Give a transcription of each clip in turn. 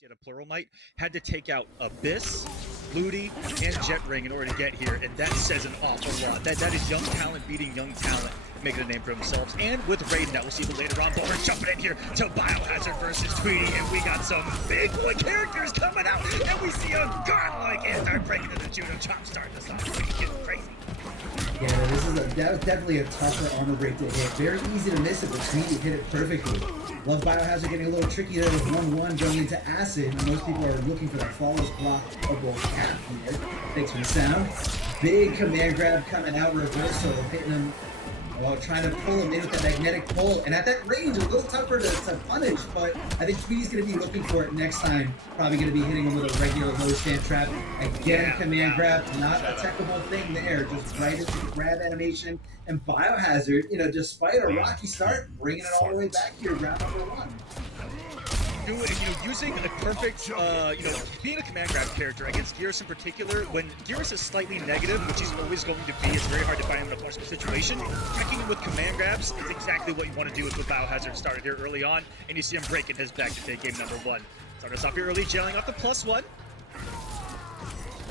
He had a Pluralmite, had to take out Abyss, Ludi, and Jet Ring in order to get here, and that says an awful lot. That is young talent beating young talent, making a name for themselves. And with Raiden, that we'll see later on, but we're jumping in here to Biohazard versus Tweedy, and we got some big boy characters coming out, and we see a godlike anti-break into the judo chop starting us off. Tweedy getting crazy. Yeah, that was definitely a tougher armor break to hit. Very easy to miss it, but Tweedy hit it perfectly. Love Biohazard getting a little tricky there with 1-1 going into Acid. And most people are looking for that flawless block of both cap here. Thanks for the sound. Big command grab coming out, reversal, hitting him while trying to pull him in with that magnetic pull. And at that range, a little tougher to punish, but I think Tweedy's going to be looking for it next time. Probably going to be hitting him with a regular low stand trap. Again, command grab, not a technical thing there, just right into the grab animation. And Biohazard, you know, despite a rocky start, bringing it all the way back here, round number 1. Using a perfect, being a command grab character against Geras in particular, when Geras is slightly negative, which he's always going to be, it's very hard to find him in a punishable situation. Checking him with command grabs is exactly what you want to do with what Biohazard started here early on, and you see him breaking his back to take game number 1. Started us off here early, jailing off the +1.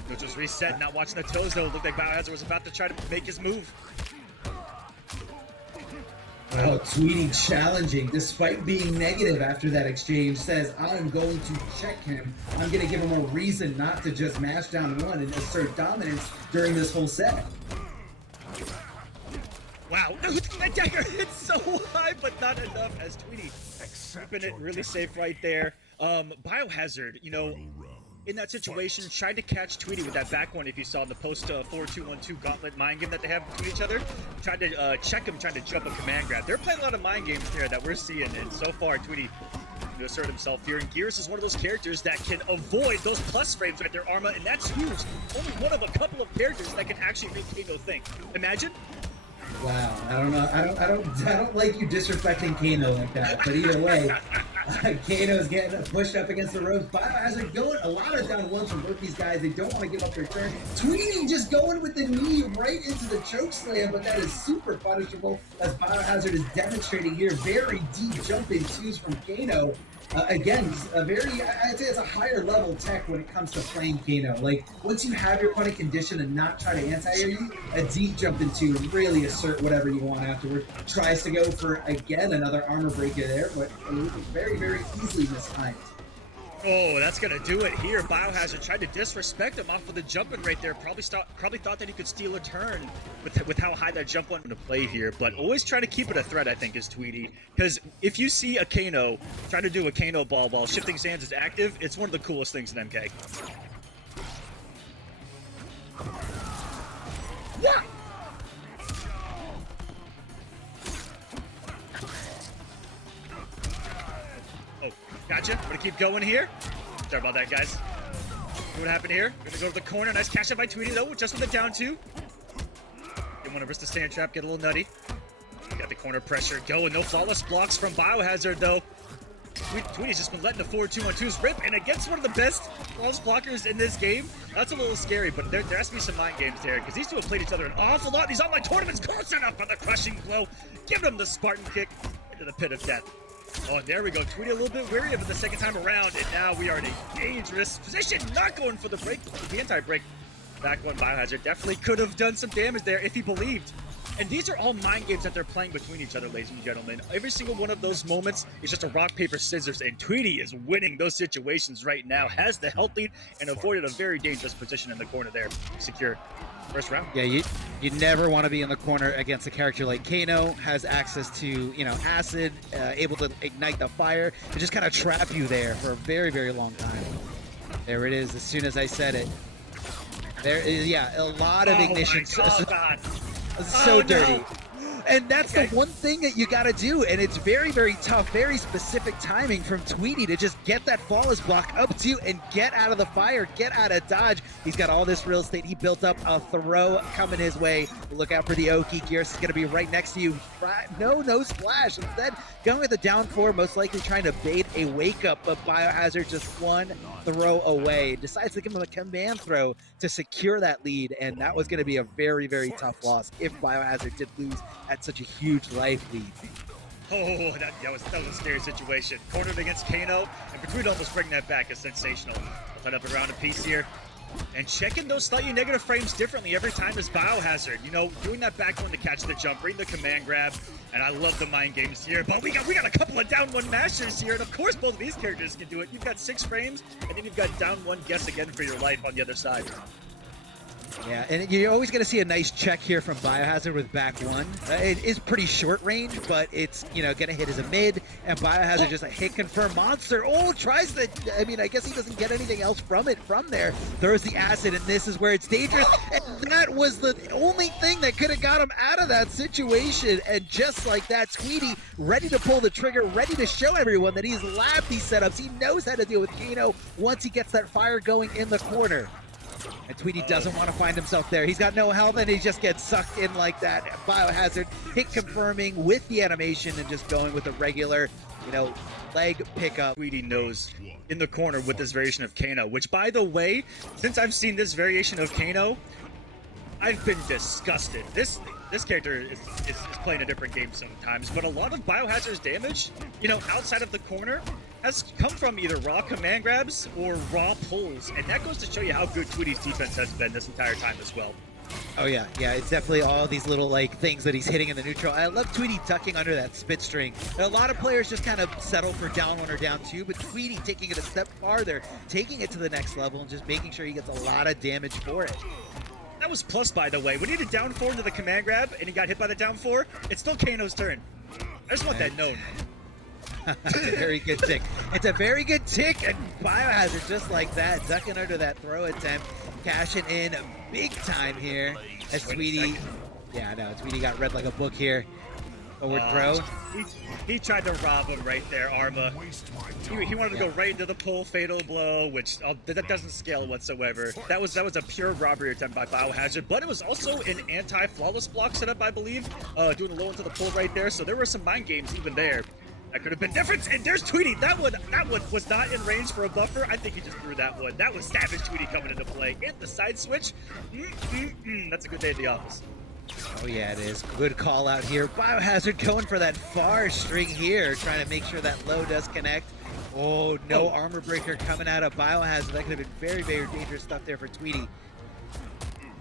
He'll just reset, not watching the toes though. Looked like Biohazard was about to try to make his move. Oh, Tweedy challenging, despite being negative after that exchange, says, I'm going to check him. I'm going to give him a reason not to just mash down 1 and assert dominance during this whole set. Wow, that dagger hits so high, but not enough as Tweedy keeping it really safe right there. Biohazard, in that situation, tried to catch Tweedy with that back one, if you saw in the post 4-2-1-2 gauntlet mind game that they have between each other. Tried to check him, trying to jump a command grab. They're playing a lot of mind games there that we're seeing, and so far, Tweedy to assert himself here. And Geras is one of those characters that can avoid those plus frames with their armor, and that's huge. Only one of a couple of characters that can actually make Kano think. Imagine. Wow, I don't know. I don't like you disrespecting Kano like that. But either way, Kano's getting pushed up against the ropes. Biohazard going a lot of down 1s from both these guys. They don't want to give up their turn. Tweedy just going with the knee right into the choke slam, but that is super punishable as Biohazard is demonstrating here. Very deep jumping 2s from Kano. Again, I'd say it's a higher level tech when it comes to playing Kano. Like, once you have your opponent conditioned and not try to anti-air you, a deep jump into really assert whatever you want afterward. Tries to go for, again, another armor breaker there, but very, very easily mistimed. Oh, that's going to do it here. Biohazard tried to disrespect him off of the jumping right there. Probably thought that he could steal a turn with how high that jump went into play here. But always trying to keep it a threat, I think, is Tweedy. Because if you see a Kano trying to do a Kano ball while shifting sands is active, it's one of the coolest things in MK. Yeah! Oh, gotcha. I'm gonna keep going here. Sorry about that, guys. See what happened here? Gonna go to the corner. Nice catch up by Tweedy, though, just with the down 2. Didn't want to risk the stand trap, get a little nutty. Got the corner pressure going. No flawless blocks from Biohazard, though. Tweedy's just been letting the 4-2-1-2s rip, and against one of the best flawless blockers in this game, that's a little scary, but there has to be some mind games there, because these two have played each other an awful lot. These online tournaments close enough for the crushing blow. Giving him the Spartan kick into the pit of death. Oh, there we go. Tweedy a little bit weary of it the second time around, and now we are in a dangerous position. Not going for the break, the anti-break. Back one, Biohazard definitely could have done some damage there if he believed. And these are all mind games that they're playing between each other, ladies and gentlemen. Every single one of those moments is just a rock, paper, scissors, and Tweedy is winning those situations right now. Has the health lead and avoided a very dangerous position in the corner there. Secure first round. Yeah, you never want to be in the corner against a character like Kano. Has access to, acid, able to ignite the fire, and just kind of trap you there for a very, very long time. There it is, as soon as I said it. There is, yeah, a lot of ignition. Oh, God. So dirty. And that's the one thing that you got to do, and it's very, very tough, very specific timing from Tweedy to just get that flawless block up to you and get out of the fire, get out of dodge. He's got all this real estate. He built up a throw coming his way. Look out for the Oki. Geras is going to be right next to you. No splash. Instead, going with the down 4, most likely trying to bait a wake-up, but Biohazard just one throw away. Decides to give him a command throw to secure that lead, and that was going to be a very, very tough loss if Biohazard did lose at such a huge life lead. Oh, that was a scary situation. Cornered against Kano, and Tweedy almost bringing that back is sensational. I'll tied up around a piece here. And checking those slightly negative frames differently every time is Biohazard. You know, doing that back one to catch the jump, reading the command grab. And I love the mind games here. But we got a couple of down one mashers here. And of course, both of these characters can do it. You've got 6 frames, and then you've got down one guess again for your life on the other side. Yeah, and you're always going to see a nice check here from Biohazard with back one. It is pretty short range, but it's, you know, going to hit as a mid, and Biohazard just a hit confirm monster. Oh, tries to, I mean, I guess he doesn't get anything else from it from there. Throws the acid, and this is where it's dangerous. And that was the only thing that could have got him out of that situation. And just like that, Tweedy ready to pull the trigger, ready to show everyone that he's labbed these setups. He knows how to deal with Kano once he gets that fire going in the corner. And Tweedy doesn't want to find himself there. He's got no health, and he just gets sucked in like that. Biohazard hit confirming with the animation and just going with a regular, you know, leg pickup. Tweedy knows in the corner with this variation of Kano, which, by the way, since I've seen this variation of Kano, I've been disgusted. This character is playing a different game sometimes, but a lot of Biohazard's damage, you know, outside of the corner, has come from either raw command grabs or raw pulls, and that goes to show you how good Tweedy's defense has been this entire time as well. Oh yeah, it's definitely all these little like things that he's hitting in the neutral. I love Tweedy tucking under that spit string. A lot of players just kind of settle for down one or down two, but Tweedy taking it a step farther, taking it to the next level, and just making sure he gets a lot of damage for it. That was plus, by the way. When he did down 4 into the command grab and he got hit by the down 4, it's still Kano's turn. I just want that known. It's a very good tick. It's a very good tick, and Biohazard just like that, ducking under that throw attempt, cashing in big time here as Tweedy. Yeah, I know, Tweedy got read like a book here. Forward throw. He tried to rob him right there, Arma. He wanted to go right into the pull fatal blow, which that doesn't scale whatsoever. That was a pure robbery attempt by Biohazard, but it was also an anti-flawless block setup, I believe, doing the low into the pull right there. So there were some mind games even there. That could have been different, and there's Tweedy. That one was not in range for a buffer. I think he just threw that one. That was savage Tweedy coming into play. And the side switch. That's a good day at the office. Oh yeah, it is. Good call out here. Biohazard going for that far string here, trying to make sure that low does connect. Oh, no armor breaker coming out of Biohazard. That could have been very, very dangerous stuff there for Tweedy.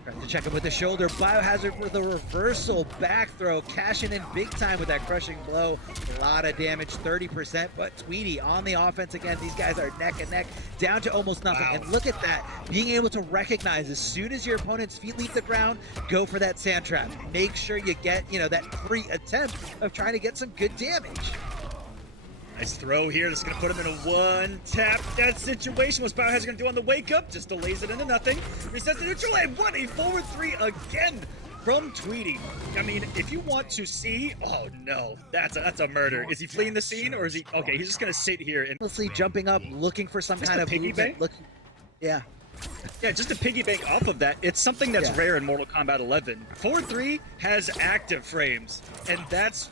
Trying to check him with the shoulder. Biohazard with a reversal back throw, cashing in big time with that crushing blow. A lot of damage, 30%, but Tweedy on the offense again. These guys are neck and neck, down to almost nothing. Wow. And look at that, being able to recognize as soon as your opponent's feet leave the ground, go for that sand trap. Make sure you get, you know, that free attempt of trying to get some good damage. Nice throw here. This is going to put him in a one-tap death situation. What's Biohazard going to do on the wake-up? Just delays it into nothing. Resets the neutral, and what a forward 3 again from Tweedy. I mean, if you want to see... Oh, no. That's a murder. Is he fleeing the scene, or is he... Okay, he's just going to sit here and... Honestly, jumping up, looking for some kind of piggy bank? Yeah. Yeah, just to piggyback off of that, it's something that's rare in Mortal Kombat 11. 4-3 has active frames, and that's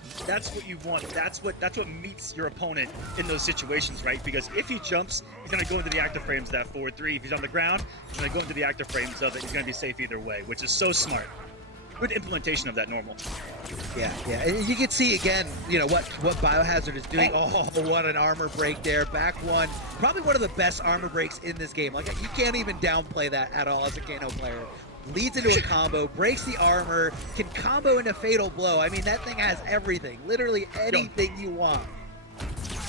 what you want. That's what meets your opponent in those situations, right? Because if he jumps, he's gonna go into the active frames of that 4-3. If he's on the ground, he's gonna go into the active frames of it. He's gonna be safe either way, which is so smart. Good implementation of that normal. Yeah. And you can see again, you know, what Biohazard is doing. Oh, what an armor break there. Back one. Probably one of the best armor breaks in this game. Like, you can't even downplay that at all as a Kano player. Leads into a combo, breaks the armor, can combo into fatal blow. I mean, that thing has everything. Literally anything you want.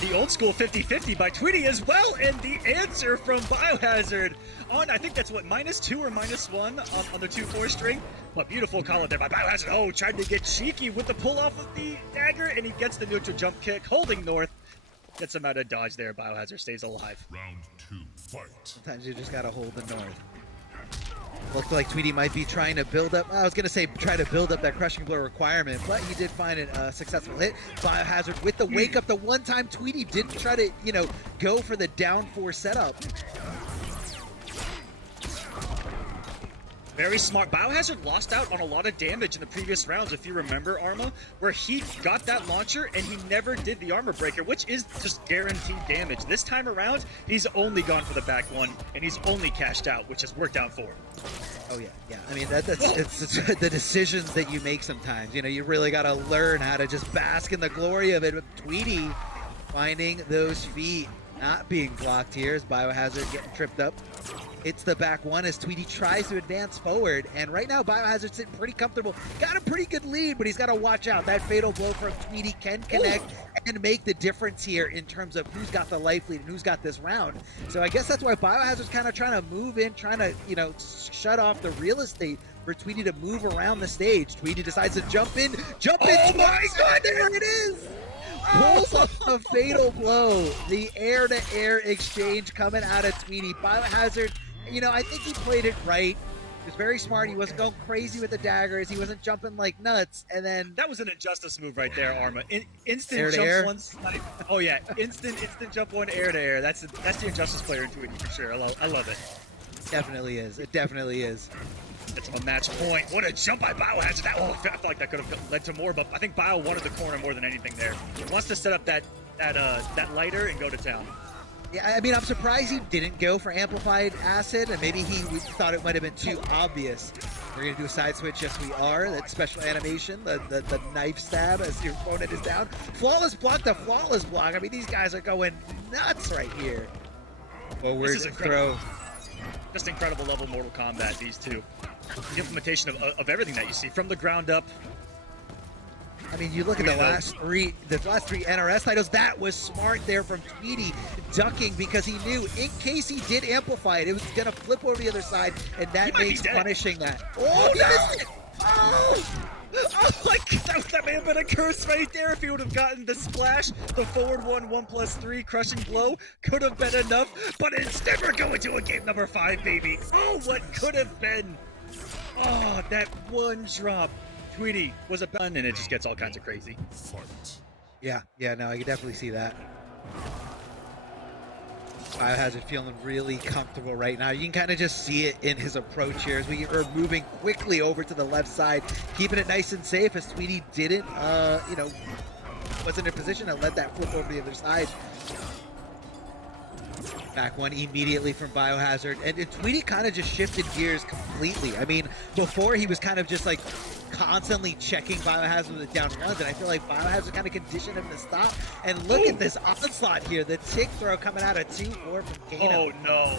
The old school 50-50 by Tweedy as well, and the answer from Biohazard on, I think that's what, -2 or -1 on the 2-4 string. But beautiful call out there by Biohazard. Oh, tried to get cheeky with the pull off of the dagger, and he gets the neutral jump kick, holding north. Gets him out of dodge there. Biohazard stays alive. Round 2, fight. Sometimes you just gotta hold the north. Looked like Tweedy might be trying to build up, I was going to say try to build up that crushing blow requirement, but he did find a successful hit. Biohazard with the wake up. The one time Tweedy didn't try to, you know, go for the down 4 setup. Very smart. Biohazard lost out on a lot of damage in the previous rounds, if you remember, Arma, where he got that launcher and he never did the armor breaker, which is just guaranteed damage. This time around, he's only gone for the back one, and he's only cashed out, which has worked out for him. Oh yeah, yeah. I mean, it's the decisions that you make sometimes. You know, you really got to learn how to just bask in the glory of it. But Tweedy finding those feet, not being blocked here as Biohazard getting tripped up. It's the back one as Tweedy tries to advance forward. And right now, Biohazard's sitting pretty comfortable. Got a pretty good lead, but he's got to watch out. That fatal blow from Tweedy can connect and make the difference here in terms of who's got the life lead and who's got this round. So I guess that's why Biohazard's kind of trying to move in, trying to, you know, shut off the real estate for Tweedy to move around the stage. Tweedy decides to jump in. Oh my God, there it is! Pulls off the fatal blow. The air-to-air exchange coming out of Tweedy. Biohazard, you know, I think he played it right. He was very smart. He wasn't going crazy with the daggers. He wasn't jumping like nuts. And then that was an injustice move right there, Arma. Instant air to jump air. one snipe. Oh yeah, instant jump one air to air. That's the injustice player in Tweedy for sure. I love it. Definitely is. It definitely is. It's a match point. What a jump by Biohazard. I felt like that could have led to more, but I think Bio wanted the corner more than anything there. He wants to set up that lighter and go to town. Yeah, I mean, I'm surprised he didn't go for amplified acid, and maybe he thought it might have been too obvious. We're gonna do a side switch. Yes, we are. That special animation, the knife stab as your opponent is down. Flawless block to flawless block. I mean, these guys are going nuts right here. Forward throw. Just incredible level Mortal Kombat, these two. The implementation of everything that you see from the ground up. I mean, you look at the last three NRS titles. That was smart there from Tweedy, ducking because he knew in case he did amplify it, it was gonna flip over the other side, and that makes punishing that. Oh, he missed it! Oh my God, that may have been a curse right there if he would have gotten the splash. The forward 1+3 crushing blow could have been enough, but instead we're going to a game number 5, baby. Oh, what could have been. Oh, that one drop. Tweedy was a bun, and it just gets all kinds of crazy. Yeah, no, I can definitely see that. Biohazard feeling really comfortable right now. You can kind of just see it in his approach here as we are moving quickly over to the left side, keeping it nice and safe as Tweedy didn't, you know, wasn't in a position to let that flip over the other side. Back one immediately from Biohazard, and Tweedy kind of just shifted gears completely. I mean, before he was kind of just like constantly checking Biohazard with the down ones, and I feel like Biohazard kind of conditioned him to stop. And look at this onslaught here, the tick throw coming out of 2-4 from Kano. Oh no,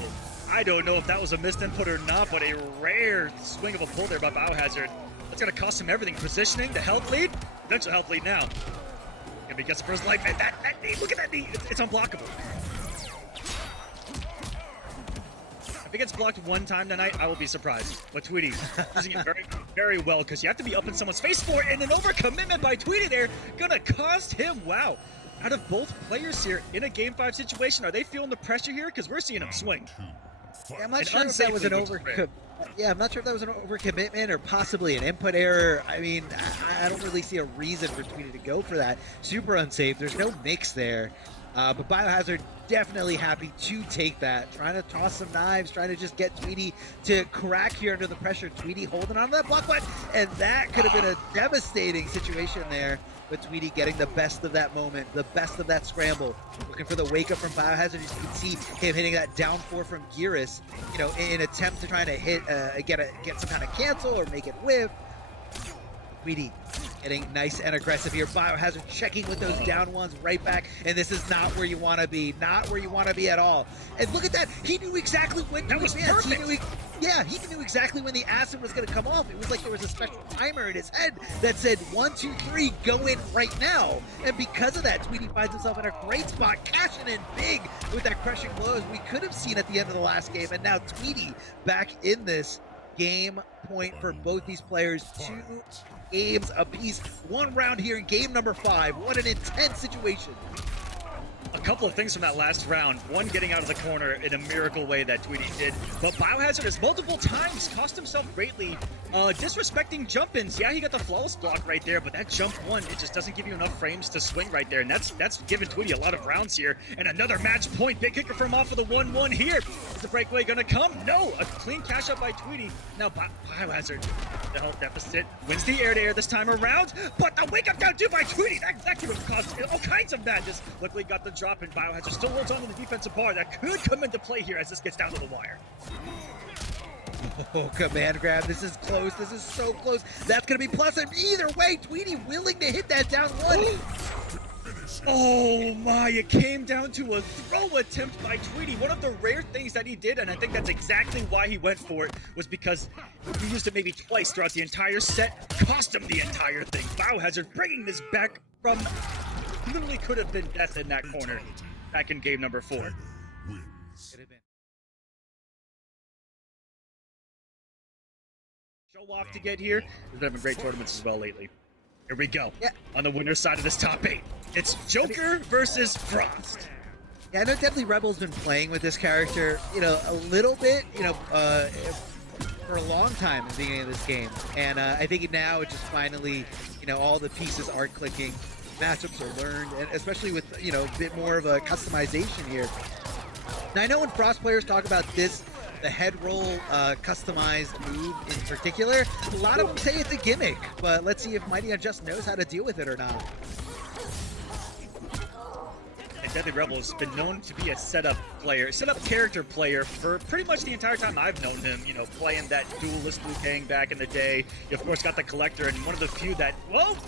I don't know if that was a missed input or not, but a rare swing of a pull there by Biohazard. That's gonna cost him everything. Positioning, the health lead, potential health lead now. If he gets the first life, and that knee, look at that knee, it's unblockable. If it gets blocked one time tonight, I will be surprised. But Tweedy using it very, very well because you have to be up in someone's face for it, and an overcommitment by Tweedy there gonna cost him. Wow. Out of both players here in a Game 5 situation, are they feeling the pressure here? Because we're seeing them swing. Yeah, I'm not sure if that was an I'm not sure if that was an overcommitment or possibly an input error. I mean, I don't really see a reason for Tweedy to go for that. Super unsafe. There's no mix there. But Biohazard definitely happy to take that. Trying to toss some knives, trying to just get Tweedy to crack here under the pressure. Tweedy holding on to that block button, and that could have been a devastating situation there. But Tweedy getting the best of that moment, the best of that scramble. Looking for the wake up from Biohazard. As you can see him hitting that down 4 from Geras, you know, in an attempt to try to hit, get some kind of cancel or make it whiff. Tweedy getting nice and aggressive here. Biohazard checking with those down ones right back, and this is not where you want to be. Not where you want to be at all. And look at that. He knew exactly when that was perfect. He knew exactly when the acid was going to come off. It was like there was a special timer in his head that said 1, 2, 3, go in right now. And because of that, Tweedy finds himself in a great spot, cashing in big with that crushing blows we could have seen at the end of the last game. And now Tweedy back in this game point for both these players. 2 games apiece. 1 round here in game number 5. What an intense situation. A couple of things from that last round. One, getting out of the corner in a miracle way that Tweedy did. But Biohazard has multiple times cost himself greatly. Disrespecting jump-ins. Yeah, he got the flawless block right there, but that jump one, it just doesn't give you enough frames to swing right there. And that's given Tweedy a lot of rounds here. And another match point. Big kicker from off of the 1-1 here. Is the breakaway gonna come? No! A clean cash up by Tweedy. Now Biohazard, the health deficit, wins the air-to-air this time around. But the wake-up down two by Tweedy, that could have caused all kinds of madness. Luckily got the drop, and Biohazard still holds on to the defensive bar. That could come into play here as this gets down to the wire. Oh, command grab. This is close. This is so close. That's going to be plus. And either way, Tweedy willing to hit that down one. Oh my, it came down to a throw attempt by Tweedy. One of the rare things that he did, and I think that's exactly why he went for it, was because he used it maybe twice throughout the entire set, cost him the entire thing. Biohazard bringing this back from literally could have been death in that corner back in game number 4. Show off to get here. There's been having great tournaments as well lately. Here we go. Yeah. On the winner's side of this top 8, it's Joker versus Frost. Yeah, I know Deadly Rebel's been playing with this character, you know, a little bit, you know, for a long time at the beginning of this game. And I think now it just finally, you know, all the pieces are clicking, matchups are learned, and especially with, you know, a bit more of a customization here. Now, I know when Frost players talk about this, the head roll customized move in particular, a lot of them say it's a gimmick, but let's see if MightyUnjust knows how to deal with it or not. And Deadly Rebel has been known to be a setup character player for pretty much the entire time I've known him, you know, playing that duelist Liu Kang back in the day. You of course got the Collector, and one of the few that, well,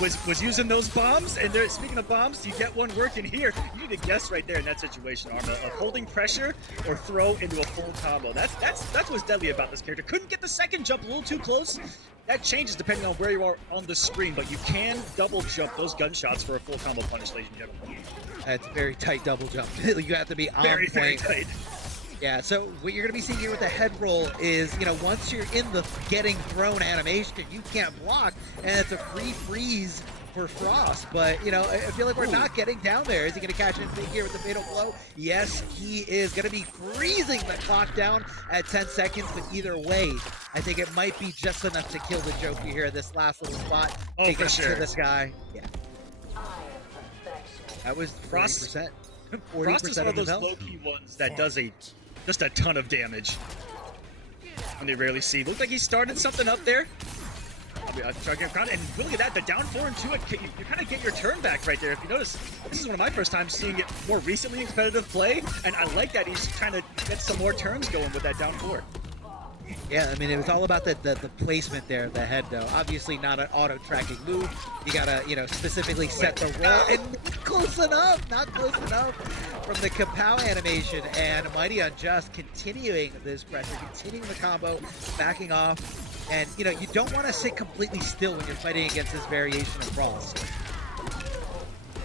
was using those bombs. And there, speaking of bombs, you get one working here. You need to guess right there in that situation, Arma, of holding pressure or throw into a full combo. That's what's deadly about this character. Couldn't get the second jump, a little too close. That changes depending on where you are on the screen, but you can double jump those gunshots for a full combo punish, ladies and gentlemen. It's a very tight double jump. You have to be on point. Very tight. Yeah, so what you're going to be seeing here with the head roll is, you know, once you're in the getting thrown animation, you can't block, and it's a free freeze for Frost. But, you know, I feel like we're not getting down there. Is he going to catch anything here with the fatal blow? Yes, he is going to be freezing the clock down at 10 seconds, but either way, I think it might be just enough to kill the Joker here at this last little spot. Oh, for sure. To this guy. Yeah. That was 40%. Frost is one of those low-key ones that does just a ton of damage when they rarely see. Looks like he started something up there. I'll try to get crowd, and look at that, the down 4 and 2, you kind of get your turn back right there. If you notice, this is one of my first times seeing it more recently in competitive play, and I like that he's trying to get some more turns going with that down 4. Yeah, I mean, it was all about the placement there of the head, though. Obviously not an auto-tracking move. You gotta, you know, specifically set the roll, and close enough, not close enough from the Kapow animation, and MightyUnjust continuing this pressure, continuing the combo, backing off, and, you know, you don't want to sit completely still when you're fighting against this variation of Frost.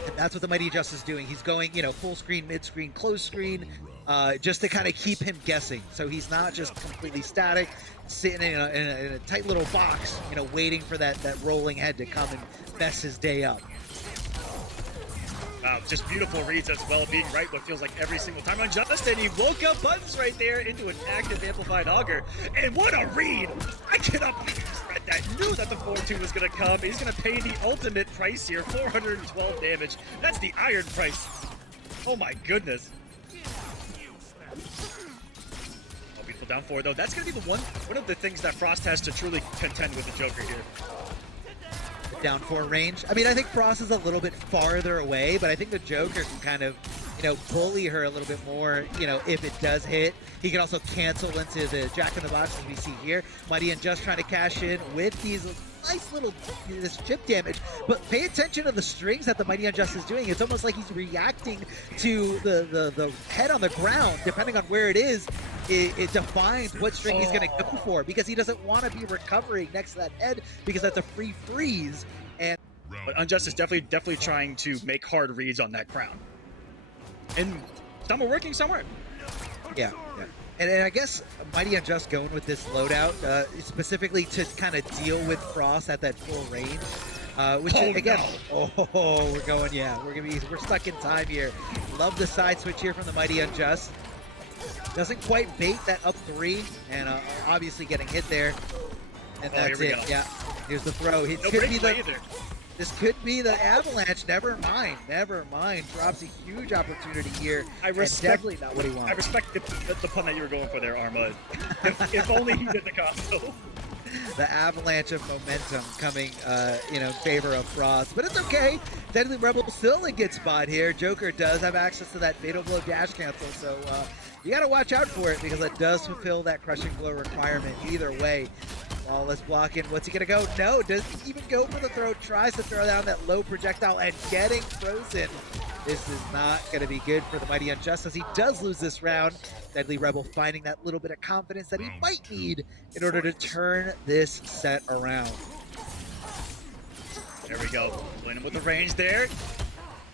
And that's what the MightyUnjust is doing. He's going, you know, full screen, mid-screen, close screen, just to kind of keep him guessing. So he's not just completely static, sitting in a tight little box, you know, waiting for that rolling head to come and mess his day up. Wow, just beautiful reads as well, being right what feels like every single time on Just, and he woke up buttons right there into an active amplified auger. And what a read! I cannot believe he just read that. Knew that the 4-2 was going to come. He's going to pay the ultimate price here, 412 damage. That's the iron price. Oh my goodness. Oh, beautiful down 4 though. That's going to be the one of the things that Frost has to truly contend with the Joker here. Down 4 range. I mean, I think Frost is a little bit farther away, but I think the Joker can kind of, you know, bully her a little bit more, you know, if it does hit. He can also cancel into the Jack in the Box, as we see here. MightyUnjust trying to cash in with these nice little, this chip damage, but pay attention to the strings that the MightyUnjust is doing. It's almost like he's reacting to the head on the ground. Depending on where it is, it defines what string he's going to go for, because he doesn't want to be recovering next to that head, because that's a free freeze. And but Unjust is definitely trying to make hard reads on that crown, and some are working, some aren't. Yeah. And I guess MightyUnjust going with this loadout specifically to kind of deal with Frost at that full range, which again, we're going, yeah, we're stuck in time here. Love the side switch here from the MightyUnjust. Doesn't quite bait that up 3, and obviously getting hit there, and that's it. Go. Yeah, here's the throw. This could be the avalanche. Never mind. Drops a huge opportunity here. Definitely not what he wants. I respect the pun that you were going for there, Arma. If only he did the combo. The avalanche of momentum coming, in favor of Frost. But it's okay. Deadly Rebel still in a good spot here. Joker does have access to that Fatal Blow dash cancel, so you got to watch out for it because it does fulfill that Crushing Blow requirement either way. Flawless blocking. What's he going to go? No, doesn't even go for the throw. Tries to throw down that low projectile and getting frozen. This is not going to be good for the Mighty Unjust as he does lose this round. Deadly Rebel finding that little bit of confidence that he might need in order to turn this set around. There we go. Playing him with the range there.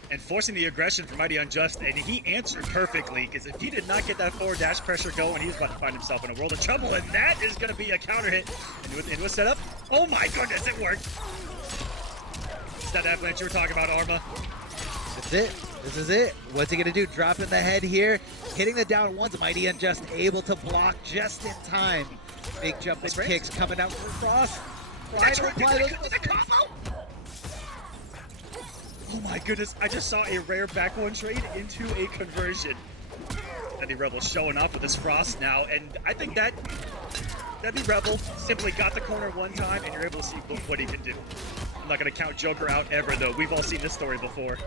And forcing the aggression from Mighty Unjust. And he answered perfectly, because if he did not get that forward dash pressure going, he was about to find himself in a world of trouble. And that is going to be a counter hit into a setup. Oh my goodness, it worked. It's that avalanche you were talking about, Arma. That's it. This is it. What's he going to do? Dropping the head here. Hitting the down ones. Mighty Unjust able to block just in time. Big jump and kicks coming out from Frost. Trying to apply those combo. Oh my goodness, I just saw a rare back one trade into a conversion. Deadly Rebel showing up with his Frost now, and I think that Deadly Rebel simply got the corner one time, and you're able to see what he can do. I'm not going to count Joker out ever, though. We've all seen this story before.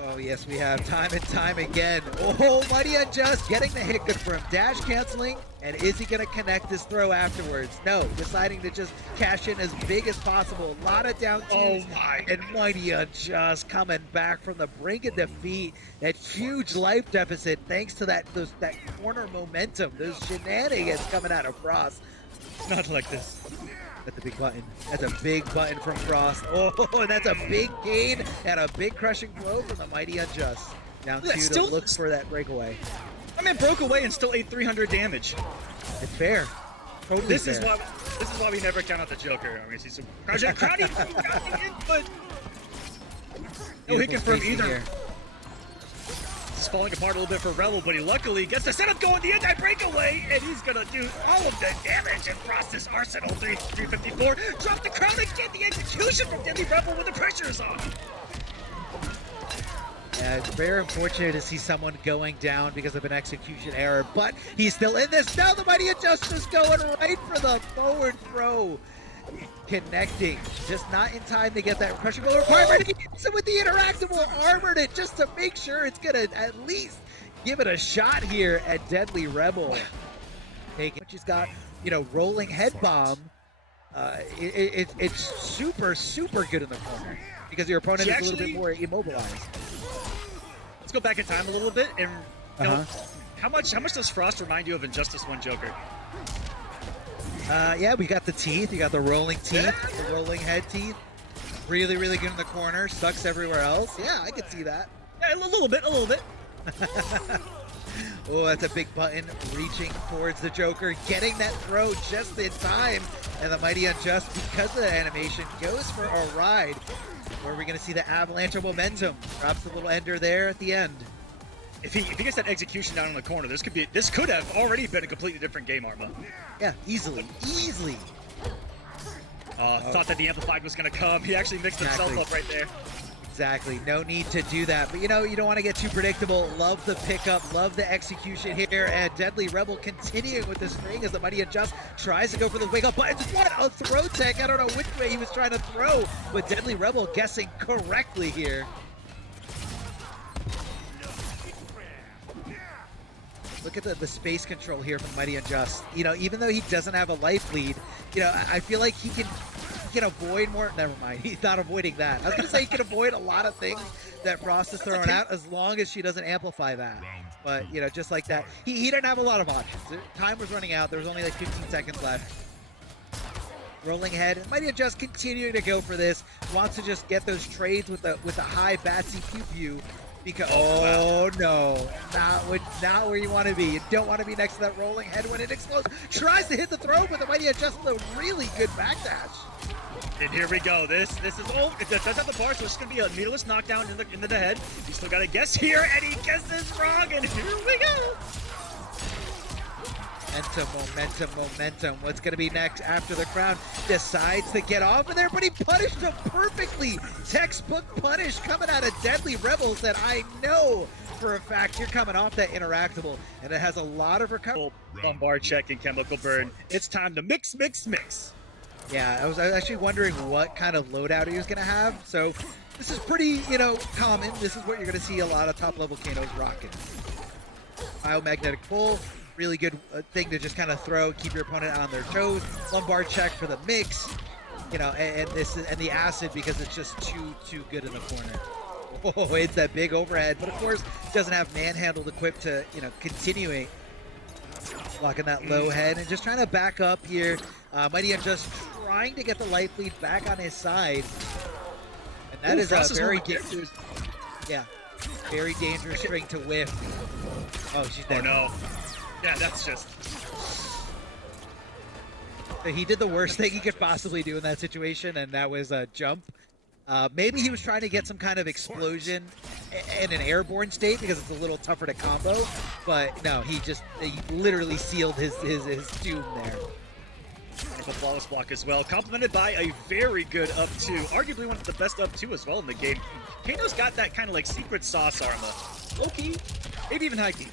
Oh, yes, we have. Time and time again. Oh, Mighty Unjust getting the hit. Good for him. Dash canceling. And is he going to connect his throw afterwards? No. Deciding to just cash in as big as possible. A lot of down twos. Oh, my. And Mighty Unjust coming back from the brink of defeat. That huge life deficit thanks to that corner momentum. Those shenanigans coming out of Frost. Not like this. That's a big button. That's a big button from Frost. Oh, and that's a big gain and a big crushing blow from the Mighty Unjust. Down two to look for that breakaway. I mean, broke away and still ate 300 damage. It's fair. Totally this fair. This is why we never count out the Joker. I'm gonna see some crowding input. No hit confirm either. Here. It's falling apart a little bit for Rebel, but he luckily gets the setup going, the anti-breakaway, and he's gonna do all of the damage and Frost this Arsenal 354. Drop the crown and get the execution from Deadly Rebel when the pressure is on. Yeah, it's very unfortunate to see someone going down because of an execution error, but he's still in this. Now the Mighty Unjust is going right for the forward throw. Connecting, just not in time to get that crushing blow requirement. He hits it with the interactable, armored it just to make sure it's gonna at least give it a shot here at Deadly Rebel. Taking, which has got, rolling head bomb. It's super good in the corner because your opponent is a little bit more immobilized. Let's go back in time a little bit and how much does Frost remind you of Injustice 1 Joker? Yeah, we got the teeth. You got the rolling teeth, the rolling head teeth. Really good in the corner. Sucks everywhere else. Yeah, I could see that. Yeah, a little bit. Oh, that's a big button. Reaching towards the Joker. Getting that throw just in time. And the Mighty Unjust, because of that animation, goes for a ride. Where we're going to see the avalanche of momentum. Drops a little ender there at the end. If he gets that execution down in the corner, this could have already been a completely different game, Arma. Yeah, easily. Thought that the Amplified was going to come. He actually mixed himself up right there. Exactly. No need to do that. But, you don't want to get too predictable. Love the pickup. Love the execution here. And Deadly Rebel continuing with this string as the Mighty Unjust tries to go for the wake-up buttons. What a throw tech. I don't know which way he was trying to throw. But Deadly Rebel guessing correctly here. Look at the space control here from Mighty Unjust. Even though he doesn't have a life lead, I feel like he can avoid more. Never mind, he's not avoiding that. I was gonna say he can avoid a lot of things that Frost is throwing out as long as she doesn't amplify that. But just like that, he didn't have a lot of options. Time was running out. There was only like 15 seconds left. Rolling head, Mighty Unjust continuing to go for this. Wants to just get those trades with the high Batsy pew pew. Because, no, not where you want to be. You don't want to be next to that rolling head when it explodes. Tries to hit the throw, but the Mighty Unjust with a really good backdash. And here we go. This is it does have the bar, so it's gonna be a needless knockdown into the head. You still got to guess here, and he guesses wrong, and here we go. Momentum. What's going to be next after the crown? Decides to get off of there, but he punished him perfectly. Textbook punish coming out of Deadly Rebels that I know for a fact you're coming off that interactable, and it has a lot of recovery. Bombard check and chemical burn. It's time to mix. Yeah, I was actually wondering what kind of loadout he was going to have. So this is pretty, common. This is what you're going to see a lot of top-level Kanos rocking. Biomagnetic pull, really good thing to just kind of throw, keep your opponent on their toes. Lumbar check for the mix, and the acid because it's just too good in the corner. Oh, it's that big overhead, but of course doesn't have manhandled equipped to continuing blocking that low head and just trying to back up here. MightyUnjust trying to get the life lead back on his side, and that is a very dangerous, very dangerous string to whiff. Oh, she's dead. Oh no! Yeah, that's just. He did the worst thing he could possibly do in that situation, and that was a jump. Maybe he was trying to get some kind of explosion in an airborne state because it's a little tougher to combo, but no, he literally sealed his doom there. Wonderful flawless block as well, complemented by a very good up two, arguably one of the best up two as well in the game. Kano's got that kind of like secret sauce armor. Low key, maybe even high key.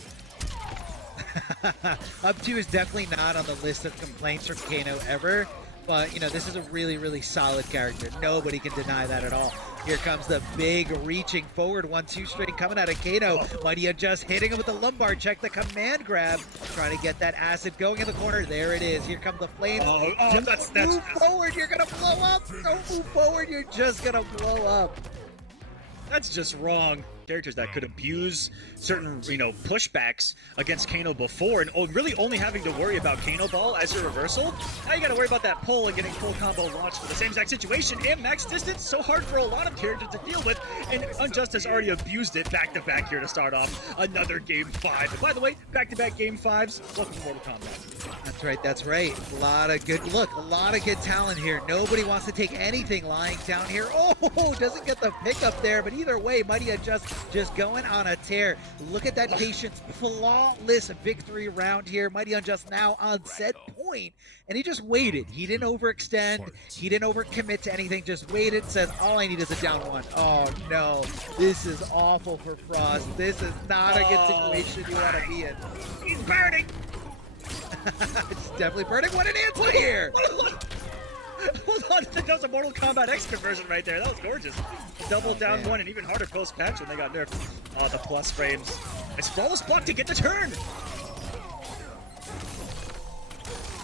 Up two is definitely not on the list of complaints from Kano ever. But, this is a really, really solid character. Nobody can deny that at all. Here comes the big reaching forward 1-2 string coming out of Kano. MightyUnjust hitting him with the lumbar check, the command grab, trying to get that acid going in the corner. There it is. Here come the flames. That's move forward, you're going to blow up. Don't move forward, you're just going to blow up. That's just wrong. Characters that could abuse certain, pushbacks against Kano before, and really only having to worry about Kano Ball as your reversal. Now you got to worry about that pull and getting full combo launched for the same exact situation. And max distance, so hard for a lot of characters to deal with, and Unjust has already abused it back-to-back here to start off another Game 5. And by the way, back-to-back Game 5s, welcome to Mortal Kombat. That's right. A lot of good talent here. Nobody wants to take anything lying down here. Oh, doesn't get the pickup there, but either way, MightyUnjust just going on a tear. Look at that patience, flawless victory round here. MightyUnjust now on set point, and he just waited. He didn't overextend. He didn't overcommit to anything. Just waited. Says all I need is a down one. Oh no, this is awful for Frost. This is not a good situation you want to be in. He's burning. It's definitely burning. What an answer here! Hold on, that was a Mortal Kombat X conversion right there. That was gorgeous. Double down one, and even harder post-patch when they got nerfed. Oh, the plus frames. It's flawless block to get the turn.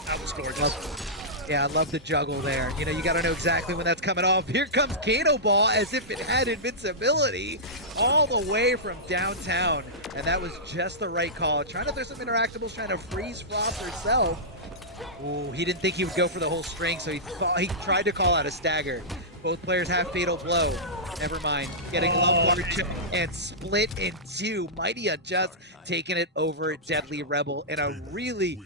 That was gorgeous. Yeah, I love the juggle there. You got to know exactly when that's coming off. Here comes Kano Ball as if it had invincibility all the way from downtown. And that was just the right call. Trying to throw some interactables, trying to freeze Frost herself. Ooh, he didn't think he would go for the whole string, so he tried to call out a stagger. Both players have fatal blow. Never mind. Getting lumbar check and split in two. MightyUnjust taking it over Deadly Rebel in a really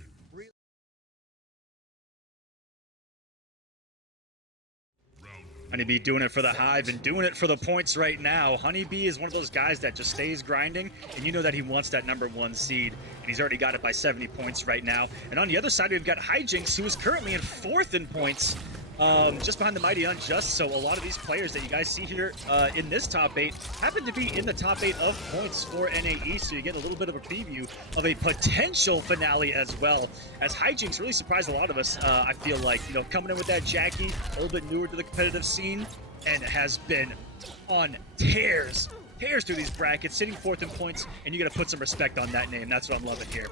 HoneyBee doing it for the Hive and doing it for the points right now. HoneyBee is one of those guys that just stays grinding, and you know that he wants that #1 seed, and he's already got it by 70 points right now. And on the other side, we've got Hijinx, who is currently in 4th in points, just behind the MightyUnjust. So a lot of these players that you guys see here in this top 8 happen to be in the top 8 of points for NAE, so you get a little bit of a preview of a potential finale as well. As Hijinx really surprised a lot of us, I feel like, coming in with that Jacqui, a little bit newer to the competitive scene, and has been on tears through these brackets, sitting 4th in points, and you got to put some respect on that name. That's what I'm loving here.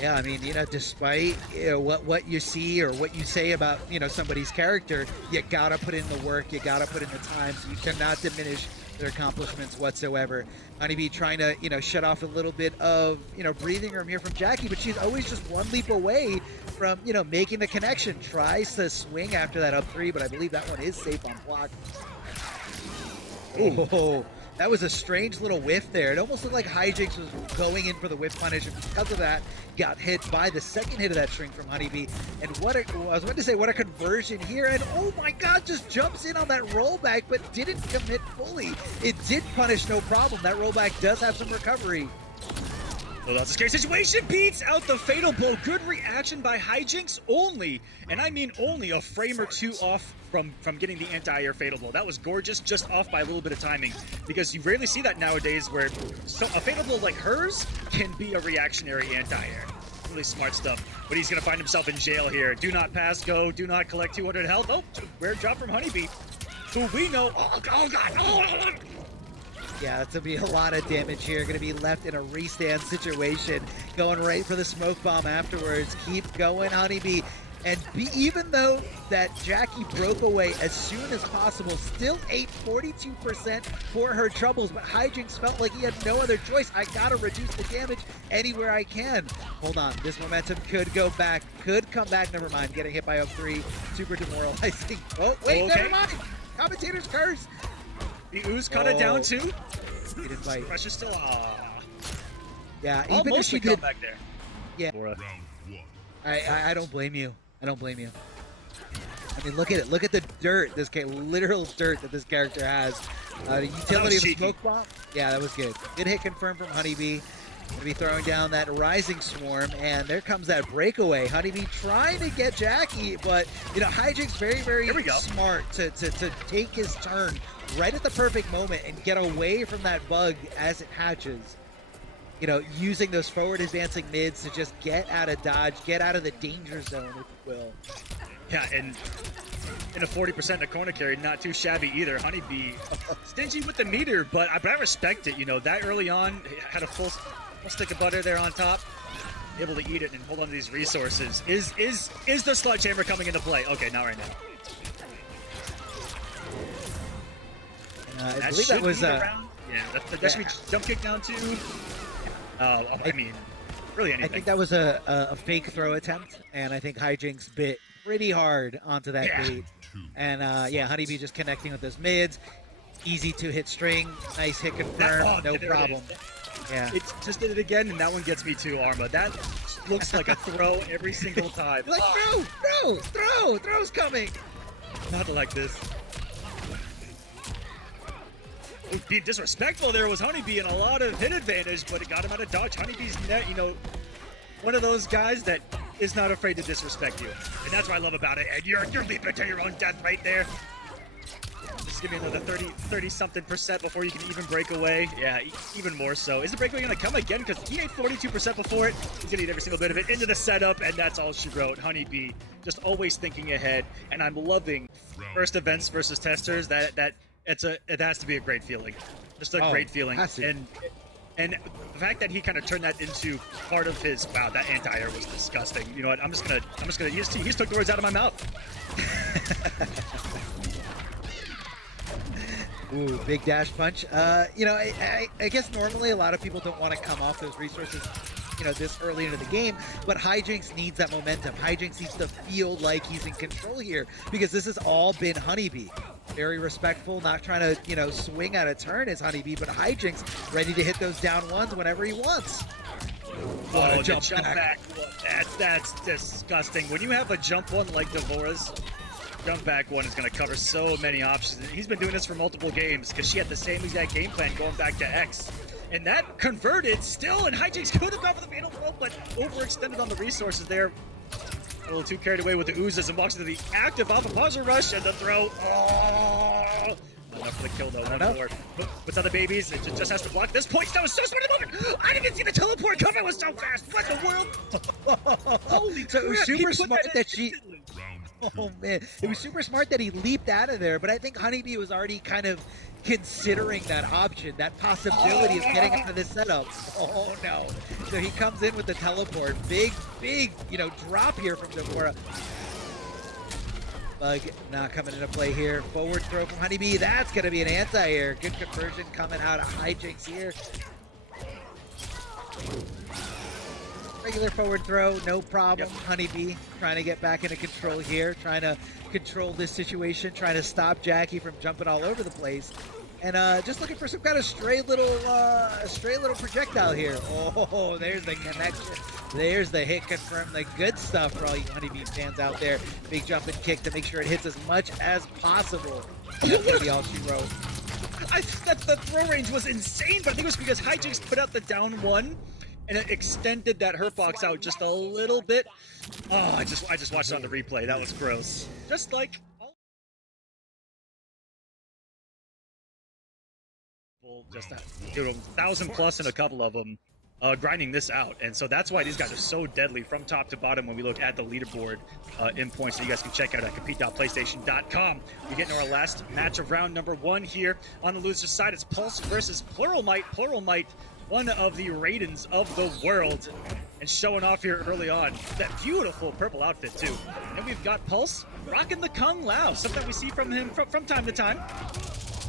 Yeah, I mean, despite what you see or what you say about somebody's character, you gotta put in the work, you gotta put in the time. So you cannot diminish their accomplishments whatsoever. HoneyBee trying to shut off a little bit of breathing room here from Jacqui, but she's always just one leap away from making the connection. Tries to swing after that up 3, but I believe that one is safe on block. Oh. That was a strange little whiff there. It almost looked like Hijinx was going in for the whiff punish, and because of that, got hit by the second hit of that string from HoneyBee. And I was about to say, what a conversion here, and oh my god, just jumps in on that rollback, but didn't commit fully. It did punish no problem. That rollback does have some recovery. Well, that's a scary situation. Beats out the fatal blow. Good reaction by Hijinx only, and I mean only, a frame or two off from getting the anti-air fatal blow. That was gorgeous, just off by a little bit of timing, because you rarely see that nowadays where a fatal blow like hers can be a reactionary anti-air. Really smart stuff. But he's going to find himself in jail here. Do not pass go. Do not collect 200 health. Oh, rare drop from HoneyBee, who we know. Oh, God. Oh. Yeah, that's going to be a lot of damage here. Going to be left in a restand situation. Going right for the smoke bomb afterwards. Keep going, HoneyBee. And even though that Jacqui broke away as soon as possible, still ate 42% for her troubles, but Hijinx felt like he had no other choice. I gotta reduce the damage anywhere I can. Hold on, this momentum could go back, could come back, never mind. Getting hit by up 3, super demoralizing. Oh, wait, okay. Never mind. Commentator's curse. The ooze caught it down too. He didn't bite. Precious still, Yeah, even if almost she come did. back there. Yeah, I don't blame you. I don't blame you. I mean, look at it. Look at the dirt. This literal dirt that this character has. The utility of the smoke bomb. Yeah, that was good. Good hit confirmed from HoneyBee. Gonna be throwing down that rising swarm, and there comes that breakaway. HoneyBee trying to get Jacqui, but you know, Hijinx very smart to take his turn right at the perfect moment and get away from that bug as it hatches. You know, using those forward advancing mids to just get out of dodge, get out of the danger zone, if you will. Yeah, and in a 40% in a corner carry, not too shabby either. HoneyBee, stingy with the meter, but I respect it. You know, that early on, had a full stick of butter there on top, able to eat it and hold on to these resources. Is the sledgehammer coming into play? Okay, not right now. I believe that was yeah, that should be jump kick down too. I mean, really anything. I think that was a fake throw attempt, and I think Hijinx bit pretty hard onto that bait. And yeah, HoneyBee just connecting with those mids. Easy to hit string. Nice hit confirmed. No problem. Yeah. It just did it again, and that one gets me too, Arma. That looks like a throw every single time. You're like, throw's coming. Not like this. Being disrespectful there was HoneyBee and a lot of hit advantage, but it got him out of dodge. HoneyBee's net, you know, one of those guys that is not afraid to disrespect you, and that's what I love about it. And you're leaping to your own death right there. Just give me another 30-something% before you can even break away. Yeah, even more so. Is the breakaway going to come again? Because he ate 42% before it. He's going to eat every single bit of it into the setup, and that's all she wrote. HoneyBee just always thinking ahead, and I'm loving first events versus testers. It has to be a great feeling. Just a great feeling. And the fact that he kind of turned that into part of his, wow, that anti-air was disgusting. You know what? I'm just gonna he just took the words out of my mouth. Ooh, big dash punch. You know, I guess normally a lot of people don't want to come off those resources, you know, this early into the game, but Hijinx needs that momentum. Hijinx needs to feel like he's in control here, because this has all been HoneyBee. Very respectful, not trying to, you know, swing at a turn as HoneyBee, but Hijinx ready to hit those down ones whenever he wants. Oh, jump back. That's disgusting. When you have a jump one like Devora's, jump back one is going to cover so many options. He's been doing this for multiple games because she had the same exact game plan going back to X. And that converted still, and Hijinx could have gone for the fatal throw, but overextended on the resources there. A little too carried away with the oozes and walks into the active alpha pauser rush and the throw. Oh! Enough for the kill though, 1-4. What's on the babies? It just has to block this point. That was so smart at the moment! I didn't even see the teleport coming, it was so fast! What the world? Holy crap! It was super smart that she... Oh man, it was super smart that he leaped out of there, but I think HoneyBee was already kind of considering that option, that possibility of getting out of this setup. Oh no. So he comes in with the teleport. Big, you know, drop here from Devora. Bug not coming into play here. Forward throw from HoneyBee. That's going to be an anti-air. Good conversion coming out of Hijinx here. Regular forward throw, no problem. Yep. HoneyBee trying to get back into control here, trying to control this situation, trying to stop Jacqui from jumping all over the place, and just looking for some kind of stray little projectile here. Oh, there's the connection. There's the hit confirmed. The good stuff for all you HoneyBee fans out there. Big jump and kick to make sure it hits as much as possible. That's gonna be all she wrote. The throw range was insane, but I think it was because Hijinx put out the down one, and it extended that hurt box out just a little bit. Oh, I just watched it on the replay. That was gross. Just like just that, dude, 1,000 plus in a couple of them. grinding this out. And so that's why these guys are so deadly from top to bottom when we look at the leaderboard in points that you guys can check out at compete.playstation.com. We get into our last match of round number 1 here. On the loser side, it's Pulse versus Pluralmite. Pluralmite, one of the Raidens of the world, and showing off here early on. That beautiful purple outfit, too. And we've got Pulse rocking the Kung Lao, something we see from him from time to time.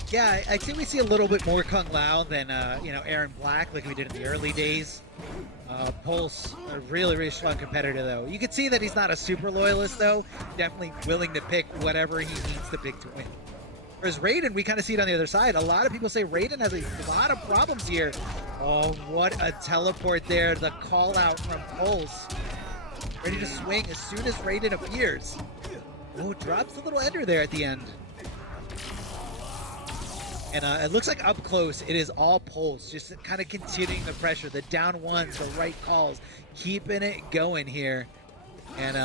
Yeah, I think we see a little bit more Kung Lao than, you know, Aaron Black, like we did in the early days. Pulse, a really, really strong competitor, though. You can see that he's not a super loyalist, though. Definitely willing to pick whatever he needs to pick to win. Whereas Raiden, we kind of see it on the other side. A lot of people say Raiden has a lot of problems here. Oh, what a teleport there. The call out from Pulse. Ready to swing as soon as Raiden appears. Oh, drops the little ender there at the end. And it looks like up close, it is all Pulse, just kind of continuing the pressure, the down ones, the right calls, keeping it going here. And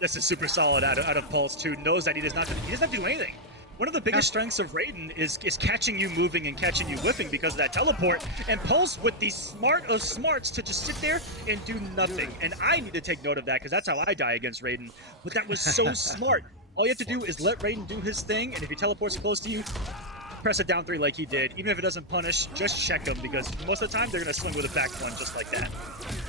this is super solid out of Pulse too. Knows that he does not do anything. One of the biggest strengths of Raiden is catching you moving and catching you whiffing because of that teleport. And Pulse with the smart of smarts to just sit there and do nothing. And I need to take note of that because that's how I die against Raiden. But that was so smart. All you have to do is let Raiden do his thing, and if he teleports close to you, press it down 3 like he did. Even if it doesn't punish, just check him because most of the time they're going to swing with a back one just like that.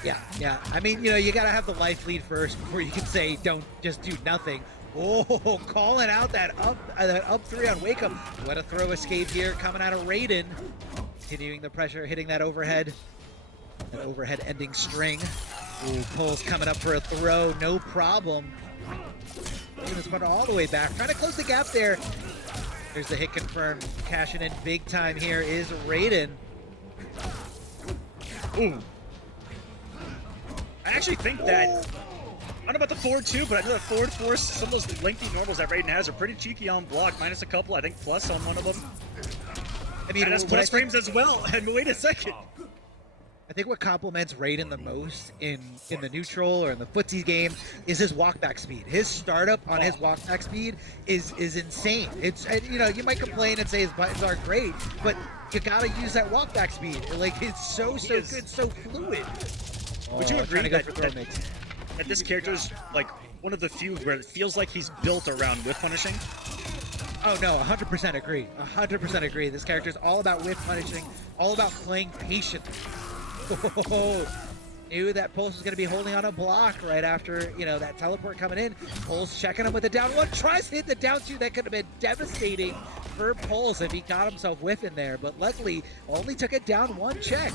Yeah. I mean, you know, you got to have the life lead first before you can say don't just do nothing. Oh, calling out that up 3 on Wake Up. What a throw escape here coming out of Raiden. Continuing the pressure, hitting that overhead. That overhead ending string. Ooh, Pulse coming up for a throw, no problem. Raiden's put all the way back, trying to close the gap there. There's the hit confirmed. Cashing in big time here is Raiden. Ooh. I actually think that, I don't know about the forward 2, but I know that forward 4, some of those lengthy normals that Raiden has are pretty cheeky on block, minus a couple, I think plus on one of them. I mean, it has plus frames as well, and wait a second. I think what complements Raiden the most in the neutral or in the footsie game is his walkback speed. His startup on his walkback speed is insane. It's, you know, you might complain and say his buttons aren't great, but you gotta use that walkback speed. Like, it's so good, so fluid. Would you agree that this character is like one of the few where it feels like he's built around whiff punishing? Oh no, 100% agree. 100% agree. This character is all about whiff punishing, all about playing patiently. Knew that Pulse was going to be holding on a block right after, you know, that teleport coming in. Pulse checking him with the down 1, tries to hit the down 2. That could have been devastating for Pulse if he got himself whiffing there, but luckily only took a down 1 check.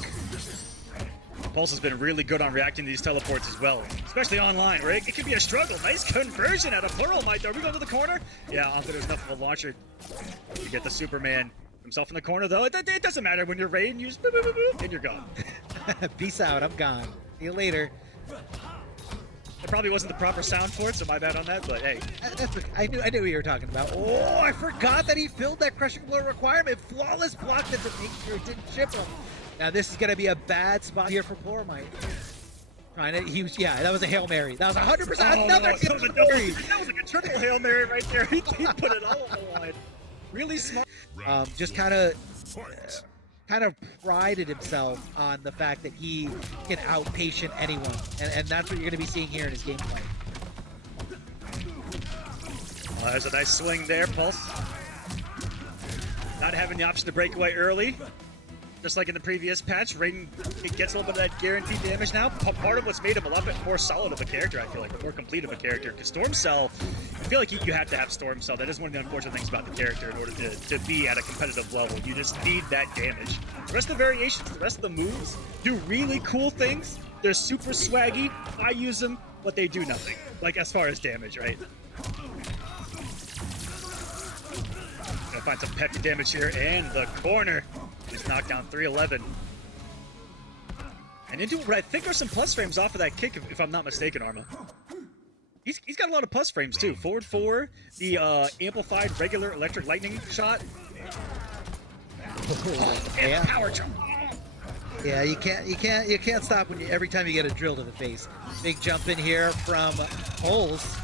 Pulse has been really good on reacting to these teleports as well, especially online, where it can be a struggle. Nice conversion out of Pluralmite. Are we going to the corner? Yeah, I don't think there's enough of a launcher to get the Superman himself in the corner, though. It doesn't matter when you're Raiden, you just boop, boop, boop, boop, and you're gone. Peace out, I'm gone. See you later. It probably wasn't the proper sound for it, so my bad on that, but hey. I knew what you were talking about. Oh, I forgot that he filled that crushing blow requirement. Flawless block that to make sure it didn't chip him. Now this is going to be a bad spot here for Pluralmite. Trying to, yeah, that was a Hail Mary. That was 100% another Hail Mary. That was like a triple Hail Mary right there. He put it all on the line. Really smart. Just kind of prided himself on the fact that he can outpatient anyone, and that's what you're going to be seeing here in his gameplay. There's a nice swing there, Pulse. Not having the option to break away early. Just like in the previous patch, Raiden gets a little bit of that guaranteed damage now. Part of what's made him a lot bit more solid of a character, I feel like, more complete of a character. Because Storm Cell, I feel like you have to have Storm Cell. That is one of the unfortunate things about the character in order to be at a competitive level. You just need that damage. The rest of the variations, the rest of the moves do really cool things. They're super swaggy. I use them, but they do nothing. Like, as far as damage, right? Gonna find some peppy damage here, and the corner. Just knocked down 311. And into what I think are some plus frames off of that kick, if I'm not mistaken, Arma. He's got a lot of plus frames too. Forward 4, the amplified regular electric lightning shot. And yeah. Power jump. Yeah, you can't stop when every time you get a drill to the face. Big jump in here from Pulse.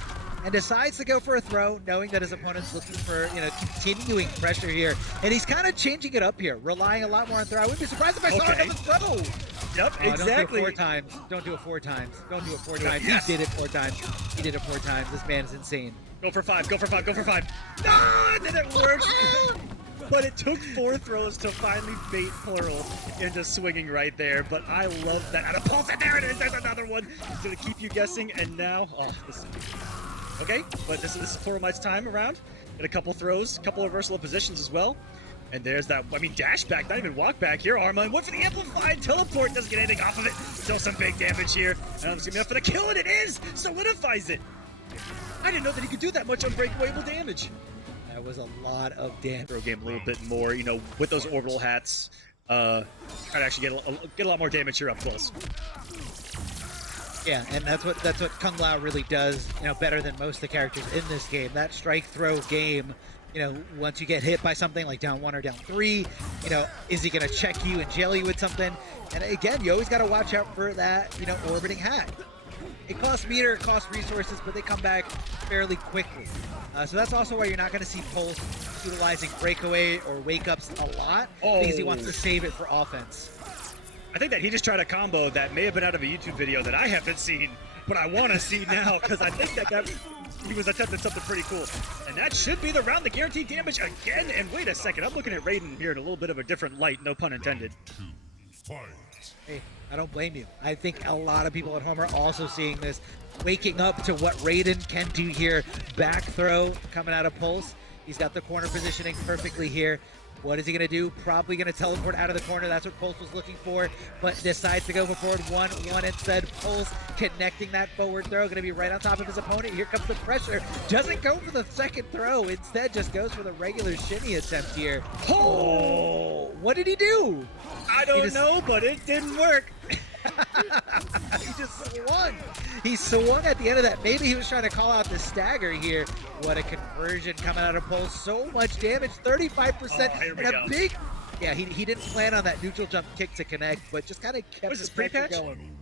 And decides to go for a throw, knowing that his opponent's looking for, you know, continuing pressure here. And he's kind of changing it up here, relying a lot more on throw. I wouldn't be surprised if I saw him throw. Yep, Oh, exactly. Don't do it 4 times. Don't do it 4 times. Don't do it 4 times. Yes. He did it 4 times. He did it 4 times. This man is insane. Go for 5, go for 5, go for 5. No, it didn't work. But it took 4 throws to finally bait Plural into swinging right there. But I love that. And a pulse, and there it is. There's another one. It's going to keep you guessing. And now, okay, but this is Pluralmite's time around. Get a couple throws, a couple reversal of positions as well. And there's that, dash back, not even walk back here. Arma went for the amplified teleport, doesn't get anything off of it. Still some big damage here. And it's gonna be enough for the kill, and it is! Solidifies it! I didn't know that he could do that much unbreakable damage. That was a lot of damage. Throw game a little bit more, with those orbital hats. Try to actually get a lot more damage here up close. Yeah, and that's what Kung Lao really does, better than most of the characters in this game. That strike throw game, once you get hit by something like down 1 or down 3, is he gonna check you and jail you with something? And again, you always gotta watch out for that, orbiting hat. It costs meter, it costs resources, but they come back fairly quickly. So that's also why you're not gonna see Pulse utilizing breakaway or wake ups a lot, because he wants to save it for offense. I think that he just tried a combo that may have been out of a YouTube video that I haven't seen, but I want to see now, because I think that he was attempting something pretty cool. And that should be the round, the guaranteed damage again. And wait a second, I'm looking at Raiden here in a little bit of a different light, no pun intended. Hey, I don't blame you. I think a lot of people at home are also seeing this, waking up to what Raiden can do here. Back throw coming out of Pulse. He's got the corner positioning perfectly here. What is he going to do? Probably going to teleport out of the corner. That's what Pulse was looking for, but decides to go for forward 1-1 instead. Pulse connecting that forward throw. Going to be right on top of his opponent. Here comes the pressure. Doesn't go for the second throw. Instead, just goes for the regular shimmy attempt here. Oh! What did he do? I don't know, but it didn't work. He just swung. He swung at the end of that. Maybe he was trying to call out the stagger here. What a conversion coming out of Pulse. So much damage, 35%. Here we and go. a big... Yeah, he didn't plan on that neutral jump kick to connect, but just kind of kept Was this the pressure pre-patch? going.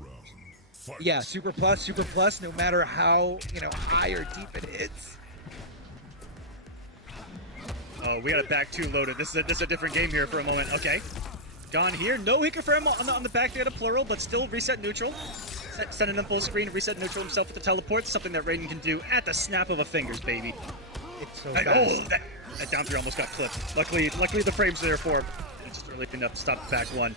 Yeah, super plus, no matter how, high or deep it hits. Oh, we got it back 2 loaded. This is a different game here for a moment. Okay. Gone here. No hit confirm on the back there to Plural, but still reset neutral. Sending him full screen, reset neutral himself with the teleport. Something that Raiden can do at the snap of a fingers, baby. It's so And, fast. that down 3 almost got clipped. Luckily the frames are there for him. It's just early enough to stop the back 1.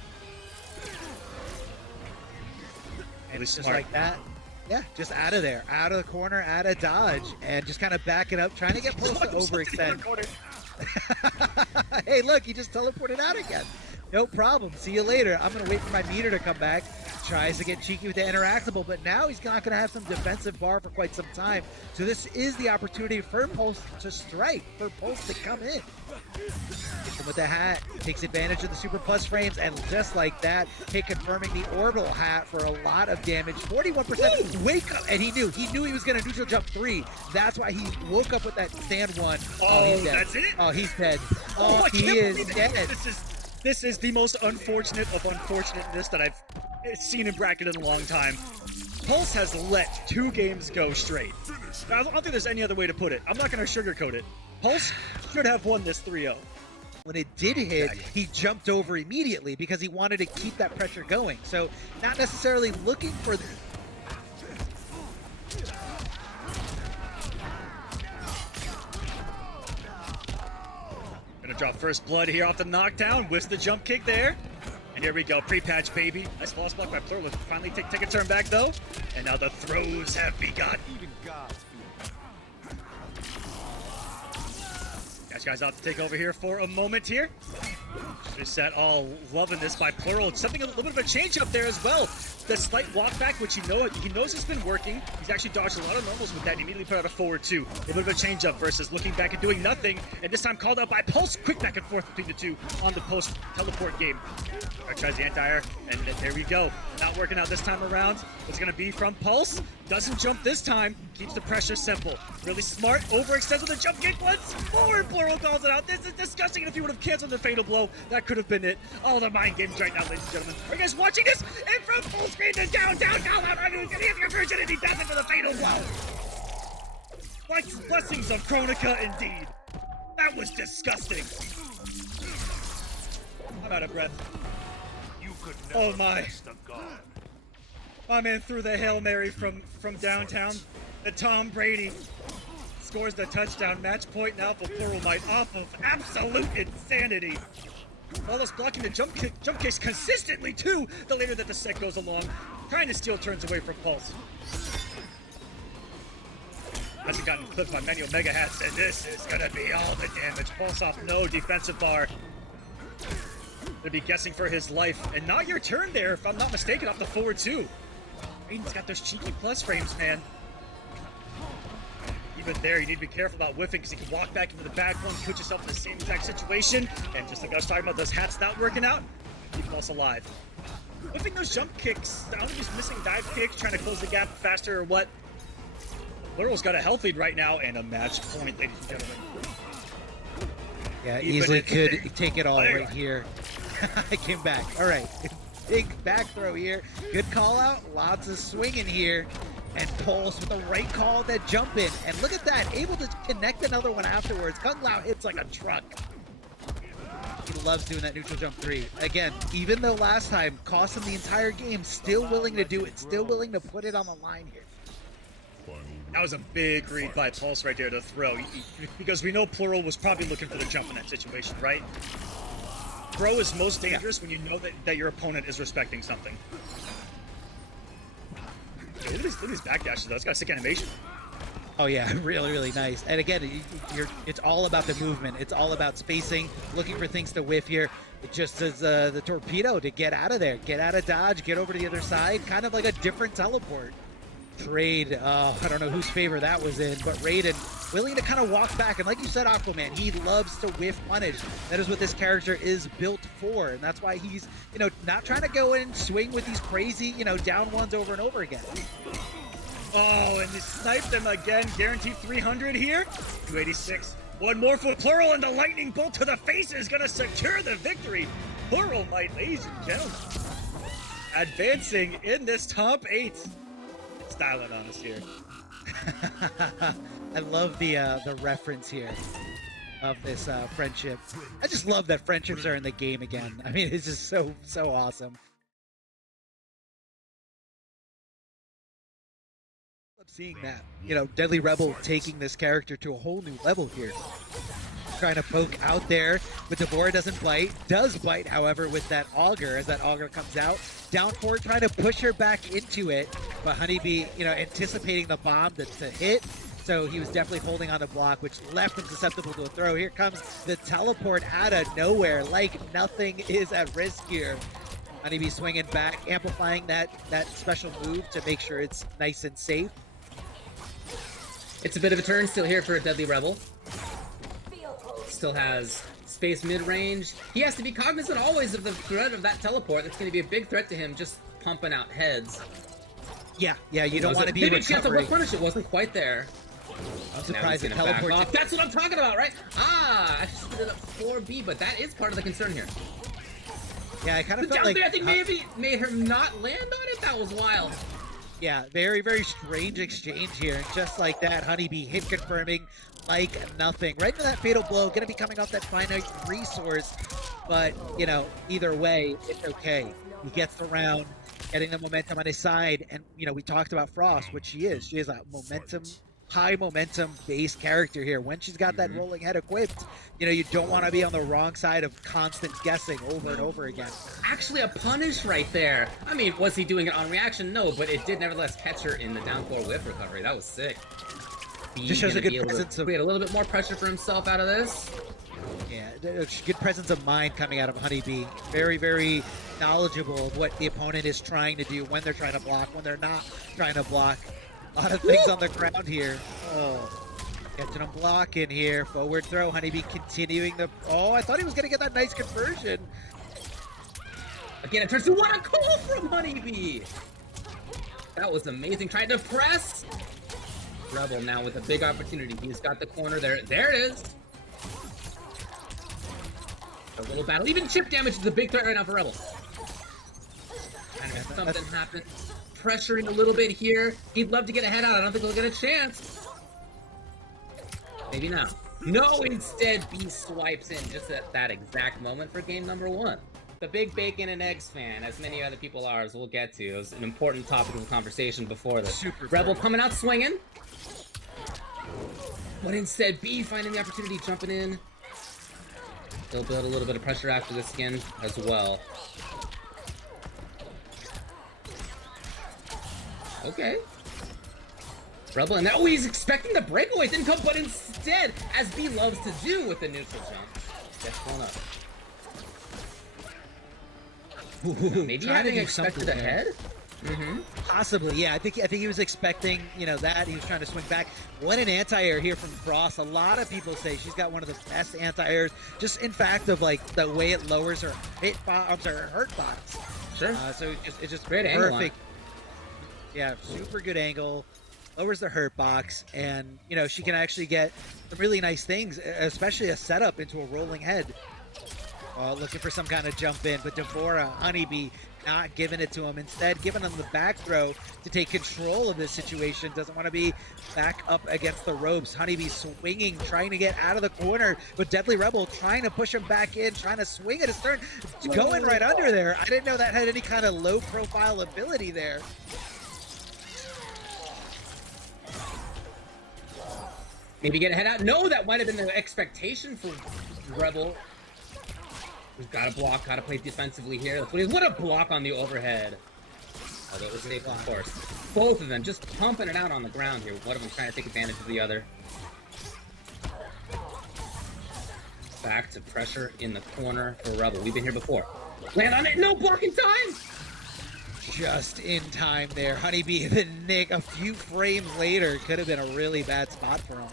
And Really just smart. like that. Yeah, just out of there, out of the corner, out of dodge, and just kind of backing up, trying to get Pulse to overextend. Hey, look, he just teleported out again. No problem. See you later. I'm going to wait for my meter to come back. Tries to get cheeky with the interactable, but now he's not going to have some defensive bar for quite some time. So this is the opportunity for Pulse to strike, for Pulse to come in. Hits him with the hat, takes advantage of the super plus frames, and just like that, hit confirming the orbital hat for a lot of damage. 41% wake up, and he knew he was going to neutral jump 3. That's why he woke up with that stand 1. Oh, he's dead. that's it? Oh, he's dead. Oh, I He can't is believe it. dead. This is the most unfortunate of unfortunateness that I've seen in bracket in a long time. Pulse has let 2 games go straight. I don't think there's any other way to put it. I'm not going to sugarcoat it. Pulse should have won this 3-0. When it did hit, he jumped over immediately because he wanted to keep that pressure going. So not necessarily looking for the... Gonna drop first blood here off the knockdown. Whiffs the jump kick there. And here we go, pre-patch, baby. Nice false block by Plural. Finally take a turn back, though. And now the throws have begun. Guys out to take over here for a moment here. Reset, all loving this by Plural. Something a little bit of a change up there as well. The slight walk back, which he knows has been working. He's actually dodged a lot of normals with that. He immediately put out a forward 2. A little bit of a change up versus looking back and doing nothing. And this time called out by Pulse. Quick back and forth between the 2 on the post teleport game. Tries the anti-air, and there we go. Not working out this time around. It's going to be from Pulse. Doesn't jump this time. Keeps the pressure simple. Really smart. Overextends with a jump kick once more. Plural calls it out. This is disgusting. And if he would have canceled the fatal blow, that could have been it. All the mind games right now, ladies and gentlemen. Are you guys watching this? And from full screen to down. He has conversion, and he does it for the fatal blow. Like blessings of Chronica, indeed. That was disgusting. I'm out of breath. Oh my. My man threw the Hail Mary from downtown. The Tom Brady scores the touchdown. Match point now for Pluralmite off of absolute insanity. Wallace blocking the jump kicks consistently too, the later that the set goes along. Trying to steal turns away from Pulse. Hasn't gotten clipped by many Omega hats, and this is gonna be all the damage. Pulse off no defensive bar. Gonna be guessing for his life, and not your turn there, if I'm not mistaken, off the forward two. Raiden's got those cheeky plus frames, man. Even there, you need to be careful about whiffing because you can walk back into the back one, put yourself in the same exact situation, and just like I was talking about, those hats not working out, keep Pulse alive. Whiffing those jump kicks, I don't know if he's missing dive kicks, trying to close the gap faster or what. Plural's got a health lead right now, and a match point, ladies and gentlemen. Yeah, easily could take it all right here. I came back. All right. Big back throw here. Good call out. Lots of swinging here. And Pulse with the right call at that jump in. And look at that. Able to connect another one afterwards. Kung Lao hits like a truck. He loves doing that neutral jump 3. Again, even though last time cost him the entire game, still willing to do it. Still willing to put it on the line here. That was a big read by Pulse right there to throw. Because we know Plural was probably looking for the jump in that situation, right? Throw is most dangerous when you know that your opponent is respecting something. Look at these backdashes though, it's got a sick animation. Oh yeah, really, really nice. And again, it's all about the movement. It's all about spacing, looking for things to whiff here. It just as the torpedo to get out of there, get out of dodge, get over to the other side, kind of like a different teleport. Trade, I don't know whose favor that was in, but Raiden willing to kind of walk back. And like you said, Aquaman, he loves to whiff punish. That is what this character is built for. And that's why he's, not trying to go in and swing with these crazy, down ones over and over again. Oh, and he sniped them again. Guaranteed 300 here. 286. One more for Plural, and the lightning bolt to the face is going to secure the victory. Pluralmite, ladies and gentlemen, advancing in this top 8. Styling on us here. I love the reference here of this friendship. I just love that friendships are in the game again. I mean, it's just so awesome. Love seeing that. Deadly Rebel taking this character to a whole new level here. Trying to poke out there, but Devora doesn't bite. Does bite, however, with that auger as that auger comes out. Down forward, trying to push her back into it, but HoneyBee, anticipating the bomb to hit, so he was definitely holding on to block, which left him susceptible to a throw. Here comes the teleport out of nowhere, like nothing is at risk here. HoneyBee swinging back, amplifying that special move to make sure it's nice and safe. It's a bit of a turn still here for a Deadly Rebel. Still has space mid-range. He has to be cognizant always of the threat of that teleport. That's going to be a big threat to him, just pumping out heads. Yeah, you don't want to be maybe recovering. A chance to punish it wasn't quite there. I'm surprised the teleport. That's what I'm talking about, right? I just put it up 4B, but that is part of the concern here. Yeah, I kind of felt like I think maybe made her not land on it. That was wild. Yeah, very, very strange exchange here. And just like that, HoneyBee hit confirming like nothing. Right into that fatal blow, going to be coming off that finite resource. But, either way, it's okay. He gets the round, getting the momentum on his side. And, we talked about Frost, which she is. She is a high momentum based character here. When she's got that rolling head equipped, you don't want to be on the wrong side of constant guessing over and over again. Actually a punish right there. I mean, was he doing it on reaction? No, but it did nevertheless catch her in the down four whiff recovery. That was sick. Just shows a good presence of... create a little bit more pressure for himself out of this. Yeah, good presence of mind coming out of HoneyBee. Very, very knowledgeable of what the opponent is trying to do, when they're trying to block, when they're not trying to block. A lot of things on the ground here. Oh, catching him blocking here. Forward throw. HoneyBee continuing the... Oh, I thought he was going to get that nice conversion. Again, it turns to what a call from HoneyBee. That was amazing. Trying to press. Rebel now with a big opportunity. He's got the corner there. There it is. A little battle. Even chip damage is a big threat right now for Rebel. And something happened. Pressuring a little bit here. He'd love to get a head out. I don't think he'll get a chance. Maybe not. No, instead, B swipes in just at that exact moment for game number 1. the big bacon and eggs fan, as many other people are, as we'll get to. It was an important topic of conversation before this. Super Rebel fair. coming out swinging. But instead, B finding the opportunity, jumping in. He'll build a little bit of pressure after this again as well. Okay. Rebel, and now he's expecting the breakaway. Didn't come, but instead, as B loves to do with the neutral jump, gets blown up. Maybe having expected ahead? Possibly, yeah. I think he was expecting, you know, that. He was trying to swing back. What an anti-air here from Frost. A lot of people say she's got one of the best anti-airs, just in fact of like the way it lowers her her hurt box. Sure. So it's just Great angle on it. perfect. Yeah, super good angle. Lowers the hurt box, and you know she can actually get some really nice things, especially a setup into a rolling head. Looking for some kind of jump in, but Devora, HoneyBee, not giving it to him. Instead, giving him the back throw to take control of this situation. Doesn't want to be back up against the ropes. HoneyBee swinging, trying to get out of the corner, but Deadly Rebel trying to push him back in, trying to swing at his turn. Going right under there. I didn't know that had any kind of low-profile ability there. Maybe get a head out. No, that might have been the expectation for Rebel. We've got to block, got to play defensively here. That's what a block on the overhead. Although it was safe, of course. Both of them just pumping it out on the ground here. One of them trying to take advantage of the other. Back to pressure in the corner for Rebel. We've been here before. Land on it. No blocking time. Just in time there. HoneyBee, the nick a few frames later. Could have been a really bad spot for him.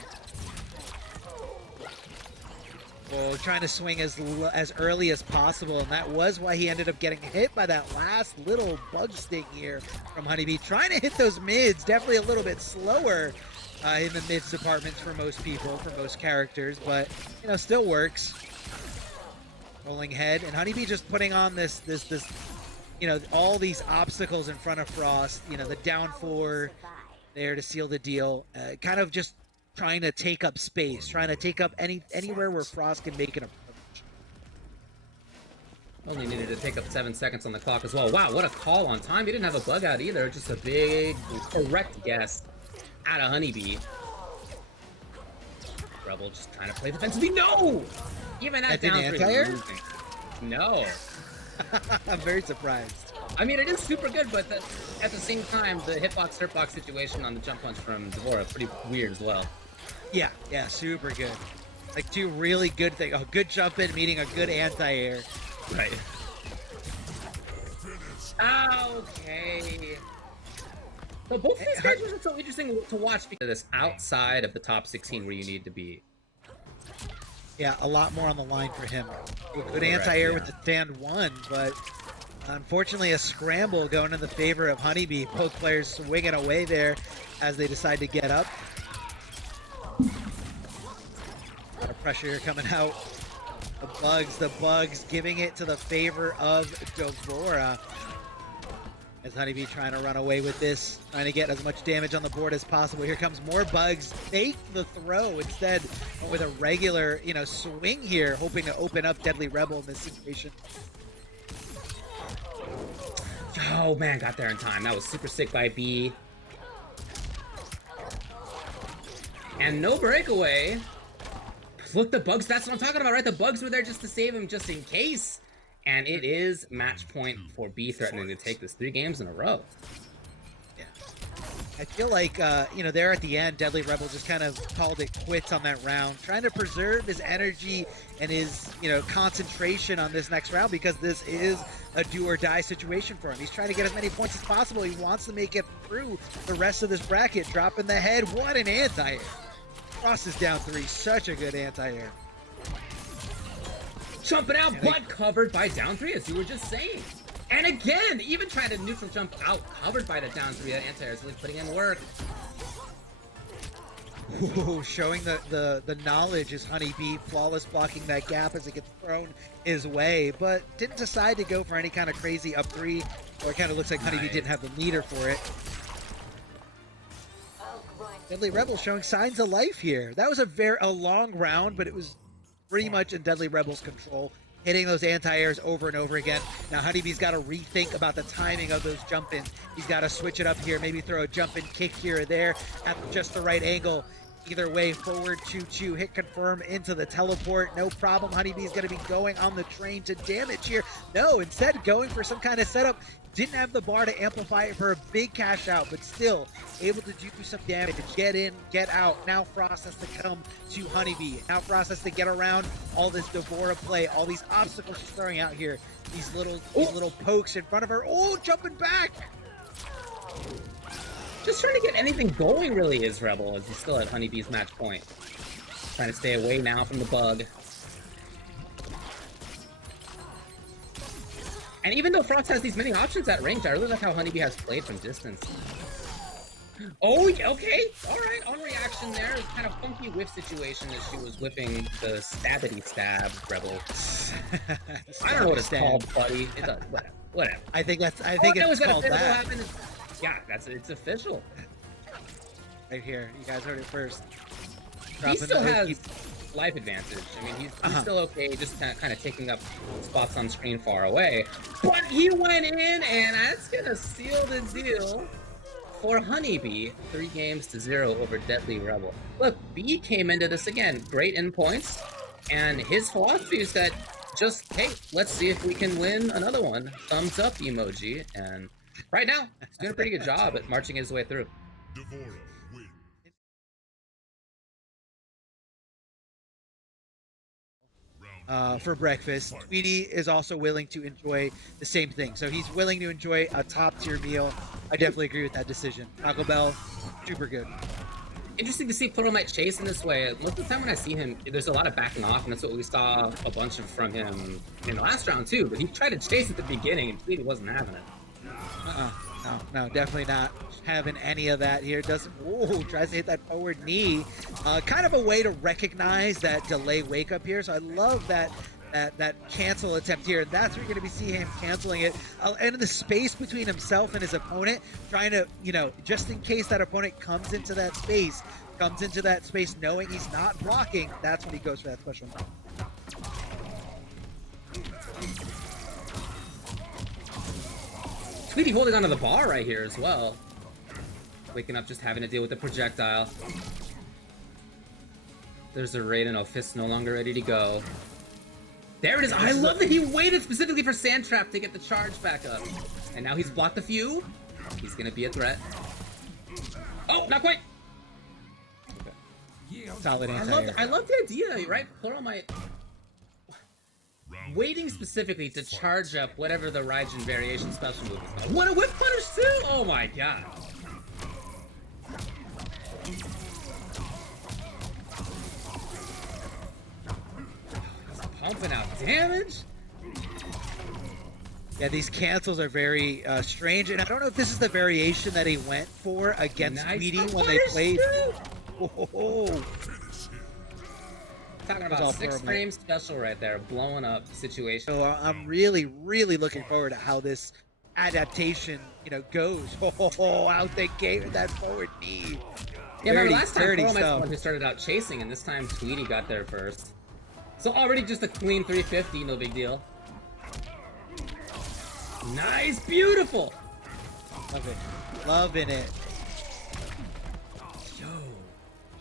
Oh, trying to swing as early as possible, and that was why he ended up getting hit by that last little bug sting here from HoneyBee. Trying to hit those mids, definitely a little bit slower in the mids departments for most people, for most characters, but you know, still works. Rolling head, and HoneyBee just putting on this, you know, all these obstacles in front of Frost. You know, the down 4 there to seal the deal. Kind of just trying to take up space, trying to take up anywhere where Frost can make an approach. Only needed to take up 7 seconds on the clock as well. Wow, what a call on time. He didn't have a bug out either. Just a big, correct guess out of HoneyBee. Rebel just trying to play defensively. No! Even at down 3. No. I'm very surprised. I mean, it is super good, but at the same time, the hitbox, hurtbox situation on the jump punch from Devora pretty weird as well. Yeah, super good. Like two really good things. A good jump in meeting a good anti-air. Right. Okay. So both these guys are so interesting to watch because this outside of the top 16 where you need to be. Yeah, a lot more on the line for him. Good anti-air with the stand 1, but unfortunately a scramble going in the favor of HoneyBee. Both players swinging away there as they decide to get up. A lot of pressure here coming out. The bugs giving it to the favor of Devora. As HoneyBee trying to run away with this, trying to get as much damage on the board as possible. Here comes more bugs. Fake the throw instead with a regular, you know, swing here, hoping to open up Deadly Rebel in this situation. Oh man, got there in time. That was super sick by B. And no breakaway. Look, the bugs, that's what I'm talking about, right? The bugs were there just to save him just in case. And it is match point for B threatening to take this 3 games in a row. Yeah. I feel like, you know, there at the end, Deadly Rebel just kind of called it quits on that round, trying to preserve his energy and his, you know, concentration on this next round because this is a do-or-die situation for him. He's trying to get as many points as possible. He wants to make it through the rest of this bracket. Dropping the head. What an anti-air. Frost is down 3. Such a good anti-air. Jumping out, but covered by down 3, as you were just saying. And again, even trying to neutral jump out, covered by the down 3. That anti-air is really putting in work. Ooh, showing the knowledge is HoneyBee, flawless blocking that gap as it gets thrown his way, but didn't decide to go for any kind of crazy up 3, or it kind of looks like HoneyBee didn't have the meter for it. Deadly Rebel showing signs of life here. That was a long round, but it was pretty much in Deadly Rebel's control. hitting those anti-airs over and over again. Now HoneyBee's got to rethink about the timing of those jump-ins. He's got to switch it up here, maybe throw a jump-in kick here or there at just the right angle. Either way, forward choo-choo, hit confirm into the teleport, no problem. HoneyBee's going to be going on the train to damage here. No, instead going for some kind of setup. Didn't have the bar to amplify it for a big cash out, but still able to do some damage. Get in, get out. Now Frost has to come to HoneyBee. Now Frost has to get around all this Devora play, all these obstacles she's throwing out here. These little pokes in front of her. Oh, jumping back! Just trying to get anything going really is Rebel, as he's still at HoneyBee's match point. Trying to stay away now from the bug. And even though Frost has these many options at range, I really like how HoneyBee has played from distance. Oh, okay, alright, on reaction there. It's kind of funky whiff situation as she was whipping the stabbity stab Rebel. I don't know what it's called, buddy. It's a, whatever. I think it's called that. Yeah, it's official. Right here, you guys heard it first. He still has life advantage. I mean, he's still okay, just kind of taking up spots on screen far away. But he went in, and that's gonna seal the deal for HoneyBee. 3-0 over Deadly Rebel. Look, B came into this again, great in points, and his philosophy is that just, hey, let's see if we can win another one. Thumbs up emoji, and right now, he's doing a pretty good job at marching his way through. For breakfast, Tweedy is also willing to enjoy the same thing. So he's willing to enjoy a top-tier meal. I definitely agree with that decision. Taco Bell, super good. Interesting to see Pluralmite chase in this way. Most of the time when I see him, there's a lot of backing off, and that's what we saw a bunch of from him in the last round too. But he tried to chase at the beginning, and Tweedy wasn't having it. No, definitely not having any of that here. Tries to hit that forward knee. Kind of a way to recognize that delay wake up here. So I love that cancel attempt here. That's where you're going to be seeing him canceling it. And in the space between himself and his opponent, trying to, just in case that opponent comes into that space knowing he's not blocking, that's when he goes for that special move. Tweedy holding onto the bar right here as well. Waking up just having to deal with the projectile. There's a Raiden. Oh, fist no longer ready to go. There it is. I love that he waited specifically for Sandtrap to get the charge back up. And now he's blocked a few. He's going to be a threat. Oh, not quite. Okay. Solid anti-air. I love the idea, right? Pluralmite waiting specifically to charge up whatever the Raiden variation special move is called. What a whip punish too! Oh my god. He's pumping out damage. Yeah, these cancels are very strange, and I don't know if this is the variation that he went for against Tweedy when they played. Oh. Talking about 6 frame special right there, blowing up situation. So I'm really, really looking forward to how this adaptation, goes. Out the gate with that forward knee. Yeah, remember last time Pluralmite's the one who started out chasing, and this time Tweedy got there first. So already just a clean 350, no big deal. Nice, beautiful. Love it, loving it.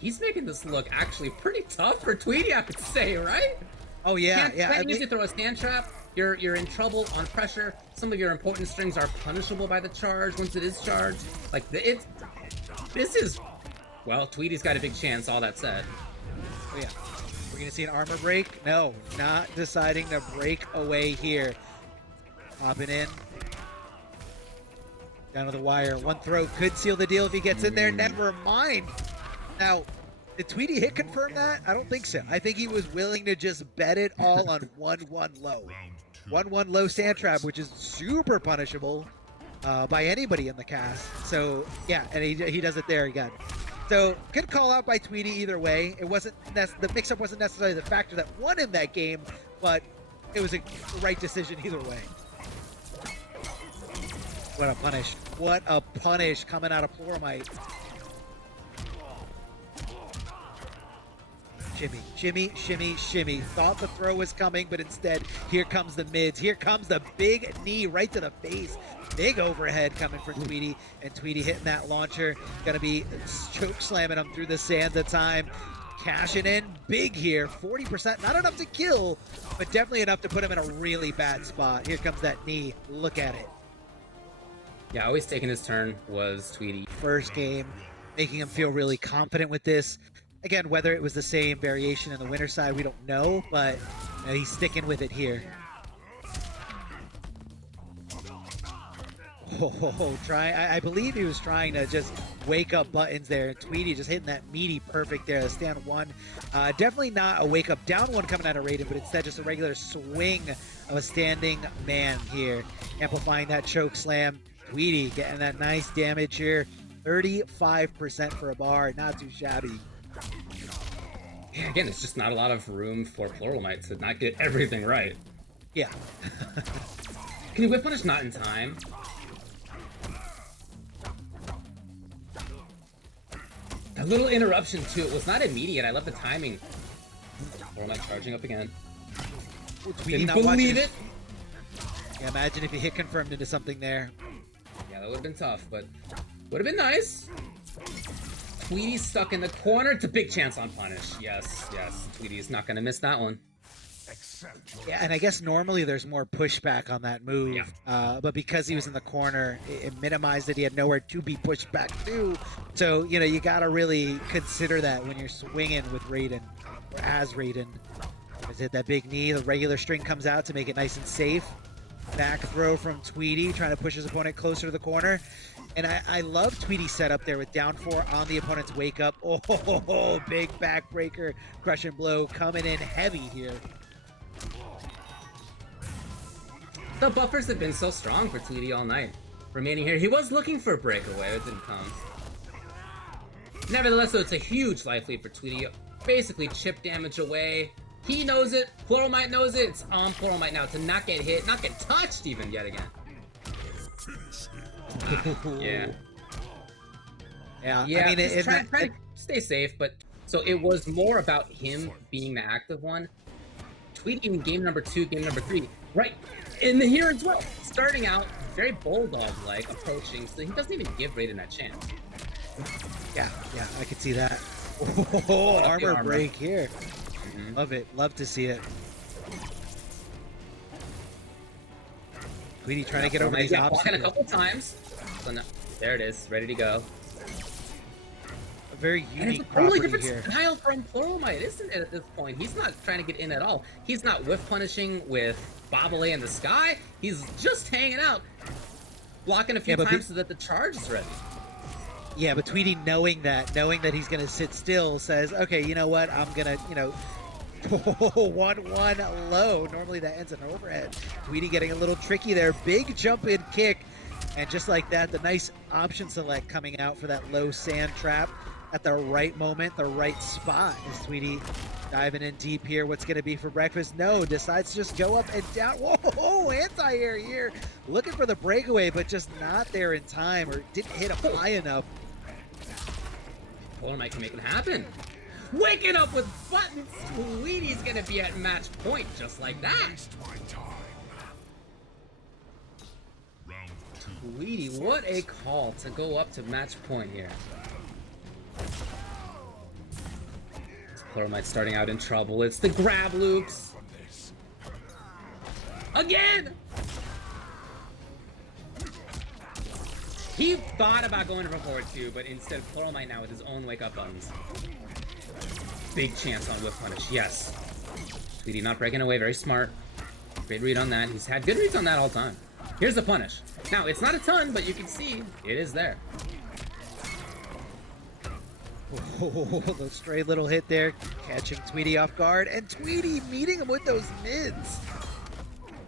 He's making this look actually pretty tough for Tweedy, I would say, right? Oh yeah, Can't usually throw a stand trap. You're in trouble on pressure. Some of your important strings are punishable by the charge once it is charged. Like this is, well, Tweedy's got a big chance. All that said. Oh yeah, we're gonna see an armor break. No, not deciding to break away here. Popping in. Down to the wire. One throw could seal the deal if he gets in there. Never mind. Now, did Tweedy hit confirm that? I don't think so. I think he was willing to just bet it all on 1-1 low. 1-1 low sand trap, which is super punishable by anybody in the cast. So, yeah, and he does it there again. So, good call out by Tweedy either way. It wasn't the mix-up wasn't necessarily the factor that won in that game, but it was a right decision either way. What a punish. What a punish coming out of Pluralmite. Shimmy, shimmy, shimmy, shimmy. Thought the throw was coming, but instead, here comes the mids. Here comes the big knee right to the face. Big overhead coming from Tweedy, and Tweedy hitting that launcher. Gonna be choke slamming him through the sands of time. Cashing in big here, 40%. Not enough to kill, but definitely enough to put him in a really bad spot. Here comes that knee. Look at it. Yeah, always taking his turn was Tweedy. First game, making him feel really confident with this. Again, whether it was the same variation in the winner side, we don't know, but you know, he's sticking with it here. I believe he was trying to just wake up buttons there. Tweedy just hitting that meaty perfect there. The stand one. Definitely not a wake up down one coming out of Raiden, but instead just a regular swing of a standing man here. Amplifying that choke slam. Tweedy getting that nice damage here. 35% for a bar. Not too shabby. Yeah, again, it's just not a lot of room for Pluralmite to not get everything right. Yeah. Can you whip punish not in time? A little interruption too. It was not immediate. I love the timing. Pluralmite charging up again. Tweedy Didn't believe it. Yeah, imagine if you hit confirmed into something there. Yeah, that would have been tough, but would have been nice. Tweedy's stuck in the corner. It's a big chance on punish. Yes, yes. Tweedy's not going to miss that one. Yeah, and I guess normally there's more pushback on that move, Yeah. but because he was in the corner, it minimized it. He had nowhere to be pushed back to. So, you know, you got to really consider that when you're swinging with Raiden, or as Raiden. Just hit that big knee. The regular string comes out to make it nice and safe. Back throw from Tweedy, trying to push his opponent closer to the corner. And I love Tweedy's setup there with down 4 on the opponent's wake up. Oh, big backbreaker, crushing blow coming in heavy here. The buffers have been so strong for Tweedy all night. Remaining here, he was looking for a breakaway, it didn't come. Nevertheless, though, it's a huge life lead for Tweedy. Basically chip damage away. He knows it, Pluralmite knows it, it's on Pluralmite now to not get hit, not get touched even yet again. Yeah. Yeah, Yeah, I mean, try to stay safe, but so it was more about him being the active one. Tweedy in game number 2, game number 3, right in the here as well. Starting out very bulldog-like, approaching, so he doesn't even give Raiden that chance. Yeah, I could see that. Oh, armor break here. Mm-hmm. Love it, love to see it. Tweedy trying to get over these blocking a obstacles. couple times. So now, there it is, ready to go. A very And it's unique a totally property different here. style from Pluralmite, isn't it, at this point? He's not trying to get in at all. He's not whiff punishing with Bobble in the sky. He's just hanging out, blocking a few times so that the charge is ready. Yeah, but Tweedy knowing that he's going to sit still says, okay, you know what, I'm going to, 1-1 low. Normally that ends in an overhead. Tweedy getting a little tricky there. Big jump in kick. And just like that, the nice option select coming out for that low sand trap at the right moment, the right spot. Is Tweedy diving in deep here? What's going to be for breakfast? No, decides to just go up and down. Whoa, anti-air here. Looking for the breakaway, but just not there in time, or didn't hit him high enough. Pluralmite can make it happen. Waking up with buttons. Tweedy's gonna be at match point just like that. Tweedy, what a call to go up to match point here. Pluralmite starting out in trouble. It's the grab loops. Again! He thought about going for forward 2, but instead Pluralmite now with his own wake up buttons. Big chance on whiff punish, yes. Tweedy not breaking away, very smart. Great read on that. He's had good reads on that all time. Here's the punish. Now, it's not a ton, but you can see it is there. Oh, the stray little hit there, catching Tweedy off guard, and Tweedy meeting him with those mids.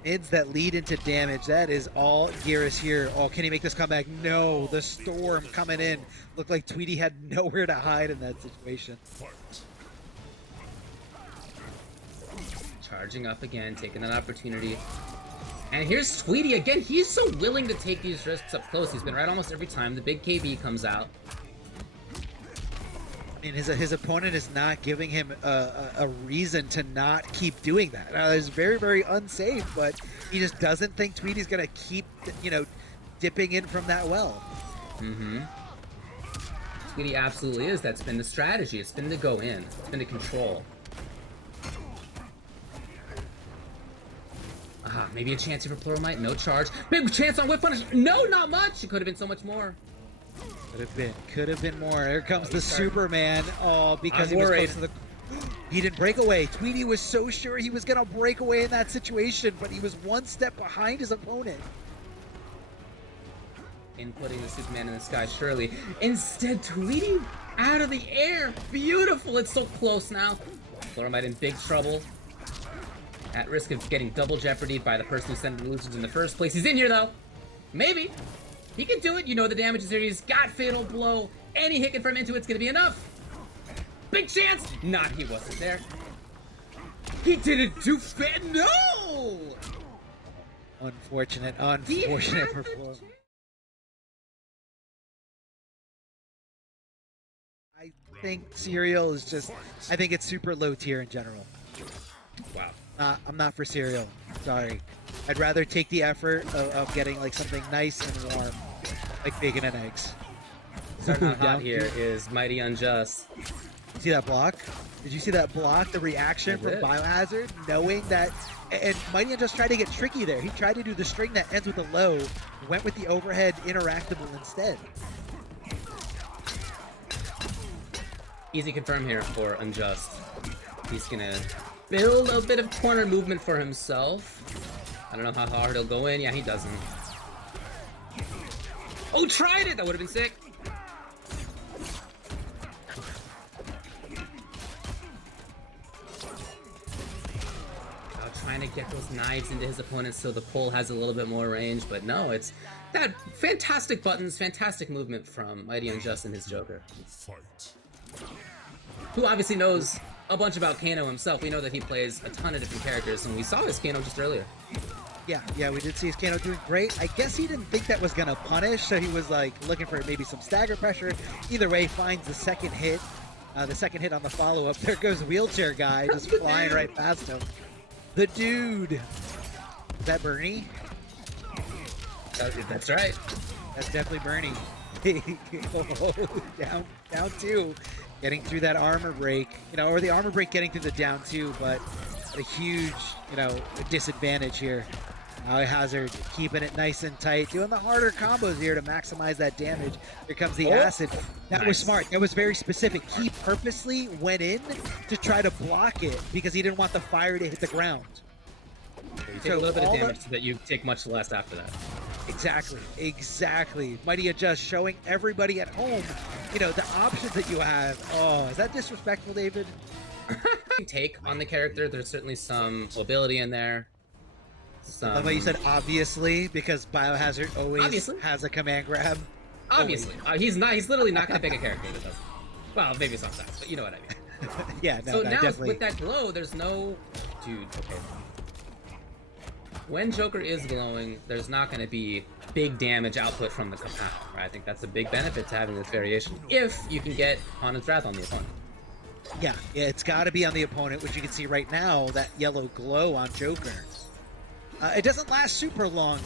Mids that lead into damage. That is all Geras here. Oh, can he make this comeback? No, the storm coming in. Looked like Tweedy had nowhere to hide in that situation. Charging up again, taking that opportunity. And here's Tweedy again. He's so willing to take these risks up close. He's been right almost every time. The big KB comes out. I mean, his opponent is not giving him a reason to not keep doing that. It's very, very unsafe, but he just doesn't think Tweedy's going to keep, dipping in from that well. Mm-hmm. Tweedy absolutely is. That's been the strategy. It's been to go in. It's been to control. Maybe a chance here for Pluralmite. No charge. Big chance on whip punish. No, not much. It could have been so much more. Could have been more. Here comes the Superman. Oh, because he was worried. close to the... He didn't break away. Tweedy was so sure he was going to break away in that situation, but he was one step behind his opponent. Inputting the Superman in the sky, surely. Instead, Tweedy out of the air. Beautiful. It's so close now. Pluralmite in big trouble. At risk of getting double jeopardied by the person who sent the losers in the first place. He's in here, though. Maybe. He can do it. You know the damage is here. He's got Fatal Blow. Any hit confirm into it's going to be enough. Big chance. Not, he wasn't there. He didn't do fit. No! Unfortunate He had performance. the I think Cereal is just... I think it's super low tier in general. Wow. I'm not for Cereal. Sorry. I'd rather take the effort of getting like something nice and warm, like bacon and eggs. Starting out hot here is MightyUnjust. See that block? Did you see that block? The reaction from Biohazard, knowing that, and MightyUnjust tried to get tricky there. He tried to do the string that ends with a low, went with the overhead interactable instead. Easy confirm here for Unjust. He's gonna build a bit of corner movement for himself. I don't know how hard he'll go in. Yeah, he doesn't. Oh, tried it! That would have been sick. Now trying to get those knives into his opponent so the pull has a little bit more range, but no, it's that fantastic buttons, fantastic movement from MightyUnjust and his Joker. Who obviously knows a bunch about Kano himself. We know that he plays a ton of different characters, and we saw his Kano just earlier. Yeah, we did see his Kano doing great. I guess he didn't think that was going to punish, so he was like looking for maybe some stagger pressure. Either way, finds the second hit. The second hit on the follow-up. There goes Wheelchair Guy, just flying right past him. The dude. Is that Bernie? That's right. That's definitely Bernie. down two. Getting through that armor break, or the armor break getting through the down two, but a huge, disadvantage here. Biohazard keeping it nice and tight, doing the harder combos here to maximize that damage. Here comes the acid. That was smart. That was very specific. He purposely went in to try to block it because he didn't want the fire to hit the ground. You take a little bit of damage so that you take much less after that. Exactly. MightyUnjust showing everybody at home, the options that you have. Oh, is that disrespectful, David? Take on the character. There's certainly some mobility in there. I love how you said obviously, because Biohazard always has a command grab. Obviously. He's literally not going to pick a character that doesn't. Well, maybe sometimes, but you know what I mean. Yeah, no, so no, now definitely. with that glow, there's no... Dude, okay. When Joker is glowing, there's not going to be big damage output from the compound, right? I think that's a big benefit to having this variation, if you can get Hana's Wrath on the opponent. Yeah, it's got to be on the opponent, which you can see right now, that yellow glow on Joker. It doesn't last super long,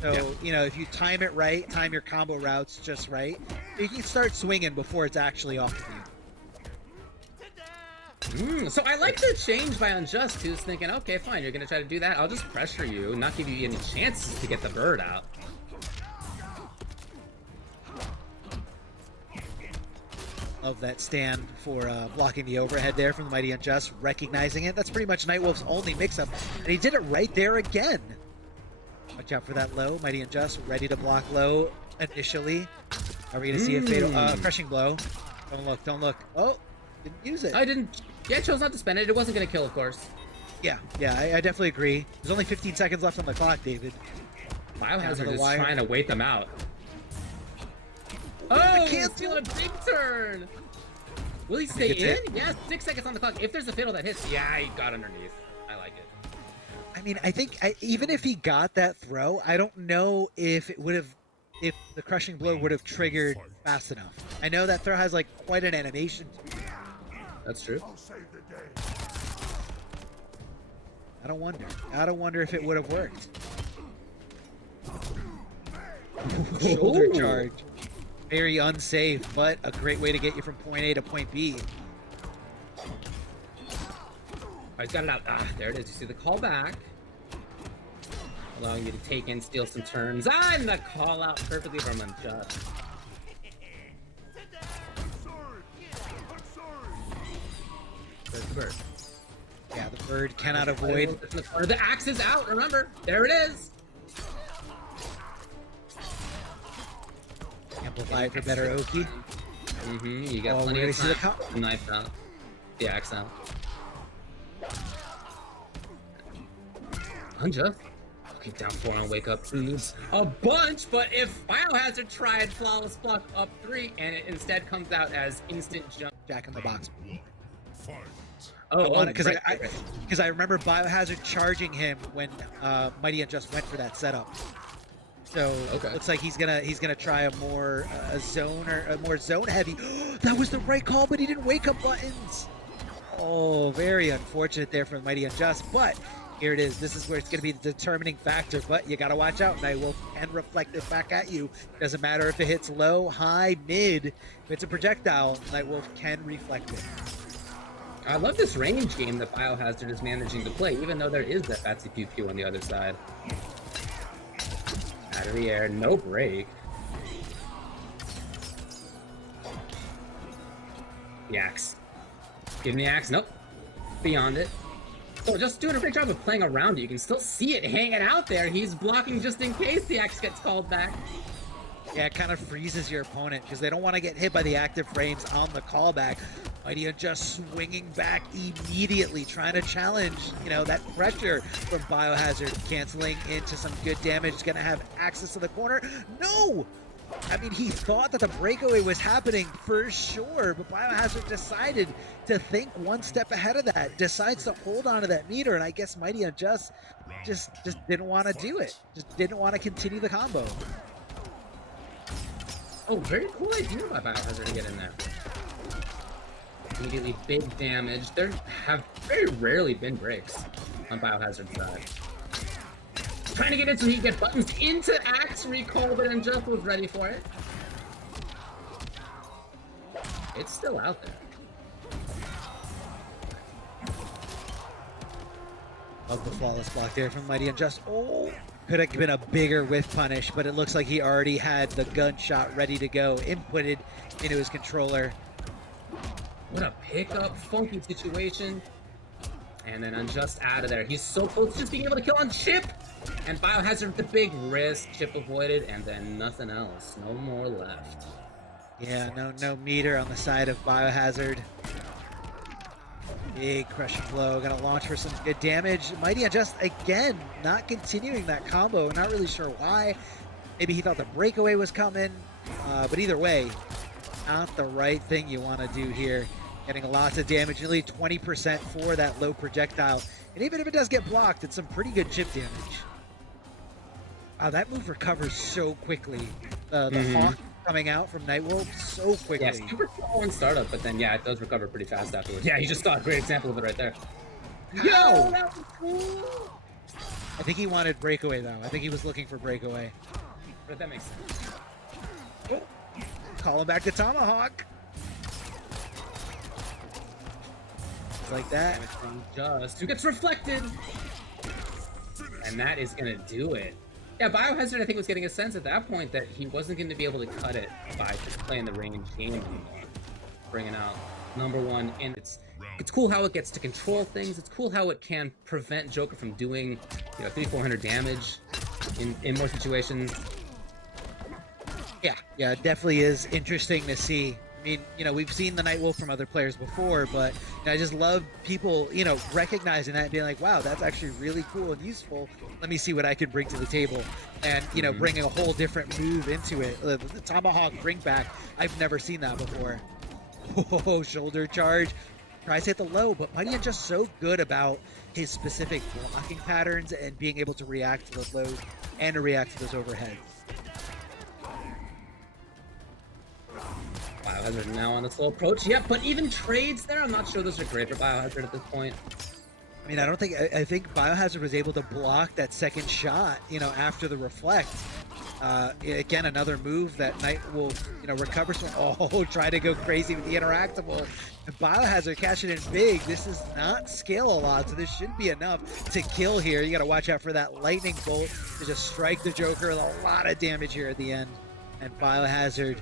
though. So, if you time it right, time your combo routes just right, you can start swinging before it's actually off of you. So I like the change by Unjust, who's thinking, okay, fine, you're going to try to do that. I'll just pressure you, not give you any chances to get the bird out. Love that stand for blocking the overhead there from the MightyUnjust, recognizing it. That's pretty much Nightwolf's only mix-up, and he did it right there again. Watch out for that low. MightyUnjust ready to block low initially. Are we going to see a fatal crushing blow? Don't look. Oh, didn't use it. I didn't. Yeah, I chose not to spend it. It wasn't going to kill, of course. Yeah, I definitely agree. There's only 15 seconds left on the clock, David. Biohazard is trying to wait them out. Oh, he's stealing a big turn. Will he stay in? Yeah, 6 seconds on the clock. If there's a fatal that hits, yeah, he got underneath. I like it. I mean, I think even if he got that throw, I don't know if it would have, if the crushing blow would have triggered fast enough. I know that throw has like quite an animation to it. That's true. Gotta wonder if it would have worked. Shoulder charge. Very unsafe, but a great way to get you from point A to point B. Oh, he's got it out. Ah, there it is. You see the call back. Allowing you to take in, steal some turns. Ah, and the call out perfectly from Unjust. There's the bird. Yeah, the bird cannot avoid. The axe is out, remember? There it is. Amplify for better Oki. You got plenty of time. The knife out. The axe out. Unjust. Okay, down 4 on wake up, please. A bunch, but if Biohazard tried flawless block up 3 and it instead comes out as instant jump. Jack in the box. Oh, because I remember Biohazard charging him when MightyUnjust went for that setup. So looks like he's gonna try a more zone or a more zone heavy. That was the right call, but he didn't wake up buttons. Oh, very unfortunate there for MightyUnjust, but here it is. This is where it's going to be the determining factor, but you got to watch out. Nightwolf can reflect it back at you. Doesn't matter if it hits low, high, mid. If it's a projectile, Nightwolf can reflect it. I love this range game that Biohazard is managing to play, even though there is that Batsy Pew Pew on the other side. Out of the air, no break. The axe. Give me the axe. Nope. Beyond it. Oh, just doing a great job of playing around it. You can still see it hanging out there. He's blocking just in case the axe gets called back. Yeah, it kind of freezes your opponent because they don't want to get hit by the active frames on the callback. MightyUnjust swinging back immediately, trying to challenge, that pressure from Biohazard, canceling into some good damage. He's going to have access to the corner. No! I mean, he thought that the breakaway was happening for sure, but Biohazard decided to think one step ahead of that, decides to hold on to that meter, and I guess MightyUnjust just didn't want to do it. Just didn't want to continue the combo. Oh, very cool idea by Biohazard to get in there. Immediately big damage. There have very rarely been breaks on Biohazard's side. Trying to get it so he can get buttons into axe recall, but Unjust was ready for it. It's still out there. Love the flawless block there from MightyUnjust. Oh, could have been a bigger whiff punish, but it looks like he already had the gunshot ready to go, inputted into his controller. What a pickup, funky situation. And then Unjust out of there. He's so close to just being able to kill on Chip. And Biohazard with the big risk. Chip avoided, and then nothing else. No more left. Yeah, no meter on the side of Biohazard. Big crushing blow. Gonna launch for some good damage. MightyUnjust, again, not continuing that combo. Not really sure why. Maybe he thought the breakaway was coming. But either way, not the right thing you want to do here. Getting lots of damage, nearly 20% for that low projectile. And even if it does get blocked, it's some pretty good chip damage. Wow, that move recovers so quickly. The Hawk coming out from Nightwolf so quickly. Yeah, super slow on startup, but then, yeah, it does recover pretty fast afterwards. Yeah, you just got a great example of it right there. Yo! That was cool! I think he wanted breakaway, though. I think he was looking for breakaway. But that makes sense. Oh, calling back the Tomahawk. Like that. Just who gets reflected, and that is gonna do it. Yeah, Biohazard I think was getting a sense at that point that he wasn't going to be able to cut it by just playing the range game anymore. Bringing out #1, and it's cool how it gets to control things. It's cool how it can prevent Joker from doing 300-400 damage in more situations. Yeah, it definitely is interesting to see. I mean, we've seen the Nightwolf from other players before, but I just love people, recognizing that and being like, wow, that's actually really cool and useful. Let me see what I can bring to the table. And, bringing a whole different move into it. The Tomahawk bring back, I've never seen that before. Oh, shoulder charge. Tries to hit the low, but MightyUnjust so good about his specific blocking patterns and being able to react to those lows and to react to those overheads. Biohazard now on the slow approach. Yep, but even trades there, I'm not sure those are great for Biohazard at this point. I mean, I think Biohazard was able to block that second shot, you know, after the reflect. Again, another move that Nightwolf, you know, recovers from. Oh, try to go crazy with the interactable. And Biohazard cashing in big. This does not scale a lot, so this shouldn't be enough to kill here. You got to watch out for that lightning bolt to just strike the Joker with a lot of damage here at the end. And Biohazard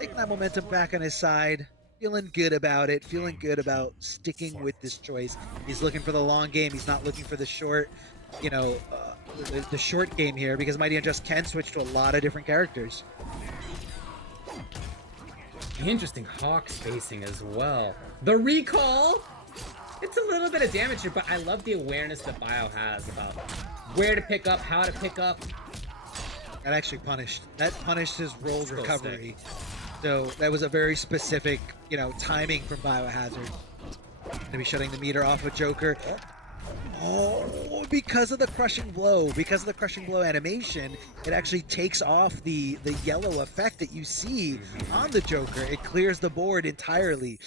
taking that momentum back on his side. Feeling good about it, feeling good about sticking with this choice. He's looking for the long game. He's not looking for the short, you know, the short game here, because MightyUnjust can switch to a lot of different characters. Interesting Hawk spacing as well. The recall! It's a little bit of damage here, but I love the awareness that Bio has about where to pick up, how to pick up. That actually punished his rolled recovery. So that was a very specific, you know, timing from Biohazard. Gonna be shutting the meter off with Joker. Oh, because of the crushing blow animation, it actually takes off the yellow effect that you see on the Joker. It clears the board entirely.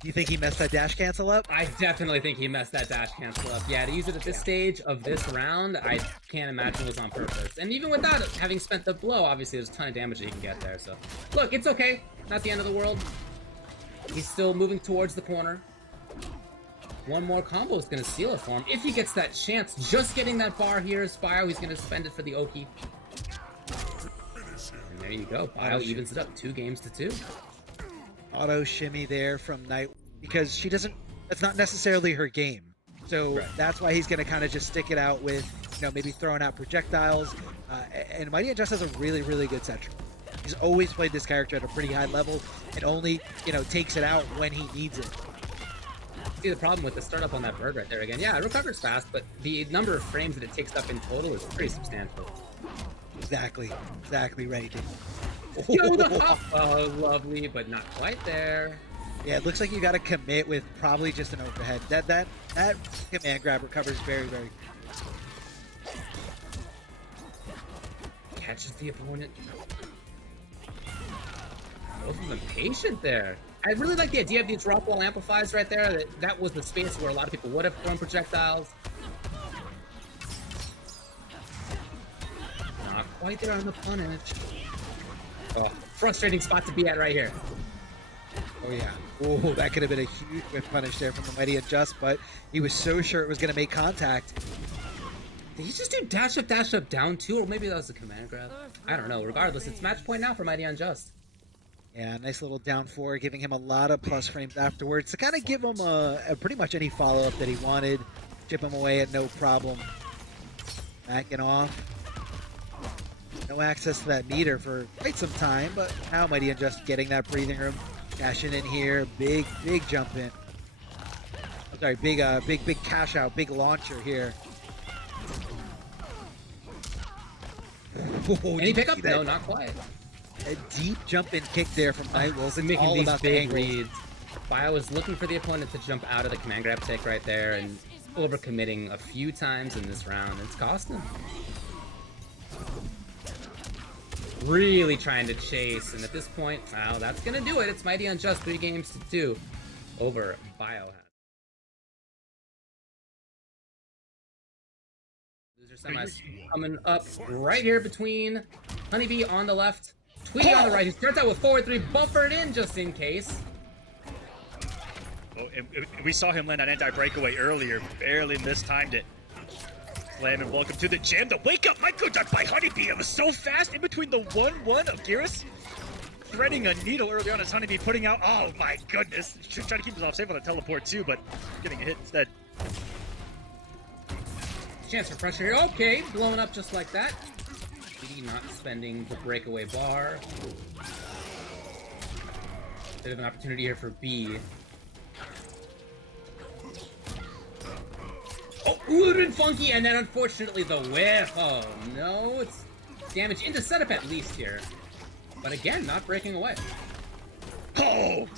Do you think he messed that dash cancel up? I definitely think he messed that dash cancel up. Yeah, to use it at this stage of this round, I can't imagine it was on purpose. And even without it, having spent the blow, obviously there's a ton of damage that he can get there. So, look, it's okay. Not the end of the world. He's still moving towards the corner. One more combo is going to seal it for him. If he gets that chance, just getting that bar here is Bio. He's going to spend it for the Oki. And there you go. Bio evens it up 2 games to 2. Auto shimmy there from Night, because she doesn't, that's not necessarily her game. So that's why he's going to kind of just stick it out with, you know, maybe throwing out projectiles. And MightyUnjust has a really, really good Cetrion. He's always played this character at a pretty high level and only, you know, takes it out when he needs it. See the problem with the startup on that bird right there again. Yeah, it recovers fast, but the number of frames that it takes up in total is pretty substantial. Exactly right. Yo, the hop! Oh, lovely, but not quite there. Yeah, it looks like you got to commit with probably just an overhead. That command grab recovers very, very quickly. Catches the opponent. Both of them patient there. I really like the idea of these drop wall amplifiers right there. That was the space where a lot of people would have thrown projectiles. Not quite there on the punish. Oh, frustrating spot to be at right here. Oh yeah. Oh, that could have been a huge whip punish there from the MightyUnjust, but he was so sure it was going to make contact. Did he just do dash up, down 2? Or maybe that was a command grab? I don't know. Regardless, it's match point now for MightyUnjust. Yeah, nice little down 4, giving him a lot of plus frames afterwards to kind of give him a pretty much any follow-up that he wanted. Chip him away at no problem. Backing off. No access to that meter for quite some time, but now MightyUnjust getting that breathing room. Cashing in here. Big jump in. I'm sorry, big cash out, big launcher here. Oh, any pickup? No, not quite. A deep jump in kick there from Nightwolf. It's making these big reads. Bio was looking for the opponent to jump out of the command grab take right there and overcommitting a few times in this round. It's cost him. Really trying to chase, and at this point, wow, that's gonna do it. It's MightyUnjust 3 games to 2 over Biohazard. Loser semis coming up right here between HoneyBee on the left, Tweedy on the right. He starts out with forward 3, buffered in just in case. Oh, we saw him land an anti-breakaway earlier, barely mistimed it. Slam and welcome to the jam. The wake up micro done by HoneyBee. It was so fast in between the 1-1 of Geras. Threading a needle early on as HoneyBee putting out. Oh my goodness. Trying to keep himself safe on the teleport too, but getting a hit instead. Chance for pressure here. Okay, blowing up just like that. Tweedy not spending the breakaway bar. Bit of an opportunity here for B. Oh, it would have been funky, and then unfortunately the whiff. Oh no, it's damage into setup at least here. But again, not breaking away. Oh!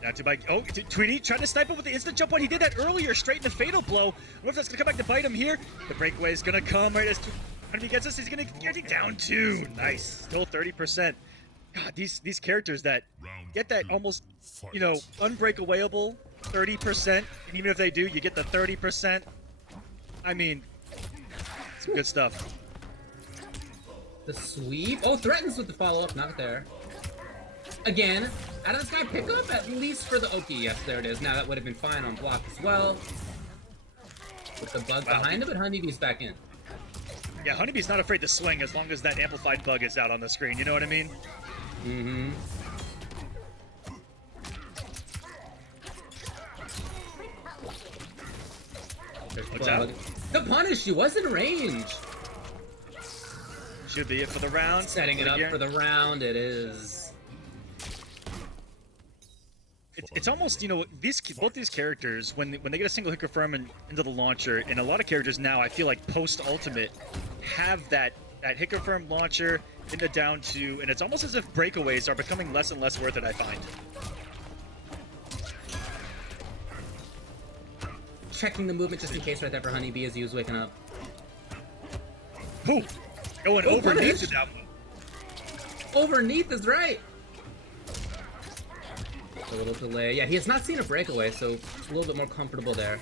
Not to bite. Oh, Tweedy trying to snipe him with the instant jump on. He did that earlier, straight in the fatal blow. I wonder if that's going to come back to bite him here. The breakaway is going to come right as HoneyBee gets this. He's going to get it down 2. Nice. Still 30%. God, these characters that get that almost, you know, unbreakawayable 30%, and even if they do, you get the 30%. I mean, some good stuff. The sweep. Oh, threatens with the follow-up. Not there. Again, out of the sky pickup, at least for the Oki. Yes, there it is. Now that would have been fine on block as well. With the bug behind him, but HoneyBee's back in. Yeah, HoneyBee's not afraid to swing as long as that amplified bug is out on the screen. You know what I mean? Mm-hmm. What's out? The punish, he was in range. Should be it for the round. Setting it up for the round, it is. It's almost, you know, both these characters, when they get a single hit confirm into the launcher, and a lot of characters now, I feel like post-ultimate, have that hit confirm launcher in the down 2, and it's almost as if breakaways are becoming less and less worth it, I find. Checking the movement just in case right there for HoneyBee as he was waking up. Ooh, going overneath the down one. Overneath is right. A little delay. Yeah, he has not seen a breakaway, so a little bit more comfortable there.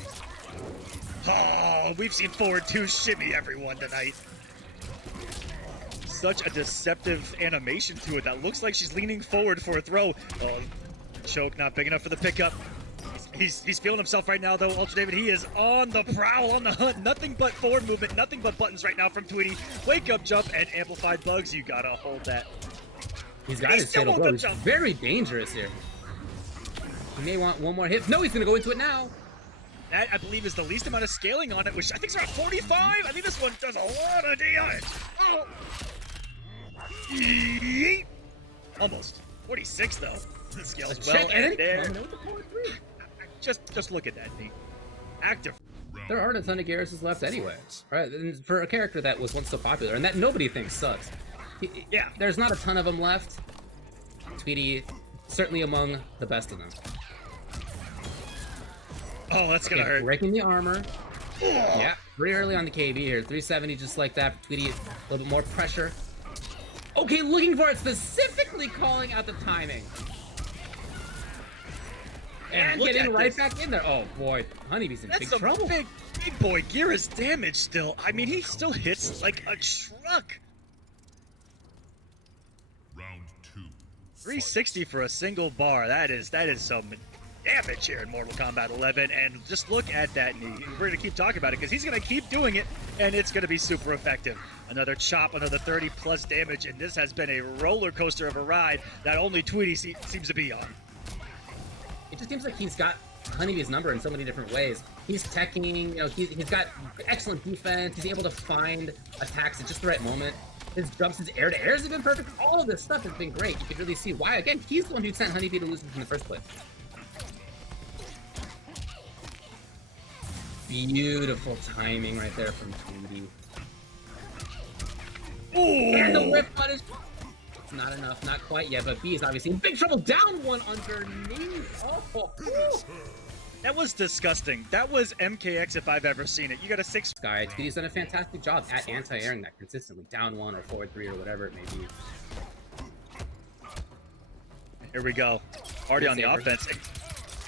Oh, we've seen forward 2 shimmy everyone tonight. Such a deceptive animation to it that looks like she's leaning forward for a throw. Choke not big enough for the pickup. He's feeling himself right now, though. Ultra David, he is on the prowl, on the hunt. Nothing but forward movement, nothing but buttons right now from Tweedy. Wake up jump and amplified bugs. You gotta hold that. He's got his fatal blow. He's very dangerous here. He may want one more hit. No, he's gonna go into it now. That, I believe, is the least amount of scaling on it, which I think is around 45. I think this one does a lot of damage. Oh. Yeet. Almost. 46, though. It scales well, and there. Just look at that, Nate. Active. There aren't a ton of Geras left anyway. Right? And for a character that was once so popular, and that nobody thinks sucks. Yeah. There's not a ton of them left. Tweedy, certainly among the best of them. Oh, that's gonna hurt. Breaking the armor. Yeah, pretty early on the KB here. 370 just like that for Tweedy. A little bit more pressure. Okay, looking for it, specifically calling out the timing. And getting right back in there. Oh boy, HoneyBee's in big trouble. Big boy Geras damage still. I mean, he still hits like a truck. Round 2. 360 for a single bar. That is some damage here in Mortal Kombat 11. And just look at that knee. We're gonna keep talking about it because he's gonna keep doing it, and it's gonna be super effective. Another chop, another 30 plus damage, and this has been a roller coaster of a ride that only Tweedy seems to be on. It just seems like he's got HoneyBee's number in so many different ways. He's teching, you know, he's got excellent defense. He's able to find attacks at just the right moment. His jumps, his air-to-airs have been perfect. All of this stuff has been great. You can really see why. Again, he's the one who sent HoneyBee to losers in the first place. Beautiful timing right there from Tweedy. Ooh. And the whip punish. Not enough, not quite yet, but B is obviously in big trouble. Down one underneath. Oh, that was disgusting. That was MKX if I've ever seen it. You got a 6. Sky. Tweedy's done a fantastic job at anti-airing that consistently. Down 1 or forward 3 or whatever it may be. Here we go. Already on the offense.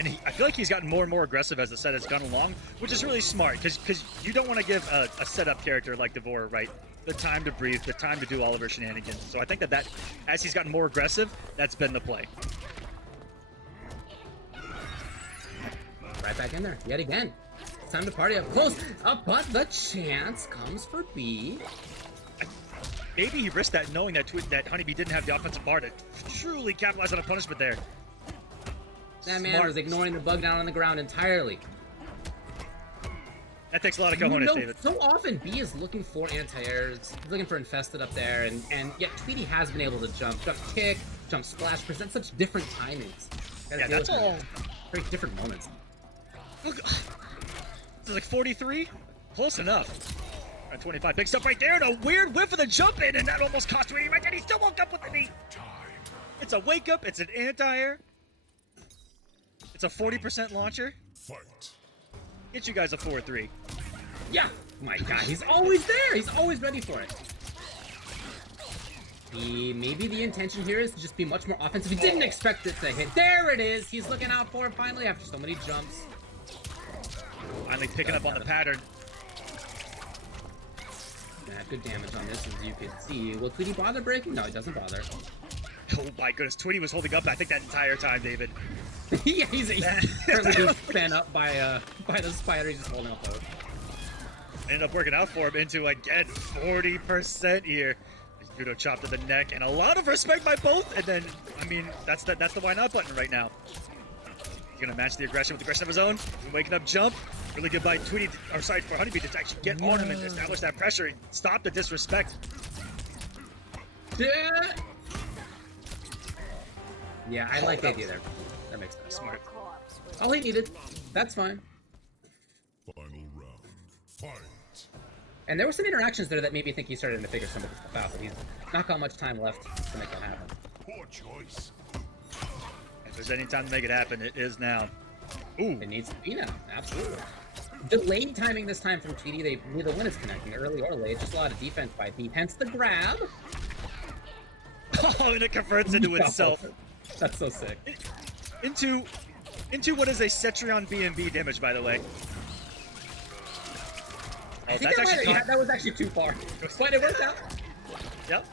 And I feel like he's gotten more and more aggressive as the set has gone along, which is really smart, because you don't want to give a setup character like Devora, right, the time to breathe, the time to do all of her shenanigans. So I think that as he's gotten more aggressive, that's been the play. Right back in there, yet again. It's time to party up close, but the chance comes for B. Maybe he risked that knowing that HoneyBee didn't have the offensive bar to truly capitalize on a punishment there. That man was ignoring the bug down on the ground entirely. That takes a lot of cojones, David. So often B is looking for anti-airs, he's looking for infested up there, and yet Tweedy has been able to jump kick, jump splash, present such different timings. Yeah, that's all. Very different moments. Look, it's like 43? Close enough. At 25, big stuff right there, and a weird whiff of the jump in, and that almost cost Tweedy right there. He still woke up with the knee. It's a wake up, it's an anti-air. It's a 40% launcher. Fight. Get you guys a 4-3. Yeah! My god, he's always there! He's always ready for it. Maybe the intention here is to just be much more offensive. He didn't expect it to hit. There it is. He's looking out for it finally after so many jumps. Finally picking up on the pattern. Good damage on this, as you can see. Will Tweedy bother breaking? No, he doesn't bother. Oh my goodness, Tweedy was holding up, I think, that entire time, David. Yeah, he's currently being spun up by the spider. He's just holding up though. Ended up working out for him into, again, 40% here. Judo chop to the neck, and a lot of respect by both. And then, I mean, that's the why not button right now. He's gonna match the aggression with the aggression of his own. Waking up jump. Really good by Tweedy, or sorry, for HoneyBee to actually get on him and establish that pressure and stop the disrespect. Yeah, I like the idea there. That makes sense. Smart. All he needed. That's fine. Final round. Fight. And there were some interactions there that made me think he's starting to figure some of this stuff out, but he's not got much time left to make that happen. Poor choice. If there's any time to make it happen, it is now. Ooh. It needs to be now. Absolutely. Delayed timing this time from Tweedy. Neither one is connecting, early or late. Just a lot of defense by B. Hence the grab. Oh, and it converts into itself. That's so sick. Into what is a Cetrion B&B damage, by the way. Oh, I think that was actually too far. But it worked out. Yep.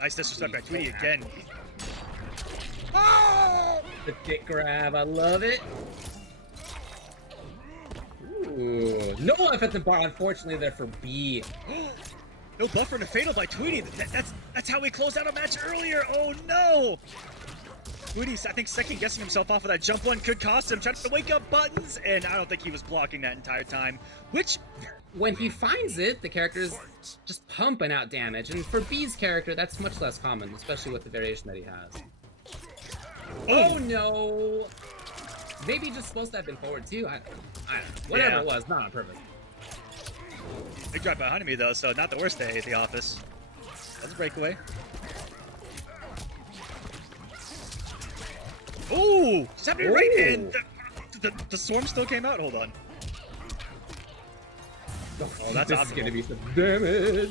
Nice disrespect by Tweedy again. Oh! The kick grab, I love it. Ooh. No offensive bar, unfortunately, there for B. No buffer and a fatal by Tweedy. That's how we closed out a match earlier. Oh no! Tweedy's, I think, second guessing himself off of that jump one could cost him. Trying to wake up buttons, and I don't think he was blocking that entire time. Which, when he finds it, the character is just pumping out damage. And for B's character, that's much less common, especially with the variation that he has. Oh no! Maybe just supposed to have been forward too. I don't know. Whatever it was, not on purpose. Big drop by HoneyBee though, so not the worst day at the office. That's a breakaway. Ooh! Just happened right in. The swarm still came out. Hold on. Oh, that's this is gonna be some damage.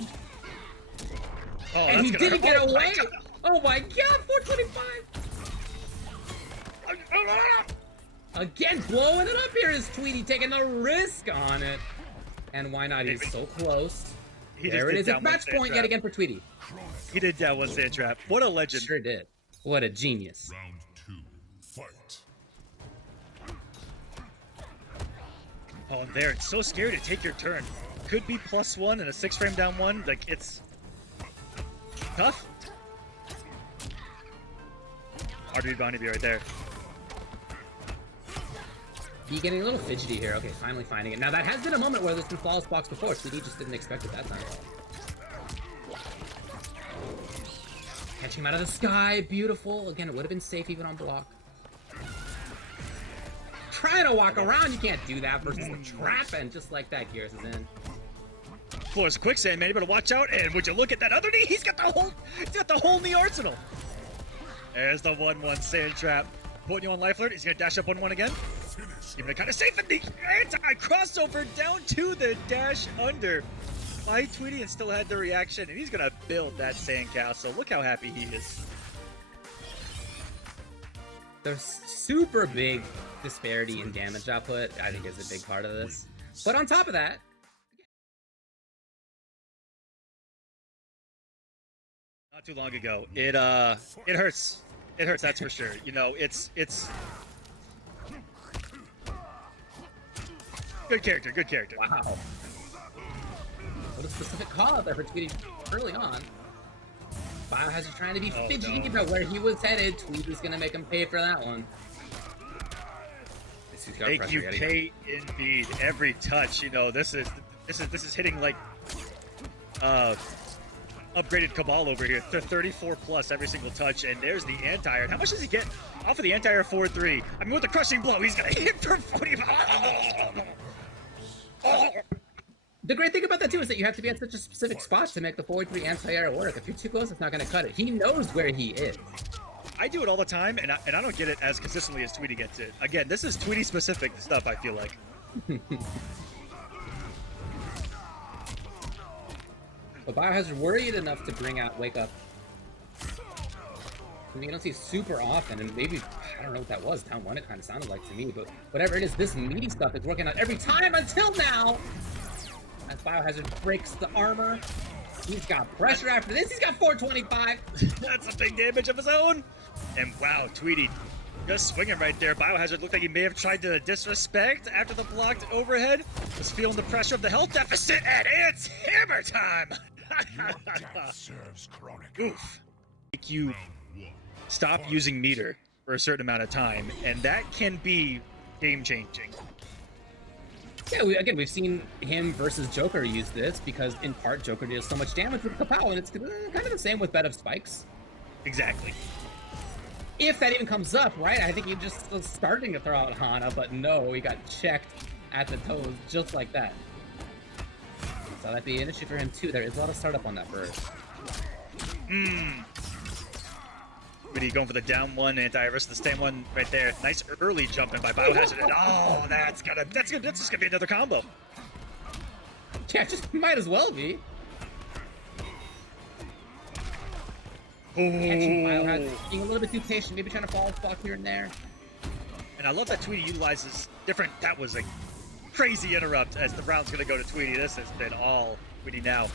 Oh, and he didn't get away. Oh my god! 425. Again, blowing it up here is Tweedy taking the risk on it. And why not? He's so close. There it is. It's match point yet again for Tweedy. He did down one sand trap. What a legend. Sure did. What a genius. Round 2. Fight. Oh, and there. It's so scary to take your turn. Could be +1 and a 6-frame down one. Like, it's tough. Hard to read behind you right there. He getting a little fidgety here. Okay, finally finding it. Now that has been a moment where there's been flawless blocks before. Tweedy just didn't expect it that time. Catch him out of the sky. Beautiful. Again, it would have been safe even on block. Trying to walk around. You can't do that versus the trap. And just like that, Geras is in. Floor's quicksand, man. You better watch out. And would you look at that other knee? He's got the whole knee arsenal. There's the 1-1 sand trap. Putting you on life alert. He's gonna dash up 1-1 again. Even kind of safe in the anti-crossover down to the dash under by Tweedy and still had the reaction, and he's gonna build that sandcastle. Look how happy he is. The super big disparity in damage output, I think, is a big part of this. But on top of that, not too long ago, it hurts. It hurts, that's for sure. You know, it's good character, good character. wow. What a specific call out there for Tweedy early on. Biohazard trying to be fidgety about where he was headed. Tweedy's gonna make him pay for that one. Make you pay indeed. Every touch, you know, this is hitting like upgraded Cabal over here. They're 34 plus every single touch, and there's the anti-air. How much does he get off of the anti-air 4-3? I mean, with the crushing blow, he's gonna hit for 45. The great thing about that too is that you have to be at such a specific spot to make the forward 3 anti-air work. If you're too close, it's not going to cut it. He knows where he is. I do it all the time, and I don't get it as consistently as Tweedy gets it. Again, this is Tweedy specific stuff, I feel like. But Biohazard worried enough to bring out Wake Up. I mean, you don't see super often, and maybe, I don't know what that was, down one it kind of sounded like to me, but whatever it is, this meaty stuff is working out every time until now! As Biohazard breaks the armor, he's got pressure after this, he's got 425! That's a big damage of his own! And wow, Tweedy just swinging right there. Biohazard looked like he may have tried to disrespect after the blocked overhead. Was feeling the pressure of the health deficit, and it's hammer time! Serves chronic. Oof. Make you stop using meter for a certain amount of time, and that can be game-changing. Yeah, we've seen him versus Joker use this, because in part, Joker deals so much damage with Kapow, and it's kind of the same with Bed of Spikes. Exactly. If that even comes up, right? I think he just was starting to throw out Hana, but no, he got checked at the toes just like that. So that'd be an issue for him too. There is a lot of startup on that bird. Really going for the down one, anti-risk the stand one right there. Nice early jumping by Biohazard. And oh, that's just gonna be another combo. Yeah, just might as well be. Catching Biohazard, being a little bit too patient, maybe trying to fall block here and there. And I love that Tweedy utilizes different. That was a crazy interrupt as the round's gonna go to Tweedy. This has been all Tweedy now.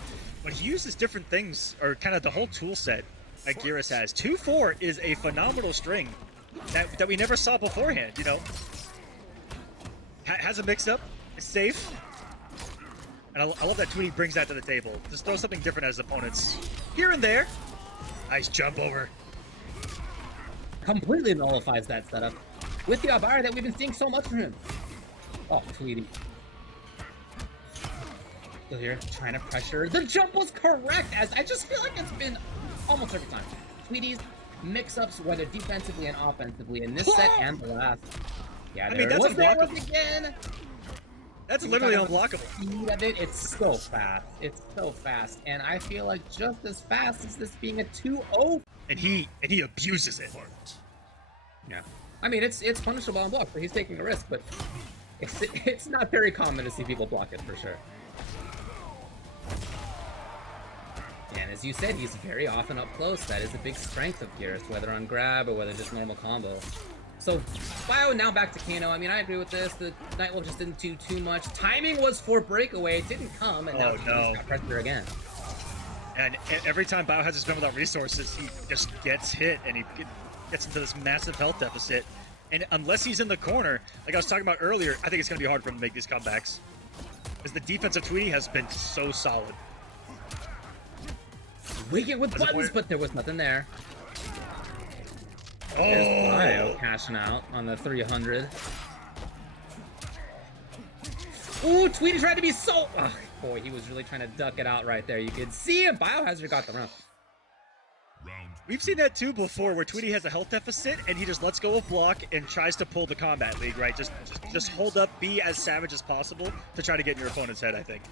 But he uses different things, or kind of the whole tool set that Geras has. 2-4 is a phenomenal string that we never saw beforehand, you know. Has a mix-up, is safe. And I love that Tweedy brings that to the table. Just throw something different as opponents here and there. Nice jump over. Completely nullifies that setup with the Abara that we've been seeing so much from him. Oh, Tweedy. Still here, trying to pressure. The jump was correct, as I just feel like it's been almost every time. Tweedy's mix-ups, whether defensively and offensively, in this set and the last. Yeah, I mean, that's unblockable. Again. That's literally unblockable. Speed of it, it's so fast. It's so fast, and I feel like just as fast as this being a 2-0. And he abuses it. Yeah, I mean it's punishable on block, but he's taking a risk. But it's not very common to see people block it for sure. And as you said, he's very often up close. That is a big strength of Geras, whether on grab or whether just normal combo. So, Bio now back to Kano. I mean, I agree with this. The Nightwolf just didn't do too much. Timing was for breakaway. It didn't come, and now he's got pressure again. And every time Biohazard has been without resources, he just gets hit, and he gets into this massive health deficit. And unless he's in the corner, like I was talking about earlier, I think it's going to be hard for him to make these comebacks. Because the defense of Tweedy has been so solid. Wicked with buttons, but there was nothing there. Oh! There's Bio cashing out on the 300. Ooh, Tweedy tried to be so... Oh, boy, he was really trying to duck it out right there. You could see him. Biohazard got the round. We've seen that too before, where Tweedy has a health deficit and he just lets go of block and tries to pull the Kombat league, right? Just hold up, be as savage as possible to try to get in your opponent's head, I think.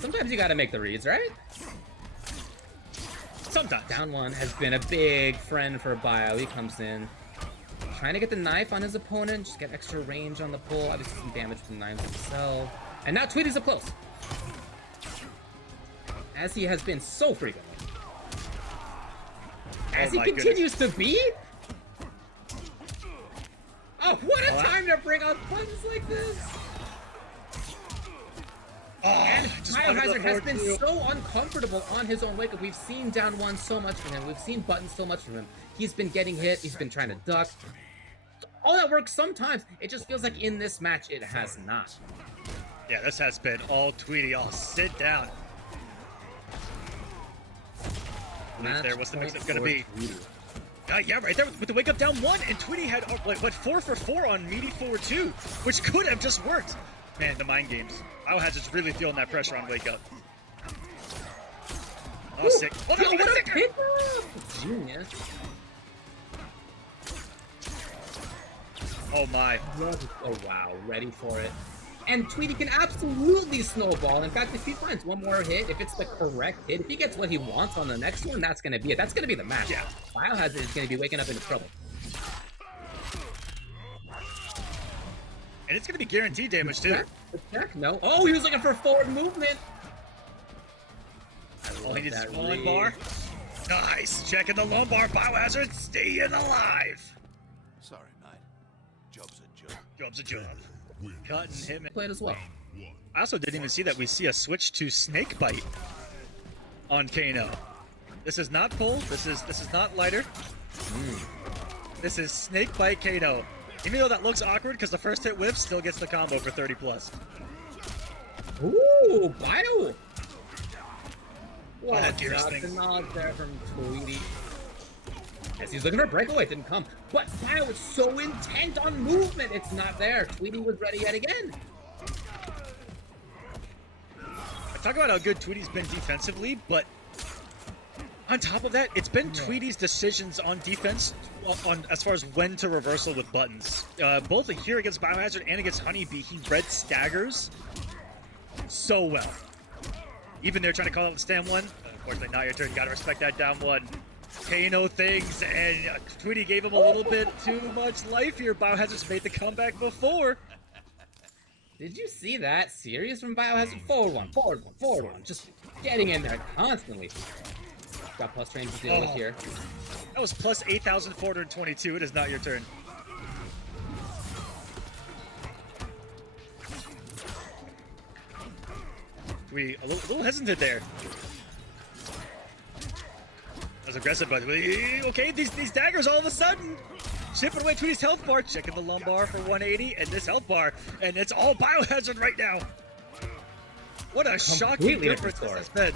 Sometimes you gotta make the reads, right? Sometimes. Down one has been a big friend for Bio. He comes in, trying to get the knife on his opponent, just get extra range on the pull. Obviously some damage to the knives himself. And now Tweedy's up close. As he has been so frequent. As he continues to be? Oh, what a time to bring out buttons like this! Oh, and Biohazard has been so uncomfortable on his own wake-up. We've seen down one so much from him. We've seen buttons so much from him. He's been getting hit. He's been trying to duck. All that works sometimes. It just feels like in this match, it has not. Yeah, this has been all Tweedy. Oh, sit down. There, what's the mix going to be? Yeah, right there with the wake up down one, and Tweedy had what 4 for 4 on meaty forward 2, which could have just worked. Man, the mind games. Biohazard's really feeling that pressure on wake up. Oh, sick! Oh, what a pick up! Genius. Oh my! Oh wow, ready for it. And Tweedy can absolutely snowball. In fact, if he finds one more hit, if it's the correct hit, if he gets what he wants on the next one, that's going to be it. That's going to be the match. Yeah. Biohazard is going to be waking up into trouble. And it's going to be guaranteed damage, too. Check? No. Oh, he was looking for forward movement. I All he needs is That one read. bar. Nice. Checking the lumbar. Biohazard staying alive. Sorry, mate. Job's a job. Job's a job. Cutting him. Played as well. I also didn't even see that we see a switch to snake bite on Kano. This is not pull. This is not lighter. This is snake bite Kano. Even though that looks awkward because the first hit whiff still gets the combo for 30 plus. Ooh, Bio! What Oh, a Geras thing. nod there from Tweedy. As he's looking for a breakaway, it didn't come. But Bio is so intent on movement, it's not there. Tweedy was ready yet again. I talk about how good Tweedy's been defensively, but on top of that, it's been Tweedy's decisions on defense on as far as when to reversal with buttons. Both here against Biohazard and against HoneyBee, he read staggers so well. Even they're trying to call out the stand one. Unfortunately, not your turn. You gotta respect that down one. Kano things, and Tweedy gave him a little bit too much life here. Biohazard's made the comeback before. Did you see that? Serious from Biohazard? Forward one, forward one, forward one. Just getting in there constantly. Got plus range to deal with here. That was plus 8,422. It is not your turn. We a little hesitant there. That was aggressive, but okay, these daggers all of a sudden chipping away Tweedy's health bar, checking the lumbar for 180, and this health bar, and it's all Biohazard right now. What a shocking difference this has been.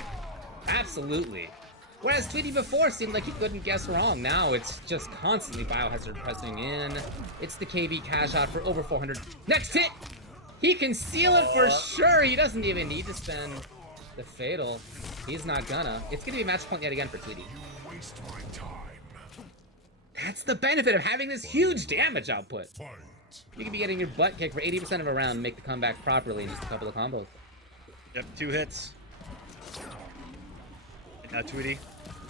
Absolutely. Whereas Tweedy before seemed like he couldn't guess wrong. Now it's just constantly Biohazard pressing in. It's the KB cash out for over 400. Next hit! He can seal it for sure. He doesn't even need to spend the fatal. He's not gonna. It's gonna be match point yet again for Tweedy. Waste my time. That's the benefit of having this huge damage output. Fight. You can be getting your butt kicked for 80% of a round and make the comeback properly in just a couple of combos. Yep, 2 hits. And now Tweedy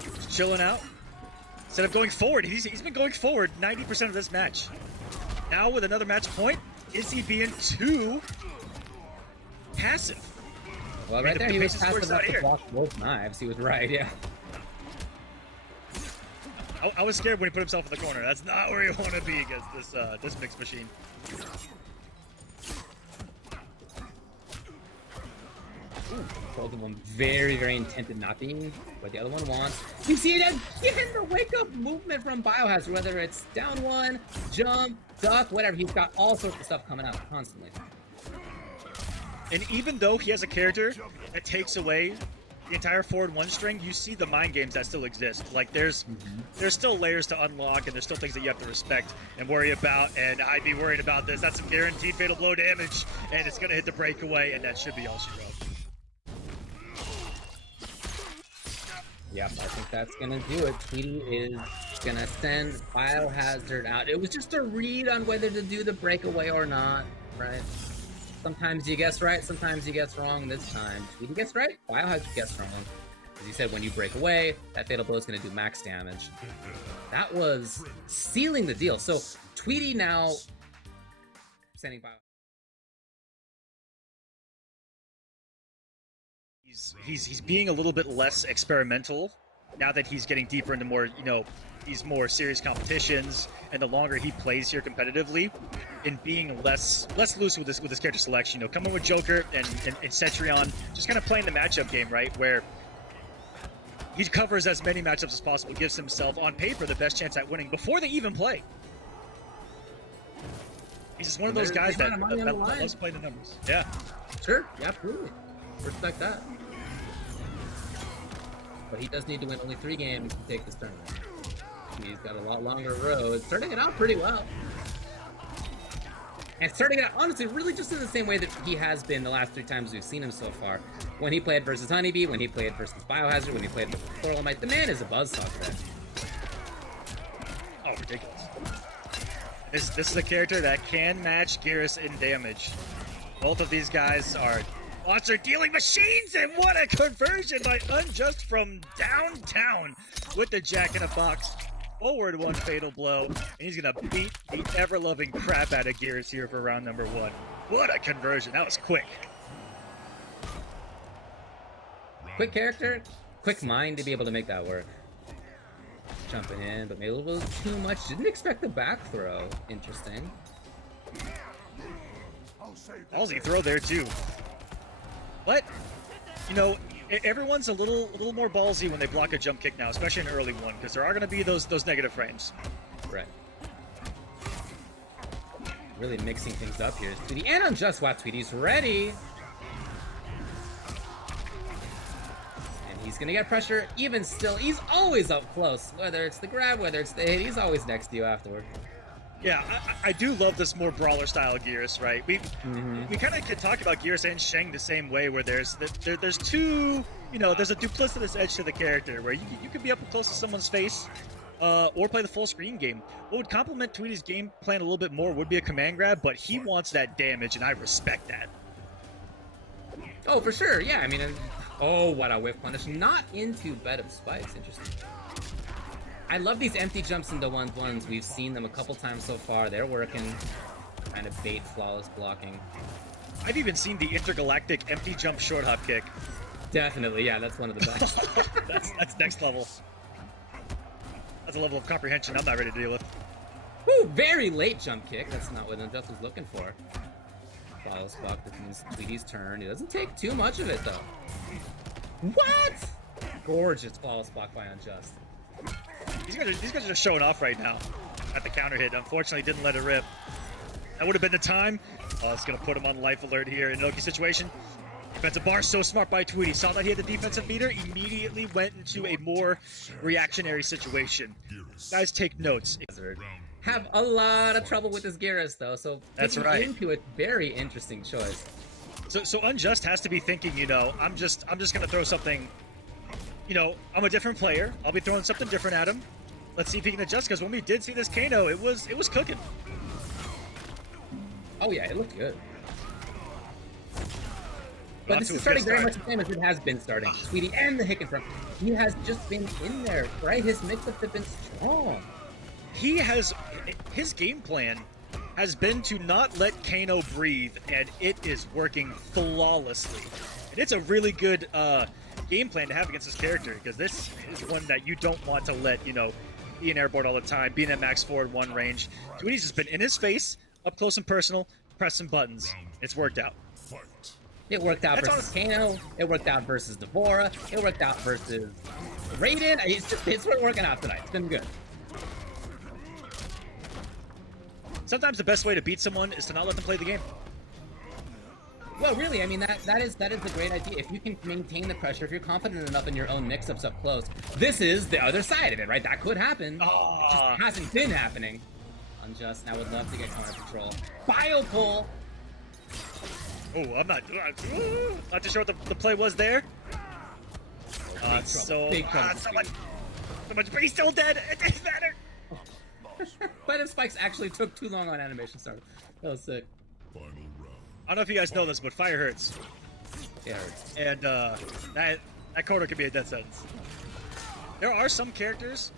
just chilling out. Instead of going forward, he's been going forward 90% of this match. Now with another match point, is he being too passive? Well, right there, he was passive enough to block both knives. He was right, yeah. I was scared when he put himself in the corner. That's not where you want to be against this mixed machine. Both of them very, very intent in not being what the other one wants. You see it again, the wake-up movement from Biohazard, whether it's down one, jump, duck, whatever. He's got all sorts of stuff coming out constantly. And even though he has a character that takes away the entire forward one string, you see the mind games that still exist. Like there's still layers to unlock, and there's still things that you have to respect and worry about. And I'd be worried about this. That's some guaranteed fatal blow damage, and it's gonna hit the breakaway, and that should be all she wrote. Yep, I think that's gonna do it. Tweedy is gonna send Biohazard out. It was just a read on whether to do the breakaway or not, right? Sometimes you guess right, sometimes you guess wrong. This time, Tweedy gets right, Biohazard gets wrong. As he said, when you break away, that fatal blow is gonna do max damage. That was sealing the deal. So Tweedy now sending Biohazard. He's being a little bit less experimental now that he's getting deeper into more, these more serious competitions, and the longer he plays here competitively, in being less loose with his character selection. Coming with Joker and Cetrion, just kind of playing the matchup game, right, where he covers as many matchups as possible, gives himself on paper the best chance at winning before they even play. He's just one of those guys that loves playing the numbers. Yeah. Sure, yeah, absolutely. Respect that. But he does need to win only 3 games to take this tournament. He's got a lot longer road. Starting it out pretty well. And starting it out, honestly, really just in the same way that he has been the last 3 times we've seen him so far. When he played versus HoneyBee, when he played versus Biohazard, when he played versus Pluralmite. The man is a buzzsaw today. Oh, ridiculous. This is a character that can match Geras in damage. Both of these guys are monster dealing machines, and what a conversion by Unjust from downtown with the Jack in a Box. Forward one fatal blow, and he's gonna beat the ever-loving crap out of Geras here for round number 1. What a conversion. That was quick. Quick character, quick mind to be able to make that work. Jumping in, but maybe a little too much. Didn't expect the back throw. Interesting. Ballsy throw there too. But, you know, everyone's a little more ballsy when they block a jump kick now, especially an early one, because there are going to be those negative frames. Right. Really mixing things up here. Tweedy and Unjust. Wow, Tweedy's ready. And he's gonna get pressure. Even still, he's always up close. Whether it's the grab, whether it's the hit, he's always next to you afterward. Yeah, I do love this more brawler style Geras, right? We kind of can talk about Geras and Sheng the same way, where there's two, you know, there's a duplicitous edge to the character where you can be up close to someone's face, or play the full screen game. What would complement Tweedy's game plan a little bit more would be a command grab, but he wants that damage, and I respect that. Oh, for sure. Yeah, I mean, oh, what a whiff punish. Not into bed of spikes. Interesting. I love these empty jumps into 1-1s. We've seen them a couple times so far. They're working. Kind of bait flawless blocking. I've even seen the intergalactic empty jump short hop kick. Definitely, yeah, that's one of the best. that's next level. That's a level of comprehension I'm not ready to deal with. Woo, very late jump kick. That's not what Unjust was looking for. Flawless block. That means Tweedy's turn. It doesn't take too much of it, though. What? Gorgeous flawless block by Unjust. These guys are just showing off right now at the counter hit. Unfortunately, didn't let it rip. That would have been the time. Oh, it's going to put him on life alert here in Noki situation. Defensive bar so smart by Tweedy. Saw that he had the defensive meter, immediately went into a more reactionary situation. Guys, take notes. Have a lot of trouble with this Geras, though, so that's right. Into it, very interesting choice. So Unjust has to be thinking, you know, I'm just going to throw something. You know, I'm a different player. I'll be throwing something different at him. Let's see if he can adjust, because when we did see this Kano, it was cooking. Oh yeah, it looked good. But this is starting very much the same as it has been starting. Tweedy and the Hick in front. He has just been in there, right? His mix-ups have been strong. His game plan has been to not let Kano breathe, and it is working flawlessly. And it's a really good game plan to have against this character, because this is one that you don't want to let, you know, be an airboard all the time, being at max forward 1 range. Tweedy's just been in his face, up close and personal, pressing buttons. It's worked out. It worked out versus Kano. It worked out versus Devora. It worked out versus Raiden. It's working out tonight. It's been good. Sometimes the best way to beat someone is to not let them play the game. Well, really, I mean, that is a great idea. If you can maintain the pressure, if you're confident enough in your own mix-ups up close, this is the other side of it, right? That could happen. It just hasn't been happening. Unjust, I would love to get counter control. Bio pull! Oh, I'm not too sure what the play was there. So much, but he's still dead. It doesn't matter. But if spikes actually took too long on animation start. That was sick. Final round. I don't know if you guys know this, but fire hurts. It hurts. And that corner can be a death sentence. There are some characters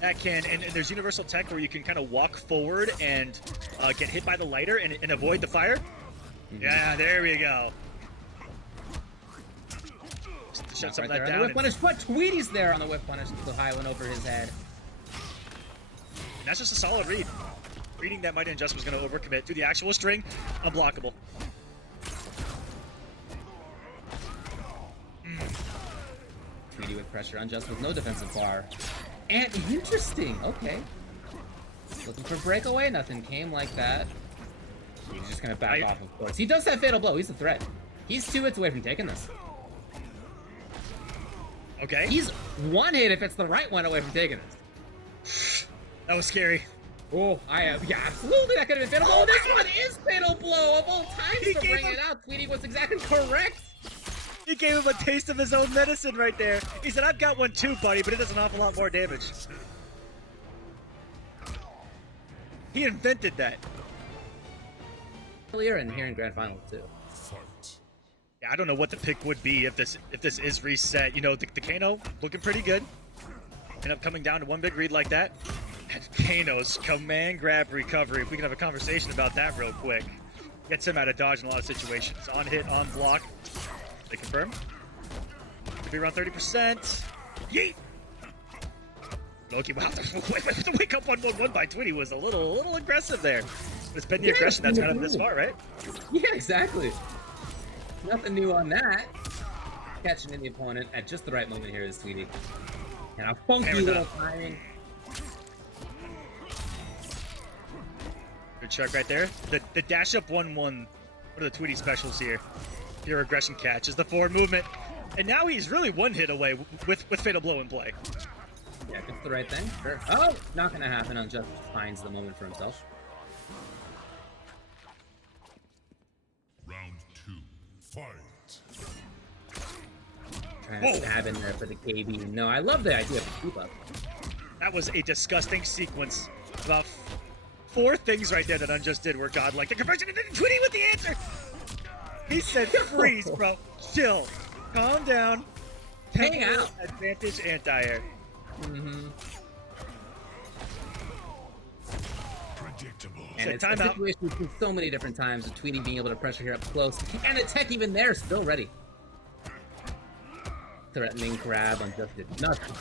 that can, and there's universal tech where you can kind of walk forward and get hit by the lighter and avoid the fire. Yeah, there we go. Just shut some of that down. Whip punish, but Tweedy's there on the whip punish. The high one over his head. And that's just a solid read. Reading that MightyUnjust was going to overcommit to the actual string. Unblockable. Tweedy with pressure. Unjust with no defensive bar. And interesting. Okay. Looking for breakaway. Nothing came like that. He's just going to back off, of course. He does have Fatal Blow. He's a threat. He's 2 hits away from taking this. Okay. He's 1 hit if it's the right one away from taking this. That was scary. Oh, yeah, absolutely. That could have been Fatal Blow. This one is Fatal Blow of all times to bring it out. Tweedy was exactly correct. He gave him a taste of his own medicine right there. He said, I've got one too, buddy, but it does an awful lot more damage. He invented that. Earlier and here in Grand Finals too. Yeah, I don't know what the pick would be if this is reset. You know, the Kano looking pretty good. End up coming down to one big read like that. And Kano's command grab recovery. If we can have a conversation about that real quick. Gets him out of dodge in a lot of situations. On hit, on block. They confirm. Could be around 30%. Yeet! Loki, wow, the wake up 1-1-1 by Tweedy was a little aggressive there. It's been the aggression that's got him this far, right? Yeah, exactly. Nothing new on that. Catching in the opponent at just the right moment here is Tweedy. And a funky little timing. Good check right there. The dash up 1-1. What are the Tweedy specials here? Pure aggression catch is the forward movement. And now he's really one hit away with Fatal Blow in play. Yeah, just the right thing. Sure. Oh, not gonna happen. Unjust finds the moment for himself. Round 2, fight. Trying to stab in there for the KB. No, I love the idea of the keep up. That was a disgusting sequence. About 4 things right there that Unjust did were godlike. The conversion and then Tweedy with the answer. He said, freeze, bro. Chill. Calm down. Hang out. Advantage anti-air. Predictable. And it's a situation we've seen so many different times with Tweedy being able to pressure here up close. And the tech even there, still ready. Threatening grab, Unjust did nothing.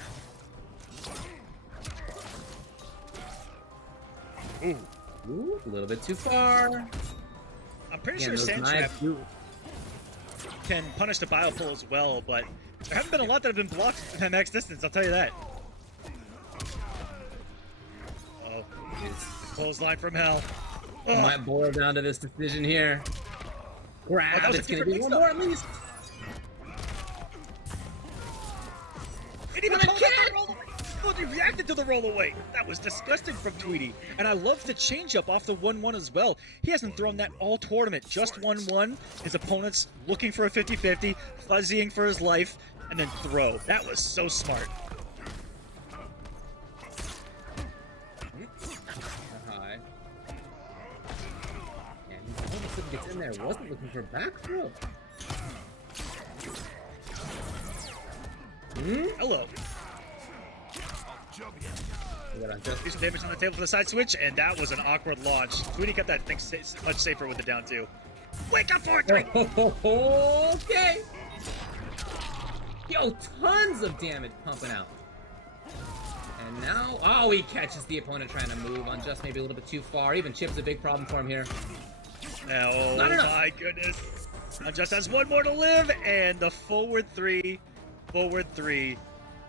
Ooh, a little bit too far. I'm pretty sure Sandtrap can punish the bio pull as well, but there haven't been a lot that have been blocked in that max distance, I'll tell you that. Oh, clothesline from hell. It might boil down to this decision here. Grab, it's gonna be one more at least. It even called the roll away. Oh, he reacted to the roll away. That was disgusting from Tweedy. And I love the change up off the 1-1 as well. He hasn't thrown that all tournament. Just 1-1. His opponent's looking for a 50-50, fuzzying for his life, and then throw. That was so smart. High. And all of a sudden gets in there. Wasn't looking for back throw. Hello. Decent damage on the table for the side switch, and that was an awkward launch. Tweedy kept that thing much safer with the down 2. Wake up for it, Tweedy! Okay. Yo, tons of damage pumping out. And now, oh, he catches the opponent trying to move on just maybe a little bit too far. Even Chip's a big problem for him here. Oh my goodness. Unjust has 1 more to live, and the forward 3, forward 3,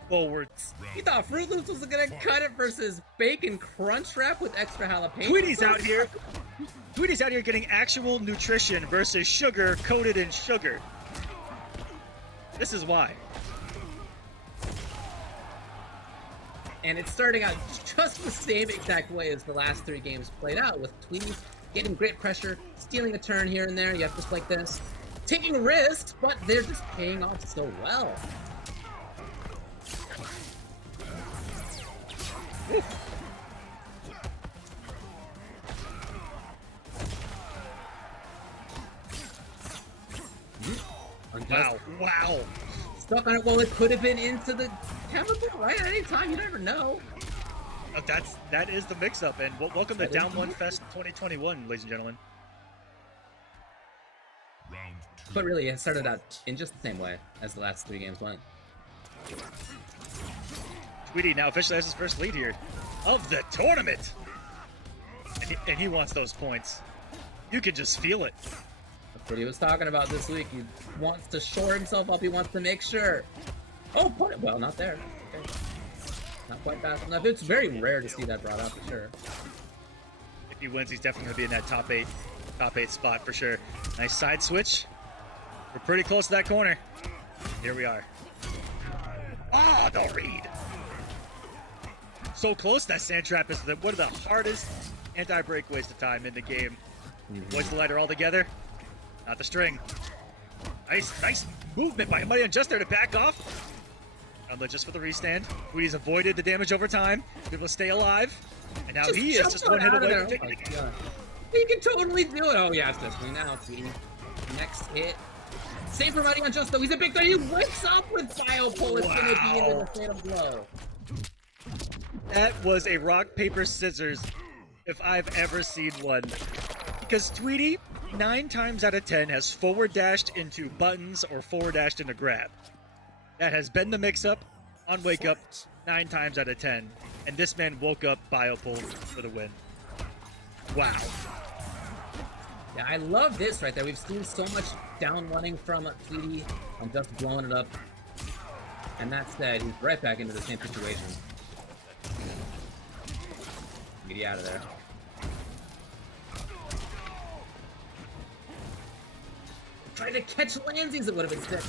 forwards. You thought Fruit Loops was gonna cut it versus Bacon Crunch Wrap with extra jalapeno? Tweedy's out here. Tweedy's out here getting actual nutrition versus sugar coated in sugar. This is why. And it's starting out just the same exact way as the last 3 games played out, with Tweedy getting great pressure, stealing a turn here and there, yep, just like this. Taking risks, but they're just paying off so well. Wow. Stuck on it. Well, it could have been into the chemical, right? At any time, you never know. That is the mix-up, and welcome to Down 1 Fest 2021, ladies and gentlemen. Round 2. But really, it started out in just the same way as the last 3 games went. Tweedy now officially has his first lead here of the tournament. And he wants those points. You can just feel it. That's what he was talking about this week. He wants to shore himself up. He wants to make sure. Oh, point. Well, not there. Okay. Not quite fast enough. It's very rare to see that brought up for sure. If he wins, he's definitely going to be in that top eight spot for sure. Nice side switch. We're pretty close to that corner. Here we are. Ah, the read. So close. That sand trap is one of the hardest anti-breakaways to time in the game. Voice the lighter all together. Not the string. Nice movement by MK11 there to back off. Just for the restand. Tweedy's avoided the damage over time. Be able to stay alive. And now he is just 1 hit away from taking the game. He can totally do it. Oh, yeah, it's this way now, Tweedy. Next hit. Save for MK11 though. He's a big threat. He wakes up with Bio Pull. It's going to be into the fatal blow. That was a rock, paper, scissors if I've ever seen one. Because Tweedy, 9 times out of 10, has forward dashed into buttons or forward dashed into grab. That has been the mix-up on Wake Up 9 times out of 10. And this man woke up Biopull for the win. Wow. Yeah, I love this right there. We've seen so much down running from Tweedy and just blowing it up. And that said, he's right back into the same situation. Get out of there. Trying to catch Landsies, it would have been sick.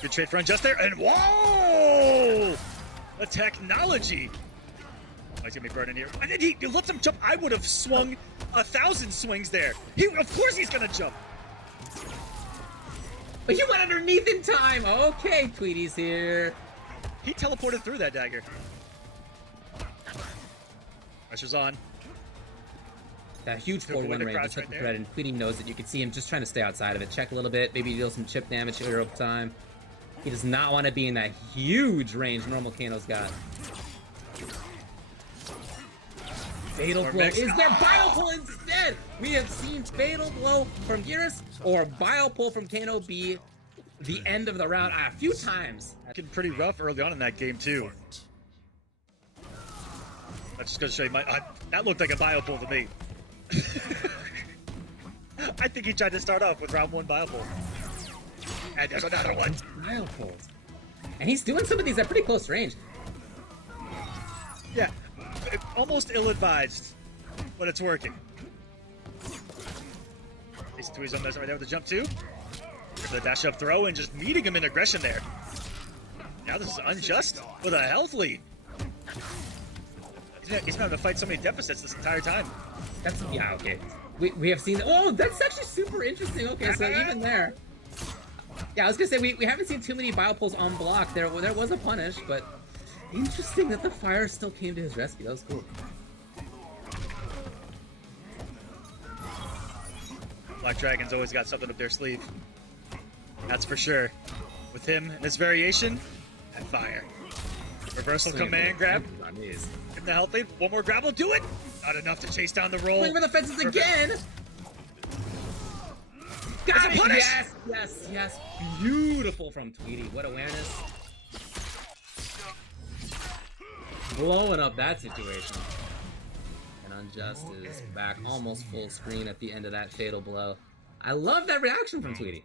Good trade for Unjust there, and whoa! The technology. Oh, he's gonna be burning here. And then he lets him jump. I would have swung 1,000 swings there. Of course he's gonna jump. But he went underneath in time. Okay, Tweedy's here. He teleported through that dagger. Pressure's on. That huge forward range is such a threat, and Tweedy knows it. You can see him just trying to stay outside of it. Check a little bit, maybe deal some chip damage here over time. He does not want to be in that huge range normal Kano's got. Fatal Blow. Is there Biopull instead? We have seen Fatal Blow from Geras or Biopull from Kano be the end of the round a few times. Looking pretty rough early on in that game, too. I'm just going to show you that looked like a Biopull to me. I think he tried to start off with round 1 Biopull. And there's another one. Biopulls. And he's doing some of these at pretty close range. Yeah. Almost ill-advised, but it's working. These two, he's on this right there with the jump too. There's the dash up throw and just meeting him in aggression there. Now this is Unjust with a health lead. He's been having to fight so many deficits this entire time. That's, yeah, okay. We have seen, oh, that's actually super interesting. Okay, so even there. Yeah, I was gonna say, we haven't seen too many Biopulls on block. There was a punish, but interesting that the fire still came to his rescue. That was cool. Black Dragon's always got something up their sleeve. That's for sure. With him and his variation, and fire. Reversal command grab. Give him the health lead. One more grab will do it. Not enough to chase down the roll. Swing for the fences again. Got it. Yes, yes, yes. Beautiful from Tweedy. What awareness. Blowing up that situation. And Unjust is back almost full screen at the end of that fatal blow. I love that reaction from Tweedy.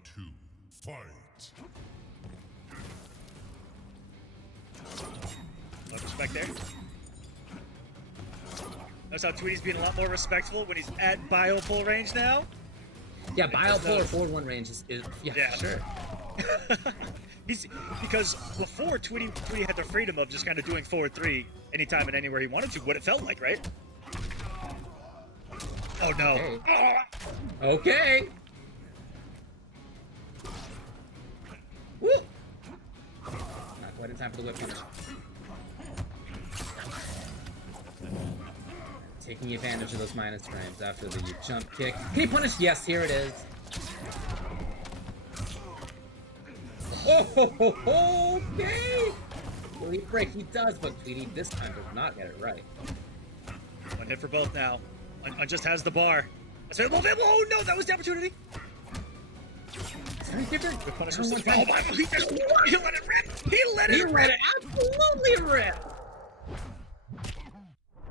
Love respect there. Notice how Tweedy's being a lot more respectful when he's at Biopull range now. Yeah, Biopull or forward 1 range is yeah, sure. Because before Tweedy had the freedom of just kind of doing forward 3 anytime and anywhere he wanted to, what it felt like, right? Oh no. Okay. Woo! Not quite in time for the whip punish. Taking advantage of those minus frames after the jump kick. Can he punish? Yes, here it is. Oh, okay! Will he break? He does, but Tweedy this time does not get it right. One hit for both now. Unjust has the bar. Oh no, that was the opportunity. Very different. Oh my, he let it rip! He let it absolutely rip!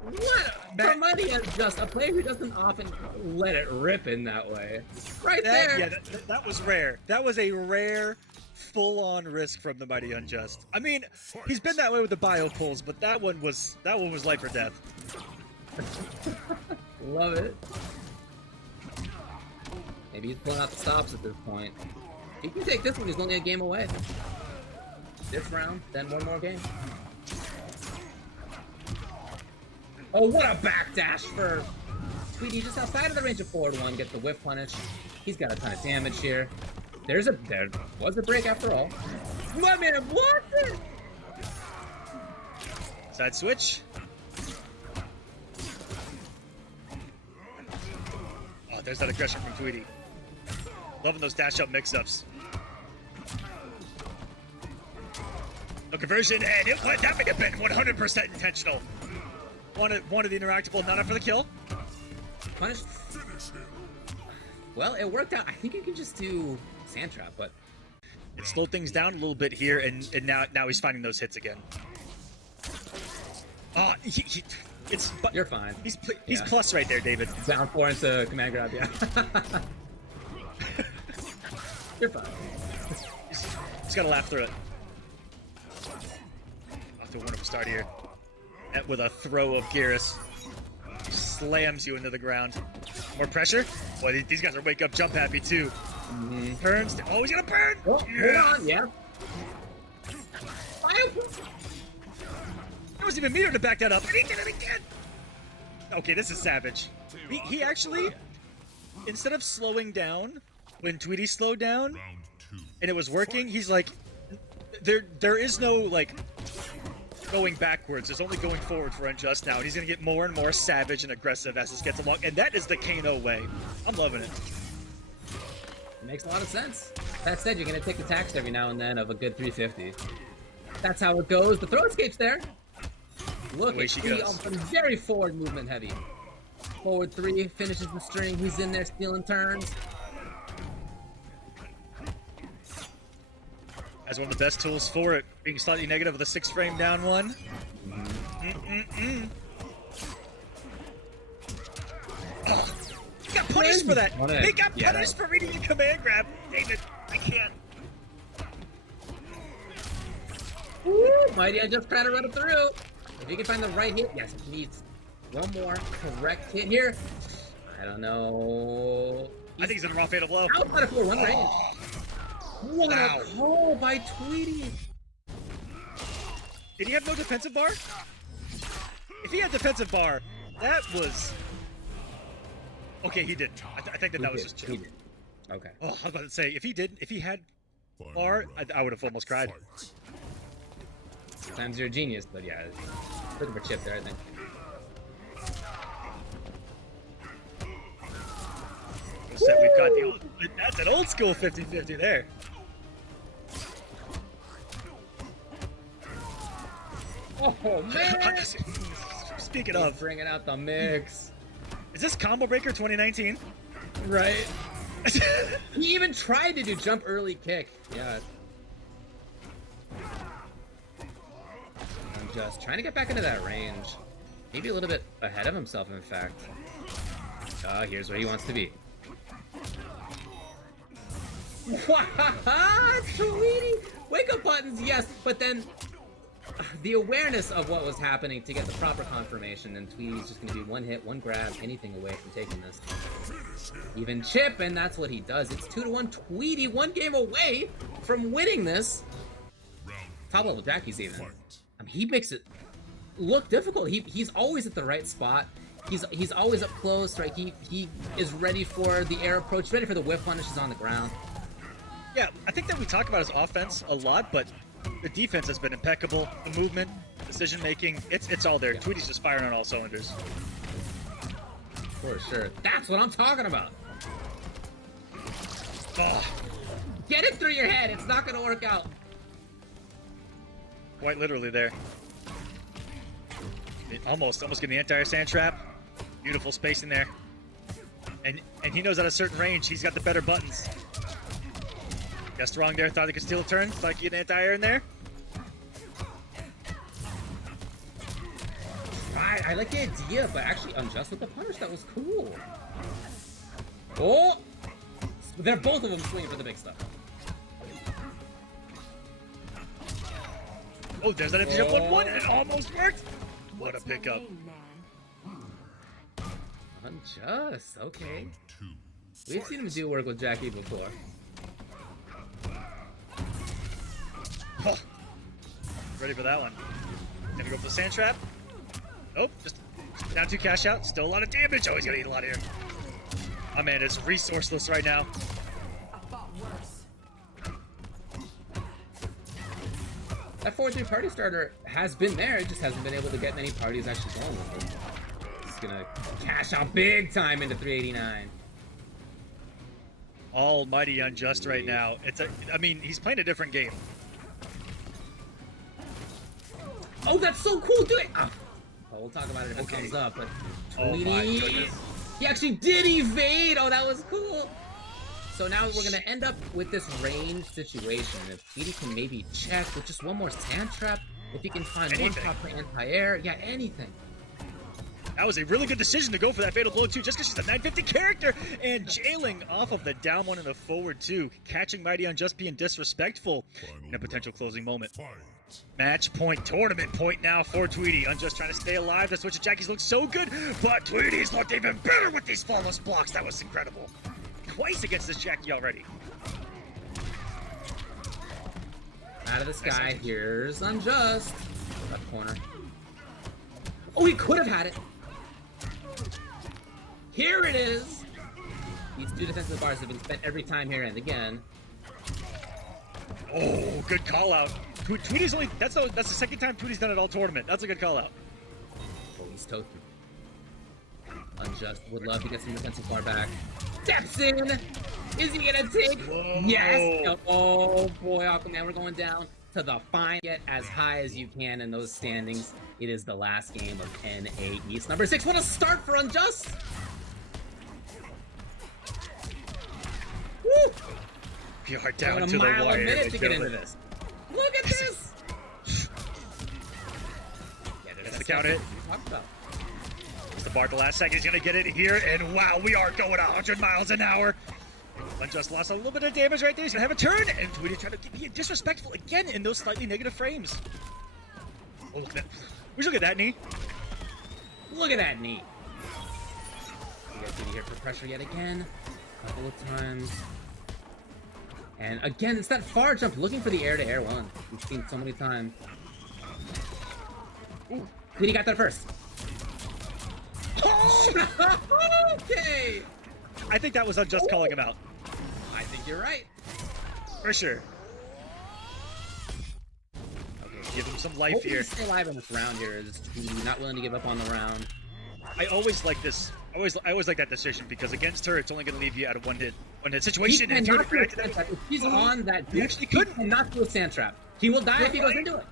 What? MightyUnjust, a player who doesn't often let it rip in that way. Right there! Yeah, that was rare. That was a rare, full-on risk from the MightyUnjust. I mean, he's been that way with the Biopulls, but that one was life or death. Love it. Maybe he's pulling out the stops at this point. He can take this one, he's only a game away. This round, then one more game. Oh, what a backdash for Tweedy, just outside of the range of forward 1, get the whiff punish. He's got a ton of damage here. There was a break after all. My man, what? Side switch. Oh, there's that aggression from Tweedy. Loving those dash up mix-ups. No conversion, and that might have been 100% intentional. Wanted the interactable, not up for the kill. Punish. Well, it worked out. I think you can just do sand trap, but It slowed things down a little bit here, and now he's finding those hits again. You're fine. He's plus right there, David. Down 4 into command grab, yeah. You're fine. He's got to laugh through it. Off to a wonderful start here. With a throw of Geras. Slams you into the ground. More pressure. Boy, these guys are wake up jump happy too. Turns. Oh, he's gonna burn! Oh, hold on, yeah. There wasn't even meter to back that up, and he did it again! Okay, this is savage. He actually, instead of slowing down, when Tweedy slowed down, and it was working, he's like, there is no, like, going backwards. There's only going forward for Unjust now, and he's gonna get more and more savage and aggressive as this gets along, and that is the Kano way. I'm loving it. It makes a lot of sense. That said, you're gonna take the tax every now and then of a good 350. That's how it goes. The throw escape's there. Look at Tweedy on very forward movement heavy. Forward 3, finishes the string. He's in there stealing turns. As one of the best tools for it, being slightly negative with a 6 frame down one. Oh, he got punished for that. He got punished for reading the command grab. David, I can't. Woo, MightyUnjust trying to run it through. If he can find the right hit, yes, he needs one more correct hit here. I don't know. I think he's in the wrong fatal blow. Outside of 4, 1 range. What a call by Tweedy. Did he have no defensive bar? If he had defensive bar, that was... Okay, he didn't. I think that was just chill. He did. Okay. Oh, I was about to say, if he had bar, I would have almost cried. Sometimes you're a genius, but yeah, looking for chip there, I think. Set, we've got the old, that's an old school 50-50 there. Oh man! Speaking of, bringing out the mix. Is this Combo Breaker 2019? Right. He even tried to do jump early kick. Yeah. I'm just trying to get back into that range. Maybe a little bit ahead of himself, in fact. Here's where he wants to be. Tweedy! Wake up buttons, yes, but then the awareness of what was happening to get the proper confirmation, and Tweedy's just gonna be one hit, one grab, anything away from taking this. Even chip, and that's what he does. It's 2-1 Tweedy, 1 game away from winning this. Top level Jacqui's even. I mean, he makes it look difficult. He's always at the right spot. He's always up close, right? He is ready for the air approach, ready for the whiff punishes on the ground. Yeah, I think that we talk about his offense a lot, but the defense has been impeccable. The movement, decision making, it's all there. Yeah. Tweedy's just firing on all cylinders. For sure. That's what I'm talking about. Oh. Get it through your head. It's not going to work out. Quite literally there. Almost getting the entire sand trap. Beautiful space in there. And he knows at a certain range, he's got the better buttons. Guessed wrong there, thought he could steal a turn, thought he could get an anti-air in there. I like the idea, but actually Unjust with the punish, that was cool. Oh! They're both of them swinging for the big stuff. Oh, there's that empty jump 1-1, and it almost worked! What a pickup. Unjust, okay. We've seen him do work with Jacqui before. Oh. Ready for that one. Gonna go for the sand trap. Nope, just down 2 cash out. Still a lot of damage. Oh, he's gonna eat a lot here. My man is resourceless right now. That 4-3 party starter has been there, it just hasn't been able to get many parties actually going with him. He's gonna cash out big time into 389. Almighty Unjust right now. I mean, he's playing a different game. Oh, that's so cool! Do it! Oh, we'll talk about it if it comes up, but Oh my goodness. He actually did evade! Oh, that was cool! So now we're gonna end up with this range situation. If Tweedy can maybe check with just one more sand trap, if he can find Anything. one proper anti-air, yeah, anything. That was a really good decision to go for that fatal blow too, just because she's a 950 character, and jailing off of the down one and the forward two, catching MightyUnjust being disrespectful in a potential closing moment. Fight. Match point, tournament point now for Tweedy. Unjust trying to stay alive. The switch of Jacqui's looked so good, but Tweedy's looked even better with these flawless blocks. That was incredible. Twice against this Jacqui already. Out of the sky, here's Unjust. Left corner. Oh, he could have had it. Here it is. These two defensive bars have been spent every time here, and again. Oh, good call out. Tweedy's only that's the second time Tweedy's done it all tournament. That's a good call out. Oh, he's toasted. Unjust would love to get some defensive bar back. Steps in. Is he gonna take? Whoa. Yes. Oh boy, Aquaman, we're going down to the fine. Get as high as you can in those standings. It is the last game of NA East. Number 6. What a start for Unjust. Woo! We are down Going to a the mile wire. a minute ladies to and get into gentlemen. this. Look at this. Yeah, That's the count hit. Talked about. It's the bar at the last second. He's gonna get it here, and wow, we are going 100 miles an hour. Unjust lost a little bit of damage right there. He's gonna have a turn, and Tweedy trying to be disrespectful again in those slightly negative frames. Oh, look at that. We should look at that knee. Look at that knee. You guys getting here for pressure yet again. A couple of times. And again, it's that far jump, looking for the air-to-air one. We've seen so many times. Ooh, Tweedy got that first. Oh! Okay! I think that was Unjust calling him out. I think you're right. For sure. Okay, give him some life Hoping here. to stay alive in this round here is Tweedy not willing to give up on the round. I always like this. I always like that decision because against her, it's only going to leave you at a one-hit situation. He And if you cannot do a react to sand that, trap. If he's on that He dude, actually he couldn't. cannot do a sand trap. He will die if he goes into it.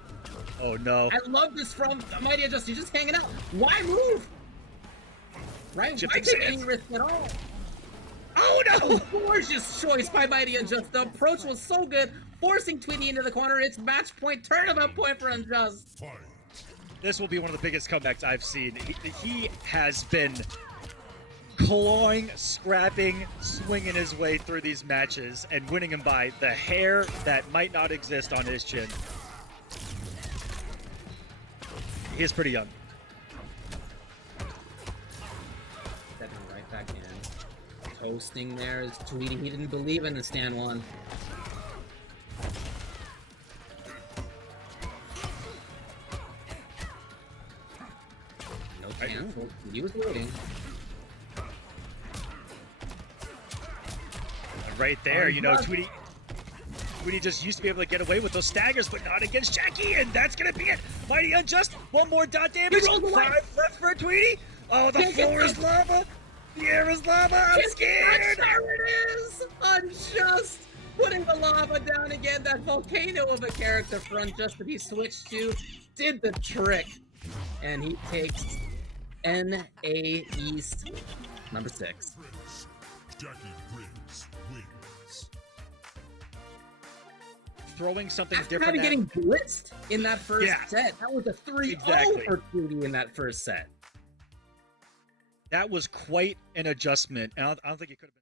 oh no! I love this from MightyUnjust. He's just hanging out. Why move? Right? Chip Why and take sand. any risk at all? Oh no! Gorgeous choice by MightyUnjust. The approach was so good, forcing Tweedy into the corner. It's match point, tournament point for Unjust. Fight. This will be one of the biggest comebacks I've seen. He has been clawing, scrapping, swinging his way through these matches and winning them by the hair that might not exist on his chin. He is pretty young. Stepping right back in. Toasting there is Tweedy. He didn't believe in the stand one. No chance. He was waiting. And right there, you know, Tweedy just used to be able to get away with those staggers, but not against Jacqui, and that's gonna be it. MightyUnjust, one more dot damage. He rolled away. 5 left for Tweedy. Oh, the floor is lava. The air is lava. I'm scared. There it is! Unjust! Putting the lava down again. That volcano of a character for Unjust that he switched to did the trick. And he takes NA East number 6. Jacqui Briggs wins. Throwing something After different. kind of getting blitzed in that first Yeah. set. That was a 3-0 Exactly. for Tweedy in that first set. That was quite an adjustment. And I don't think it could have been.